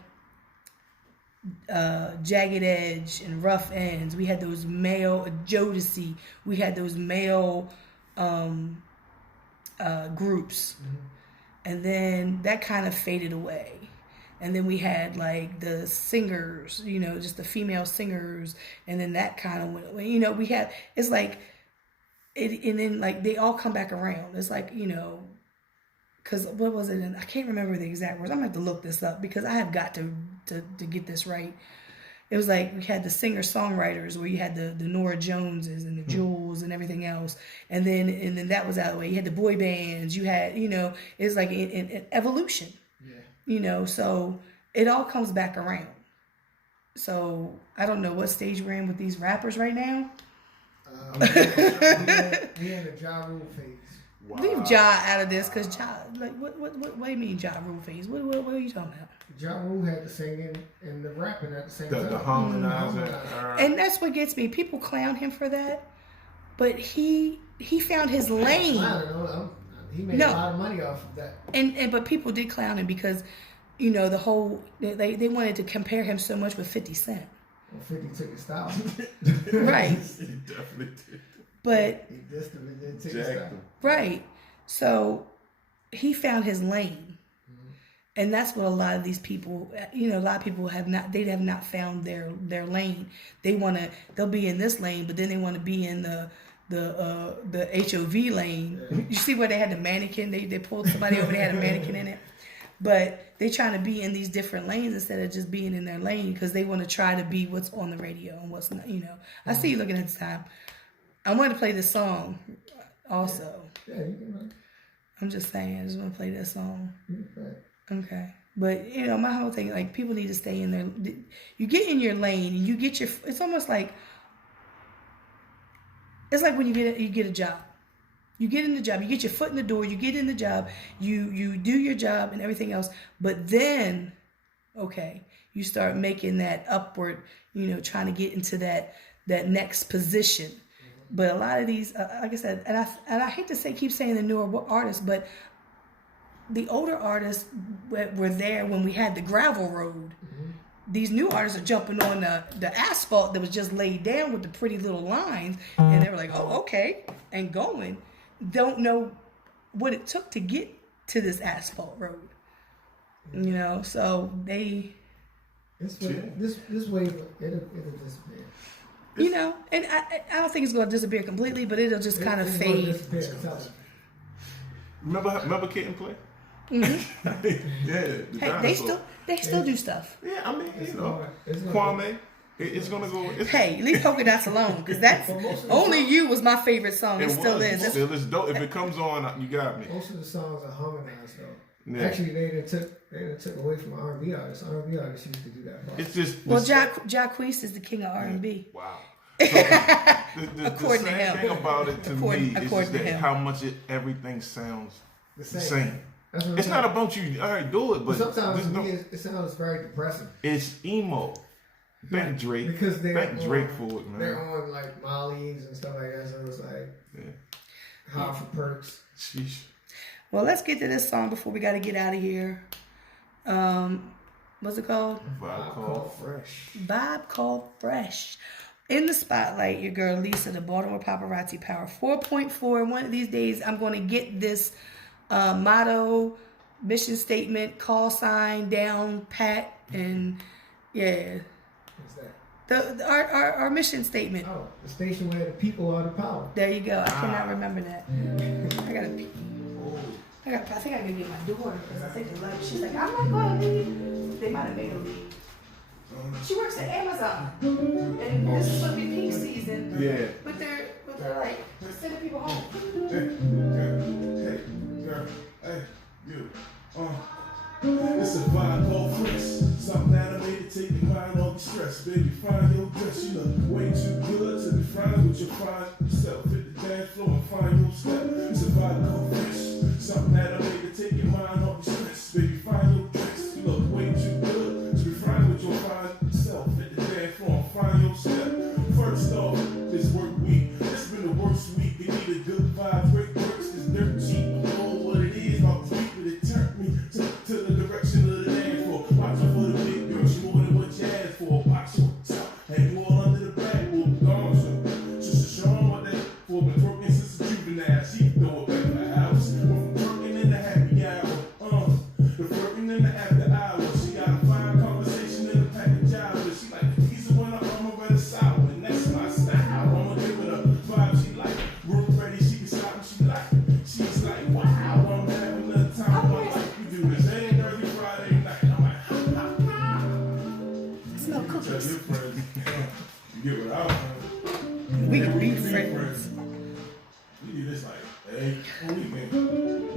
Jagged Edge and Rough Ends, we had those male Jodeci, we had those male groups, and then that kind of faded away, and then we had like the singers, just the female singers, and then that kind of went, we had, it's like it, and then like they all come back around. It's like, because what was it? I can't remember the exact words. I'm going to have to look this up because I have got to get this right. It was like we had the singer-songwriters where you had the Nora Joneses and the Jules and everything else. And then that was out of the way. You had the boy bands. You had, it's like an evolution. Yeah. So it all comes back around. So I don't know what stage we're in with these rappers right now. We're in the Ja Rule phase. Wow. Leave Ja out of this, because Ja, like, what do you mean Ja Rule phase? What are you talking about? Ja Rule had the singing and the rapping at the same time. The harmonizing. And that's what gets me. People clown him for that, but he found his lane. He made a lot of money off of that. But people did clown him because, the whole, they wanted to compare him so much with 50 Cent. Well, 50 took his style. Right. He definitely did. But he just didn't take his style. Right. So he found his lane. And that's what a lot of these people, a lot of people have not found their lane. They'll be in this lane, but then they want to be in the HOV lane. Yeah. You see where they had the mannequin? They pulled somebody over, they had a mannequin in it. But they trying to be in these different lanes instead of just being in their lane because they want to try to be what's on the radio and what's not, I see you looking at the time. I wanted to play this song also. Yeah, you can. I'm just saying, I just want to play this song. Okay. But, my whole thing, like, people need to stay in their, you get in your lane and you get it's almost like, it's like when you get a job. You get in the job, you get your foot in the door, you get in the job, you do your job and everything else, but then, okay, you start making that upward, trying to get into that next position. But a lot of these, like I said, and I hate to keep saying the newer artists, but the older artists were there when we had the gravel road. These new artists are jumping on the asphalt that was just laid down with the pretty little lines, and they were like, oh, okay, and going. Don't know what it took to get to this asphalt road. So they This wave, it'll disappear. You know, and I don't think it's going to disappear completely, but it'll just kind of It's gonna fade. disappear, tell me. Remember Kid and Play? Mm-hmm. Yeah. The dinosaur. They still do stuff. Yeah, I mean, It's you know, gonna- Kwame. It's gonna go. It's, Hey, leave polka dots alone, because that's Only You was my favorite song. It still was. is. Still is dope. If it comes on, you got me. Most of the songs are harmonized though. Yeah. Actually, they took away from R&B artists. R&B artists used to do that part. It's just Well, Jacquees is the king of R&B. Wow. So, the According to same him. thing about it to me is According just to that him. how much everything sounds the the same. same. That's what I'm It's saying. not about you. All right, do it, but Sometimes there's to no. me, it sounds very depressing. It's emo. Thank Drake. Because they're Thank Drake on, for it, man. They're on like Molly's and stuff like that, so it's like hot for perks. Sheesh. Well, let's get to this song before we got to get out of here. What's it called? Vibe called Fresh. Vibe Called Fresh. In the spotlight, your girl Lisa, the Baltimore Paparazzi Power 4.4. One of these days, I'm going to get this motto, mission statement, call sign down pat, and yeah, What's that? our mission statement. Oh, the station where the people are the power. There you go. I cannot remember that. I gotta pee. I think I gotta get my daughter because I think they like. She's like, I'm not going to leave. They might have made her leave. She works at Amazon, and this is supposed to be peak season. Yeah. But they're like sending people home. Hey, girl, hey, you. It's a vibe called Fresh. Something animated, take your mind off the stress. Baby, find your dress. You look way too good to be fine with your fine self. Hit the dance floor and find your step. It's a vibe called Fresh. Something animated, take your mind off the stress. Baby, find your dress. You look way too good to be fine with your fine self. Hit the dance floor and find your step. First off, this work week. It's been the worst week. You need a good vibe, great works. This dirt cheap. I know what it is. My tweet, but it turned me to the direction of the dance floor. Watching for the big girl. She more than what you asked for. Box your top. Have you all under the backboard? Gone, so. Just to show 'em what they for. Been twerking since a juvenile. She throw it back in the house. Went from twerking in the happy hour. The flirting in the after hours. She got a fine conversation in the package hour. She like the pizza when I'm ready sour. And that's my style. I'ma give it a vibe she like. Room ready, she can stop and she like. She's like, wow, I'm having the time of my life. We do this every Thursday, Friday night. I'm like, ha ha ha. I smell Tell cookies. your friends, you get what I want. We can be be friends. We do this like, hey, what do you mean?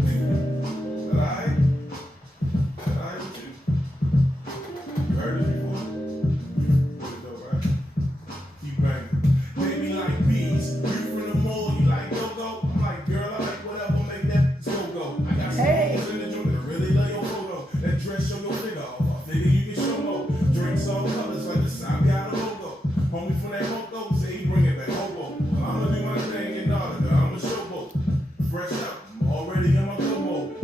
Is that alright? Is that alright with you? You heard it before? Pretty dope, right? Keep banging. Baby like bees. You from the mall, you like go-go? I'm like, girl, I like whatever, make that go-go. I got some Hey. hoes in the joint that really love your photo. That dress show your figure off. I figure you can show more. Drinks all colors like the sign got a logo. Homie from that Hogo, say he bring it back hobo. Well, I'ma do my thing and daughter, girl, I'm a showboat. Fresh out, I'm already in my good mode.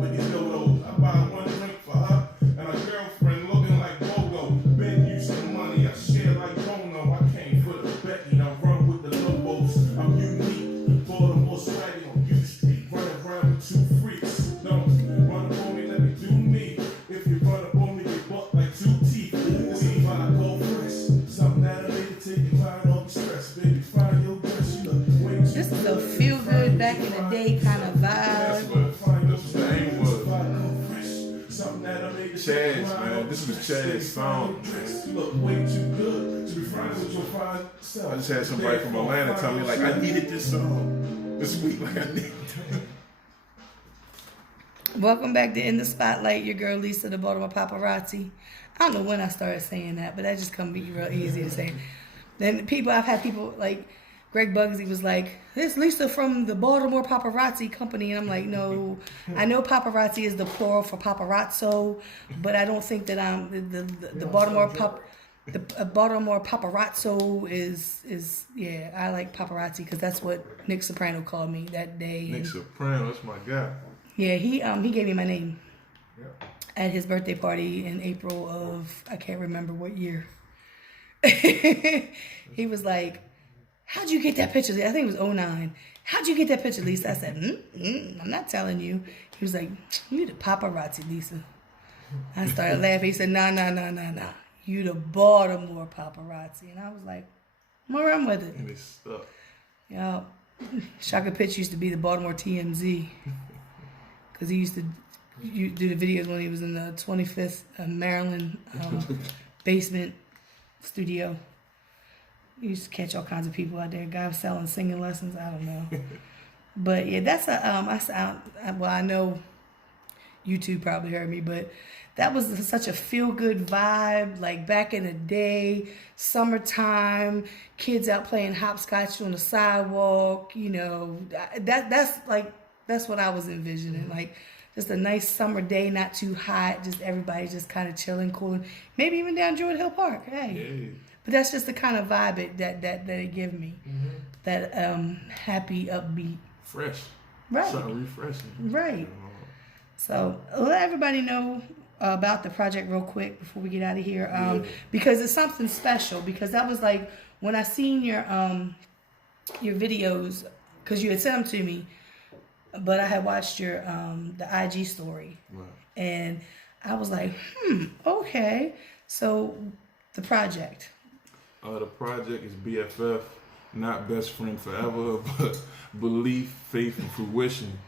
With these dodos, I buy one drink for her and a girlfriend looking like Bogo. Been used to money, I share like Bono. I came for the Becky, I run with the Lobos. I'm unique, Baltimore swaggy on U Street. Run around with two freaks. Don't run up on me, let me do me. If you run up on me, get butt like two teeth. This is vibe called Fresh. Something that'll make you take your mind off the stress. Baby, find your dress. You look way too This is a feel good back in the day kind of That's vibe. what the name was. Chaz, man. This was Chaz's song. You look way too good to be friends with your fine self. I just had somebody from Atlanta tell me like I needed this song this week. Like I needed. Welcome back to In the Spotlight, your girl Lisa, the Baltimore Paparazzi. I don't know when I started saying that, but that just come be real easy to say. Then I've had people like Greg Bugsy was like, "This Lisa from the Baltimore Paparazzi Company," and I'm like, "No, I know paparazzi is the plural for paparazzo, but I don't think that I'm the Baltimore Baltimore paparazzo is yeah. I like paparazzi because that's what Nick Soprano called me that day. Nick Soprano, that's my guy. Yeah, he gave me my name Yep. at his birthday party in April of I can't remember what year. He was like, "How'd you get that picture?" I think it was 09. "How'd you get that picture, Lisa?" I said, "I'm not telling you." He was like, "You need a paparazzi, Lisa." I started laughing. He said, "No. you the Baltimore paparazzi. And I was like, I'm gonna run with it. And it's stuck. Yeah. Shaka Pitch used to be the Baltimore TMZ. Because he used to do the videos when he was in the 25th Maryland basement studio. He used to catch all kinds of people out there. Guys selling singing lessons. I don't know. But yeah, that's I know YouTube probably heard me, but that was such a feel-good vibe, like back in the day, summertime, kids out playing hopscotch on the sidewalk, you know, that's what I was envisioning, like just a nice summer day, not too hot, just everybody just kind of chilling, cooling, maybe even down Druid Hill Park, hey. But that's just the kind of vibe that it give me, that happy, upbeat. Fresh. Right. Something refreshing. Right. So let everybody know about the project real quick before we get out of here, because it's something special. Because that was like when I seen your videos, because you had sent them to me, but I had watched your the IG story, right. And I was like, okay. So the project. The project is BFF, not best friend forever, but belief, faith, and fruition.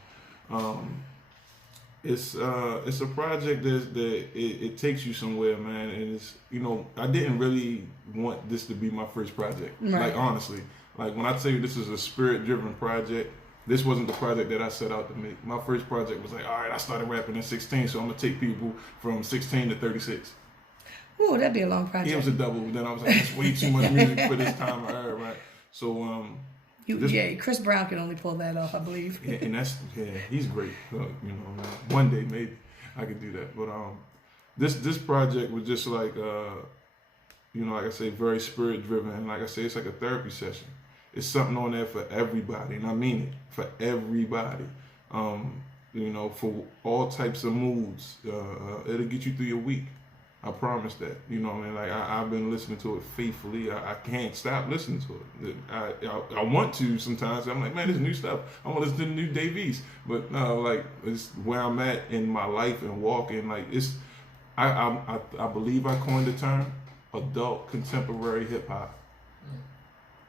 It's a project that it takes you somewhere, man. And it's, you know, I didn't really want this to be my first project. Right. Like, honestly, like when I tell you this is a spirit-driven project, this wasn't the project that I set out to make. My first project was like, all right, I started rapping at 16, so I'm gonna take people from 16 to 36. Ooh, that'd be a long project. Yeah, it was a double. Then I was like, that's way too much music for this time of era, right? So Chris Brown can only pull that off, I believe. Yeah, and he's great. You know, one day maybe I could do that. But this project was just like you know, like I say, very spirit driven, and like I say, it's like a therapy session. It's something on there for everybody, and I mean it, for everybody. You know, for all types of moods. It'll get you through your week. I promise that. You know what I mean? Like, I've been listening to it faithfully. I can't stop listening to it. I want to sometimes. I'm like, man, there's new stuff. I want to listen to the new Davies. But no, like, it's where I'm at in my life and walking. Like, it's, I believe I coined the term adult contemporary hip hop.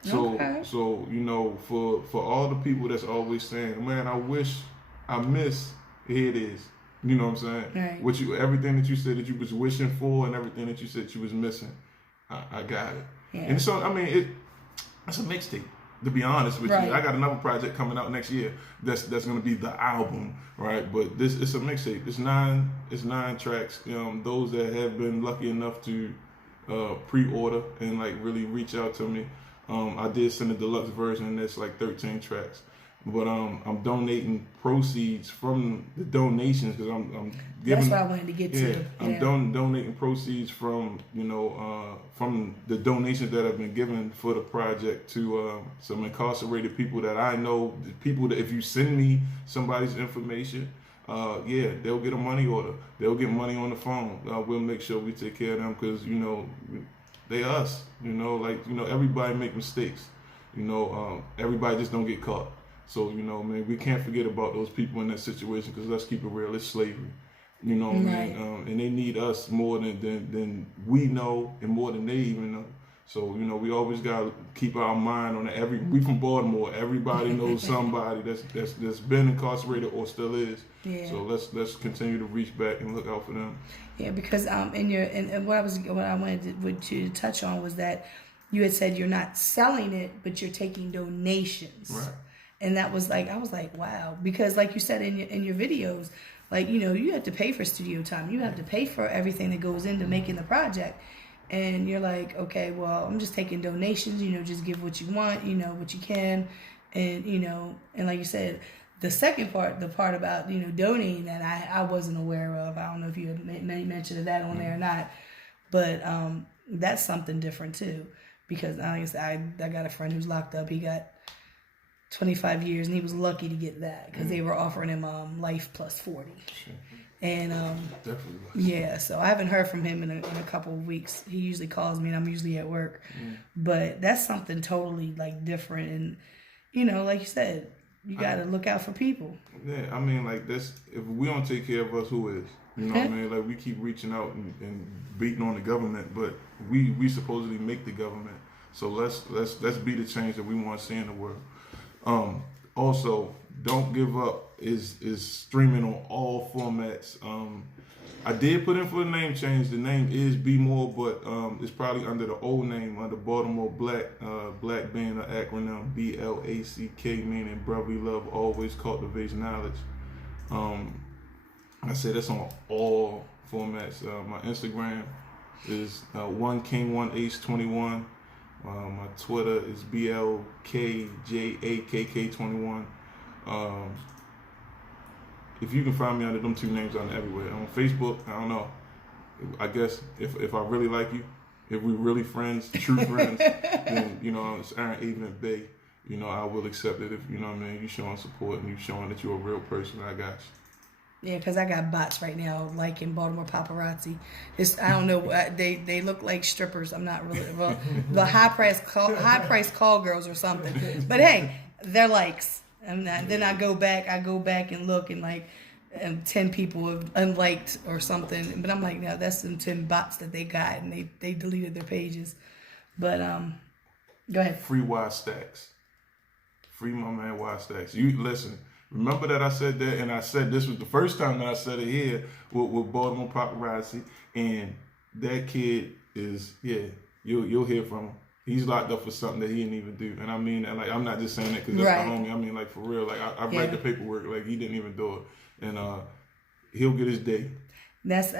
So, okay. So, you know, for all the people that's always saying, man, I miss, here it is. You know what I'm saying? Right. Everything that you said that you was wishing for and everything that you said you was missing, I got it. Yeah. And so, I mean, that's a mixtape, to be honest with you. I got another project coming out next year that's going to be the album, right? But it's a mixtape. It's nine tracks. Those that have been lucky enough to pre-order and like really reach out to me, I did send a deluxe version that's like 13 tracks. But I'm donating proceeds from the donations because I'm giving. That's what I wanted to get to. I'm donating proceeds from from the donations that have been given for the project to some incarcerated people that I know. People that if you send me somebody's information, they'll get a money order. They'll get money on the phone. We'll make sure we take care of them because they us. Everybody make mistakes. Everybody just don't get caught. So, man, we can't forget about those people in that situation because let's keep it real. It's slavery. You know what I mean? And they need us more than we know and more than they even know. So, we always got to keep our mind on it. We from Baltimore. Everybody knows somebody that's been incarcerated or still is. Yeah. So let's continue to reach back and look out for them. Yeah, because what I wanted to touch on was that you had said you're not selling it, but you're taking donations. Right. And that was like, I was like, wow. Because like you said in your videos, like, you have to pay for studio time. You have to pay for everything that goes into making the project. And you're like, okay, well, I'm just taking donations, just give what you want, what you can. And, and like you said, the second part, the part about, donating that I wasn't aware of. I don't know if you had made mention of that on there or not. But that's something different too. Because like I said, I got a friend who's locked up. He got 25 years, and he was lucky to get that because they were offering him life plus 40. And definitely. So I haven't heard from him in a couple of weeks. He usually calls me, and I'm usually at work. But that's something totally like different. And like you said, you got to look out for people. Yeah, I mean, like, that's, if we don't take care of us, who is? You know what I mean? Like, we keep reaching out and beating on the government, but we supposedly make the government. So let's be the change that we want to see in the world. Also, Don't Give Up is streaming on all formats. I did put in for a name change. The name is B-Moor, but it's probably under the old name, under Baltimore Black. Black being an acronym, BLACK, meaning brotherly love always cultivates knowledge. I said that's on all formats. My Instagram is 1King1Ace21. My Twitter is BLKJAKK21. If you can find me under them two names, I'm everywhere. On Facebook, I don't know. I guess if I really like you, if we're really friends, true friends, then, you know, it's Aaron Even and Bay. You know, I will accept it if, you know what I mean, you showing support and you showing that you're a real person. I got you. Yeah, because I got bots right now, like in Baltimore paparazzi. I don't know. They look like strippers. I'm not really the high price call girls or something. But hey, they're likes. And then I go back and look, and like 10 people have unliked or something. But I'm like, no, that's them 10 bots that they got, and they deleted their pages. But go ahead. Free Y Stacks. Free my man Y Stacks. You listen. Remember that I said that, and I said this was the first time that I said it here with Baltimore paparazzi, and that kid is, yeah, you'll hear from him. He's locked up for something that he didn't even do, and I mean, like, I'm not just saying that because that's right. the homie. I mean, like, for real, like, I read the paperwork, like, he didn't even do it, and he'll get his day. That's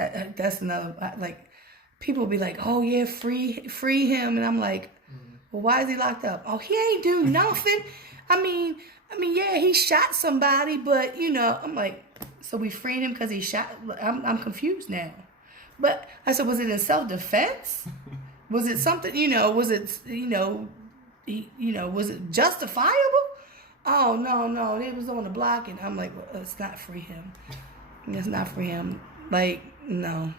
another, like, people be like, oh yeah, free him, and I'm like, well, why is he locked up? Oh, he ain't do nothing. I mean, yeah, he shot somebody, but, you know, I'm like, so we freed him because he shot? I'm confused now. But I said, was it in self-defense? Was it something, was it, was it justifiable? Oh, no, it was on the block. And I'm like, well, it's not free him. It's not for him. Like, no.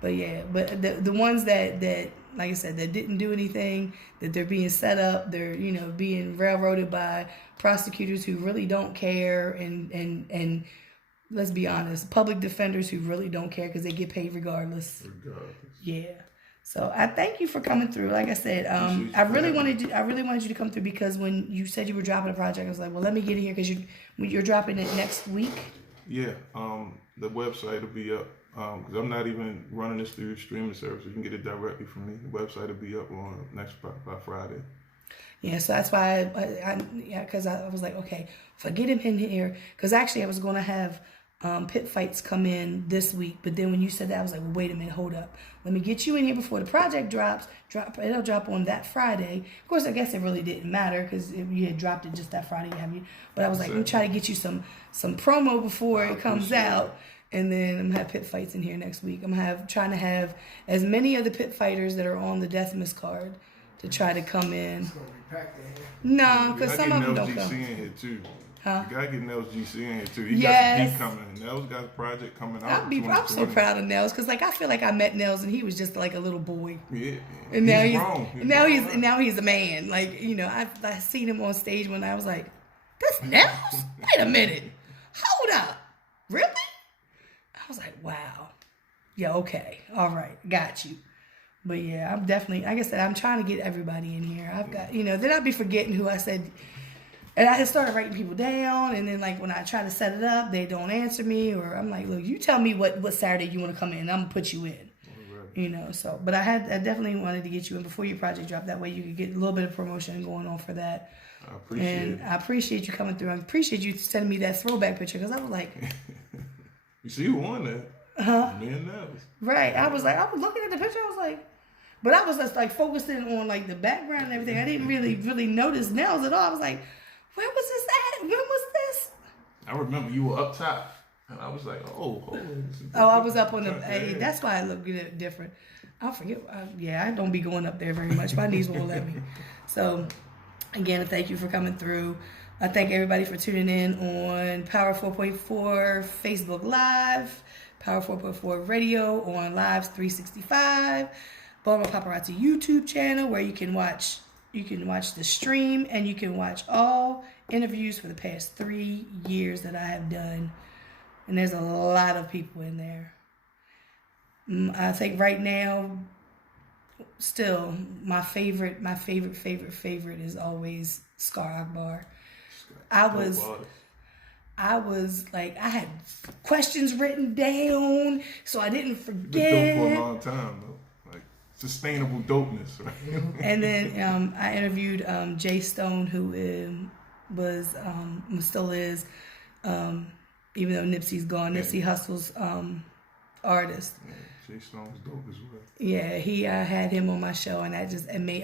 But yeah, but the ones that like I said, that didn't do anything, that they're being set up, they're, being railroaded by prosecutors who really don't care, and let's be honest, public defenders who really don't care because they get paid regardless. Yeah. So I thank you for coming through. Like I said, I really wanted you to come through because when you said you were dropping a project, I was like, well, let me get in here because you're dropping it next week. Yeah. The website will be up. Because I'm not even running this through streaming service. You can get it directly from me. The website will be up on by Friday. Yeah, so that's why because I was like, okay, if I get him in here, because actually I was going to have pit fights come in this week, but then when you said that, I was like, well, wait a minute, hold up. Let me get you in here before the project drops. It'll drop on that Friday. Of course, I guess it really didn't matter because you had dropped it just that Friday, But I was like, let me try to get you some promo before it comes out. And then I'm gonna have pit fights in here next week. I'm trying to have as many of the pit fighters that are on the death miss card to try to come in. It's gonna be packed in here. No, because some of them don't GC come. in here too. Huh? You gotta get Nels GC in here too. He yes. got some heat coming. Nels got a project coming out. I'm so proud of Nels because like I feel like I met Nels and he was just like a little boy. Yeah. And now he's grown. Now he's a man. Like I seen him on stage when I was like, that's Nels. Wait a minute. Hold up. Really? I was like, wow. Yeah, okay. All right. Got you. But yeah, I'm definitely, like I said, I'm trying to get everybody in here. I've got, then I'd be forgetting who I said. And I just started writing people down. And then like when I try to set it up, they don't answer me. Or I'm like, look, you tell me what Saturday you want to come in. And I'm going to put you in. Right. So, but I definitely wanted to get you in before your project dropped. That way you could get a little bit of promotion going on for that. I appreciate you coming through. I appreciate you sending me that throwback picture because I was like... You see who won that? Me and Nels. Right. I was looking at the picture. I was like, but I was just like focusing on like the background and everything. I didn't really notice Nels at all. I was like, where was this at? When was this? I remember you were up top, and I was like, oh. I was up on the. Hey, that's why I look different. I forget. I don't be going up there very much. My knees won't let me. So, again, thank you for coming through. I thank everybody for tuning in on Power 4.4 Facebook Live, Power 4.4 Radio on Lives 365, Baltimore Paparazzi YouTube channel where you can watch, You can watch the stream, and you can watch all interviews for the past 3 years that I have done. And there's a lot of people in there. I think right now, still, my favorite is always Scar Akbar. I was like, I had questions written down, so I didn't forget. Been dope for a long time, though. Like, sustainable dopeness, right? And then I interviewed Jay Stone, who still is, even though Nipsey's gone. Nipsey Hussle's artist. Yeah, Jay Stone's dope as well. Yeah, he had him on my show, and I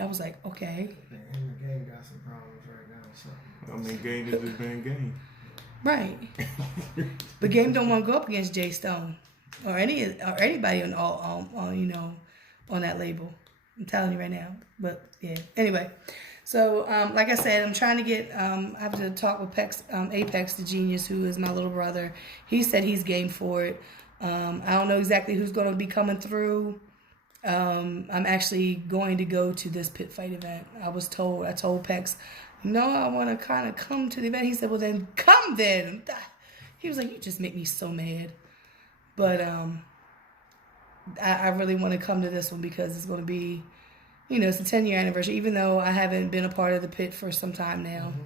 was like, okay. Him and the game got some problems right now. So. I mean, Game is just being Game. Right. But Game don't want to go up against Jay Stone or anybody on that label. I'm telling you right now. But yeah. Anyway, so like I said, I'm trying to get. I have to talk with Apex the Genius, who is my little brother. He said he's game for it. I don't know exactly who's going to be coming through. I'm actually going to go to this pit fight event. I told Pex, no, I want to kind of come to the event. He said, well, then come then. He was like, you just make me so mad. But I really want to come to this one because it's going to be, it's a 10-year anniversary, even though I haven't been a part of the pit for some time now. Mm-hmm.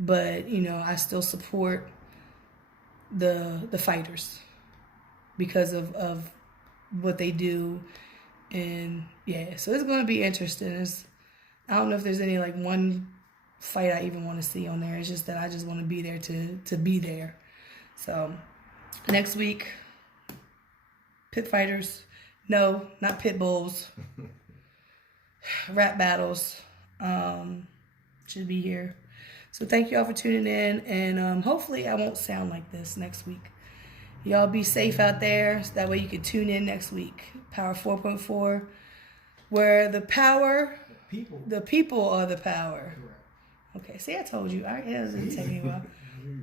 But, I still support the fighters because of what they do. And, yeah, so it's going to be interesting. I don't know if there's any, one fight I even want to see on there. It's just that I just want to be there to be there. So next week, pit fighters. No, not pit bulls. Rap battles should be here. So thank you all for tuning in, and hopefully I won't sound like this next week. Y'all be safe out there, so that way you can tune in next week. Power 4.4, where the people are the power. Okay, see, I told you. It doesn't take me a while.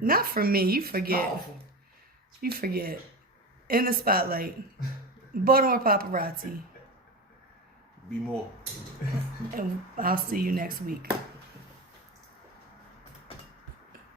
Not for me. You forget. Powerful. You forget. In the spotlight. Baltimore Paparazzi. B-Moor. And I'll see you next week.